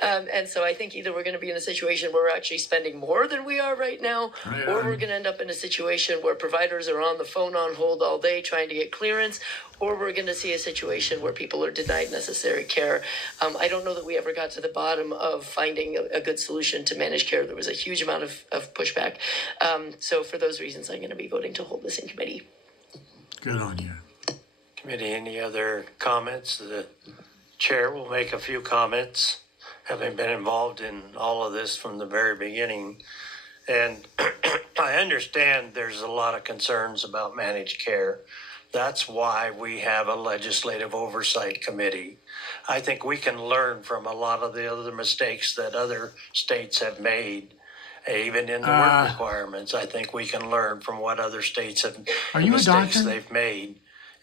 And so I think either we're going to be in a situation where we're actually spending more than we are right now, or we're going to end up in a situation where providers are on the phone on hold all day trying to get clearance, or we're going to see a situation where people are denied necessary care. I don't know that we ever got to the bottom of finding a good solution to managed care. There was a huge amount of pushback. So for those reasons, I'm going to be voting to hold this in committee. Good on you. Committee, any other comments? The chair will make a few comments, having been involved in all of this from the very beginning. And I understand there's a lot of concerns about managed care. That's why we have a legislative oversight committee. I think we can learn from a lot of the other mistakes that other states have made, even in the work requirements. I think we can learn from what other states have, Are the you a mistakes doctor? they've made.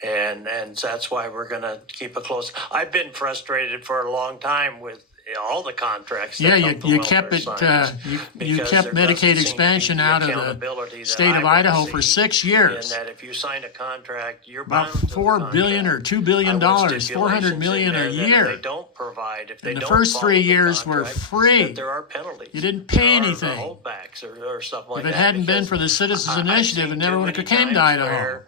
And that's why we're going to keep a close. I've been frustrated for a long time with all the contracts. Yeah, that you kept it. You kept Medicaid expansion out of the state of Idaho for 6 years. And that if you sign a contract, you're About bound to the $4 billion or $2 billion, $400 million a If they year. don't provide, if they And the don't first follow 3 the years were contract, free. that there are penalties. You didn't pay There are anything. holdbacks or stuff like If that. it hadn't been because for the Citizens I've Initiative, seen it never too would have many came to times Idaho. where,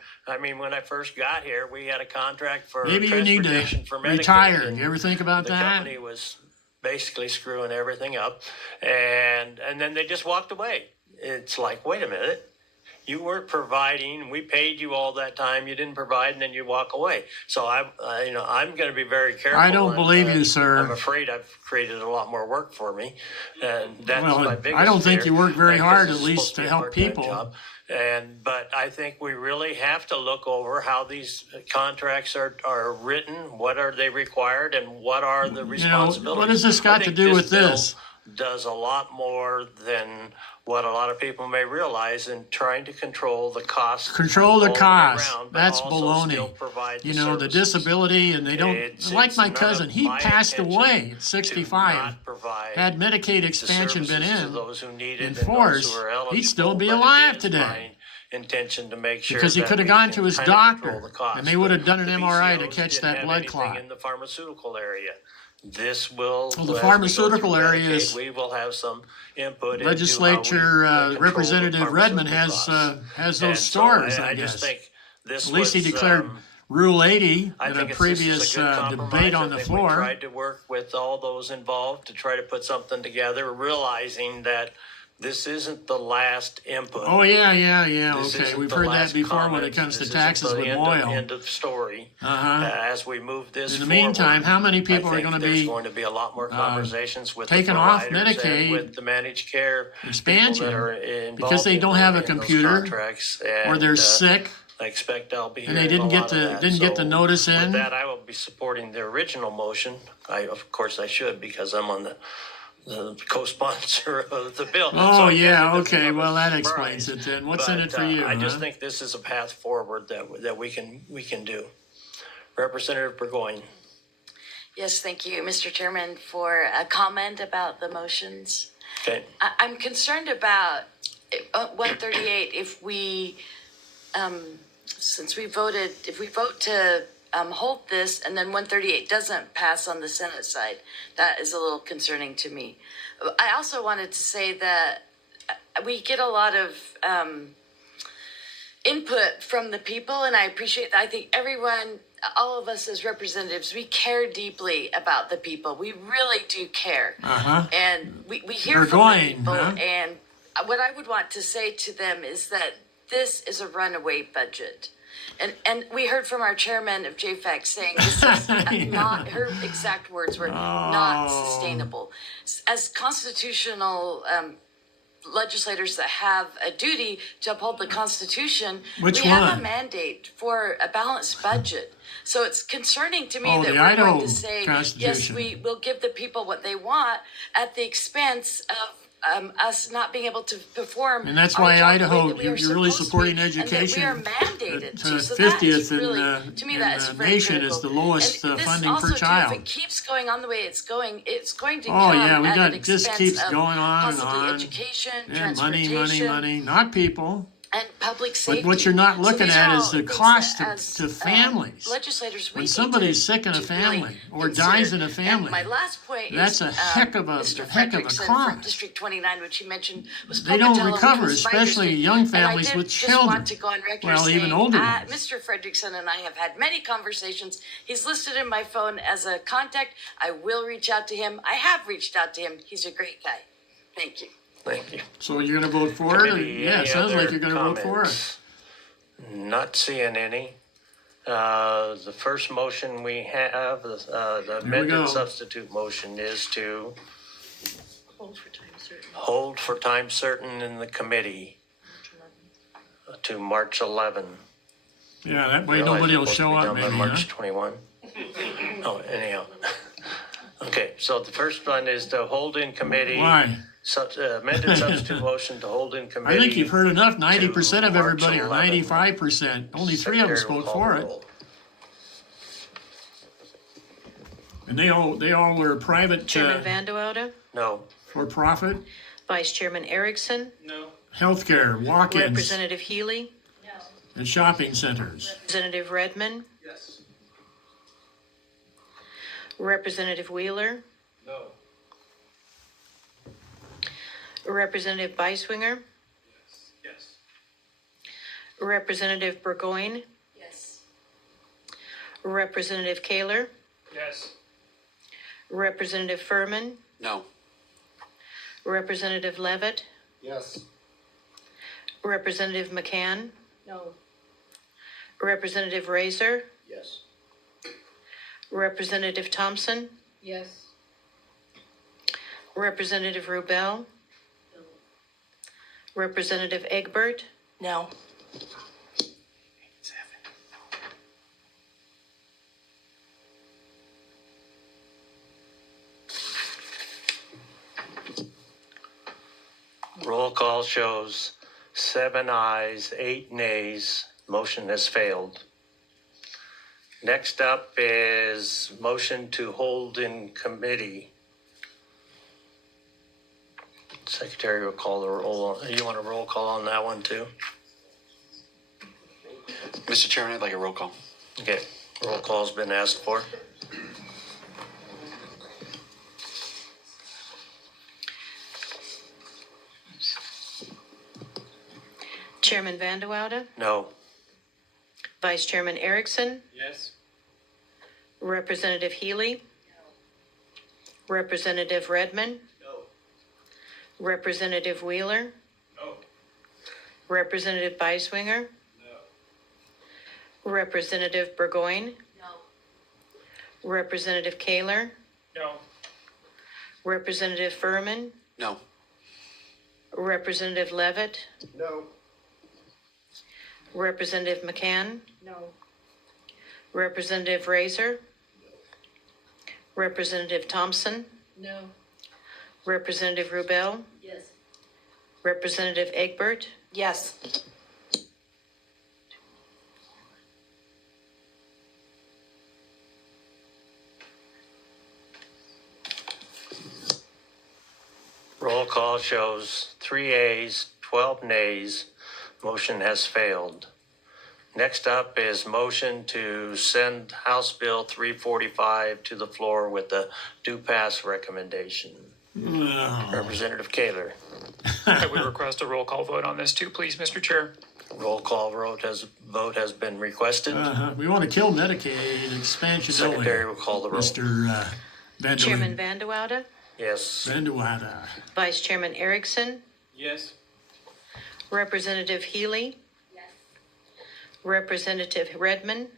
when I first got here, we had a contract for Maybe you need to transportation for Medicaid, retire. and You ever think about the that? company was basically screwing everything up, and then they just walked away. It's like, wait a minute, you weren't providing. We paid you all that time. You didn't provide, and then you walk away. So I'm going to be very careful. I don't believe you, sir. I'm afraid I've created a lot more work for me, and that's my biggest I don't think fear, you work very because hard, it's at least supposed to be a help part-time people. job. But I think we really have to look over how these contracts are written. What are they required, and what are the responsibilities? What has this got to do with this? Does a lot more than what a lot of people may realize in trying to control the cost. Control the all the way cost. around, but That's also still baloney. provide The services. disability, and they don't, like my cousin, he passed away at 65. Had Medicaid expansion been in force, he'd still be alive today. Intention to make sure because he that could have we gone can to his kind of control doctor, the cost. and they would have done an The MRI to BCOs catch didn't that have blood anything clot. in the pharmaceutical area. This will, Well, the as we go pharmaceutical through area Medicaid, is- we will have some input Legislature into how we Representative control the Redmond pharmaceutical costs. has And those so stores, I I just guess. think this At least he was, declared Rule 80 I in think a this is previous a good compromise. debate on I the think floor. We tried to work with all those involved to try to put something together, realizing that this isn't the last input. Oh, yeah, This okay. isn't We've the heard that last before when comments. it comes to This taxes isn't with the oil. end of story. Uh-huh. As we move this In the forward, meantime, how many people I are think going to there's be going to be a lot more conversations with taken the off providers Medicaid and with the managed care expansion people that are involved because they in don't the- have a in those computer, contracts, or and, they're sick, I expect I'll be and they hearing didn't a get lot of that. didn't get the So notice in? With that, I will be supporting the original motion. Of course I should, because I'm on the co-sponsor of the bill. Oh, So I guess yeah, it doesn't okay, come well, as a that surprise. explains it then. What's in it for you, I just huh? think this is a path forward that we can do. Representative Burgoyne. Yes, thank you, Mr. Chairman, for a comment about the motions. Okay. I'm concerned about 138 if we, since we voted, if we vote to hold this and then 138 doesn't pass on the Senate side, that is a little concerning to me. I also wanted to say that we get a lot of input from the people, and I appreciate that. I think everyone, all of us as representatives, we care deeply about the people. We really do care. Uh-huh. And we hear from the people, huh? and what I would want to say to them is that this is a runaway budget. And we heard from our chairman of JFAC saying this is not, her exact words were not sustainable. As constitutional legislators that have a duty to uphold the Constitution, Which we have one? a mandate for a balanced budget. So it's concerning to me Oh, that the we're going Idaho to say, yes, Constitution. we will give the people what they want at the expense of us not being able to perform. And that's our why job the way Idaho, that we are you're really supposed to supporting be, education. and that we are mandated It's to. So that 50th is really, to me, that is in the very nation critical. is the lowest And this funding also, per too, child. if it keeps going on the way it's going to Oh, come yeah, we at got, an just expense keeps of going on and possibly on. education, Yeah, money, transportation, not people. and public safety. But what you're not So looking these at are is all the things cost that to, as, to families. legislators, we When need somebody's sick in a to family really or consider. dies in a And family, my last point that's is, a heck of a Mr. heck of a Fredrickson from cost. District 29, which you mentioned, was They don't Pocatello, recover, which was my especially district. young And I families did with just children. want to go on record Well, even saying, older ones. Mr. Fredrickson and I have had many conversations. He's listed in my phone as a contact. I will reach out to him. I have reached out to him. He's a great guy. Thank you. Thank you. So you're going to vote for it? Committee, Yeah, any it sounds like other you're going to vote for it. comments? Not seeing any. The first motion we have, the go. amended substitute motion is to hold for time certain in the committee to March 11. Yeah, that way Realize nobody will it's show supposed to up be maybe, done by March huh? 21. Oh, anyhow. Okay, so the first one is to hold in committee. Why? Amended substitute motion to hold in committee. I think you've heard enough. 90% of March everybody, or 11. 95%. Only 3 of them Secretary will spoke call for the it. roll. And they all were private, Chairman Woude, No. for profit, Vice Chairman Erickson, healthcare, walk-ins, Representative Healy, and shopping centers. Representative Redmond, Yes. Representative Wheeler, No. Representative Beiswinger, Yes. Representative Burgoyne, Yes. Representative Kaler, Yes. Representative Furman, No. Representative Levitt, Yes. Representative McCann, No. Representative Razor, Yes. Representative Thompson, Yes. Representative Rubel, Representative Egbert, No. Roll call shows 7 ayes, 8 nays. Motion has failed. Next up is motion to hold in committee. Secretary will call the roll. You want a roll call on that one too? Mr. Chairman, I'd like a roll call. Okay, roll call's been asked for. Chairman Woude, No. Vice Chairman Erickson, Yes. Representative Healy, Representative Redmond, Representative Wheeler, Representative Beiswinger, Representative Burgoyne, Representative Kaler, No. Representative Furman, No. Representative Levitt, No. Representative McCann, No. Representative Razor, Representative Thompson, No. Representative Rubel, Yes. Representative Egbert, Yes. Roll call shows 3 ayes, 12 nays. Motion has failed. Next up is motion to send House Bill 345 to the floor with the due pass recommendation. Representative Kaler. I would request a roll call vote on this too, please, Mr. Chair. Roll call vote has been requested. We want to kill Medicaid expansion, don't we? Secretary will call the roll. Mr. Vander. Chairman Woude, Yes. Vander Woude. Vice Chairman Erickson, Yes. Representative Healy, Representative Redmond,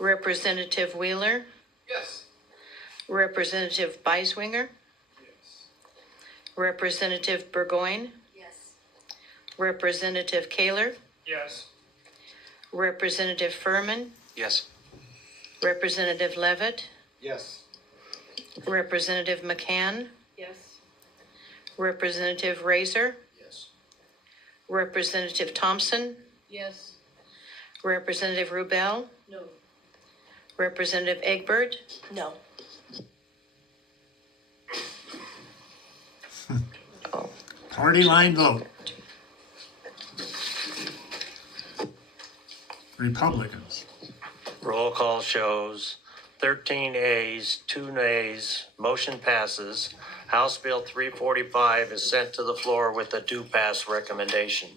Representative Wheeler, Yes. Representative Beiswinger, Representative Burgoyne, Representative Kaler, Yes. Representative Furman, Yes. Representative Levitt, Yes. Representative McCann, Yes. Representative Razor, Yes. Representative Thompson, Yes. Representative Rubel, No. Representative Egbert, No. Party line vote. Republicans. Roll call shows 13 ayes, 2 nays. Motion passes. House Bill 345 is sent to the floor with a due pass recommendation.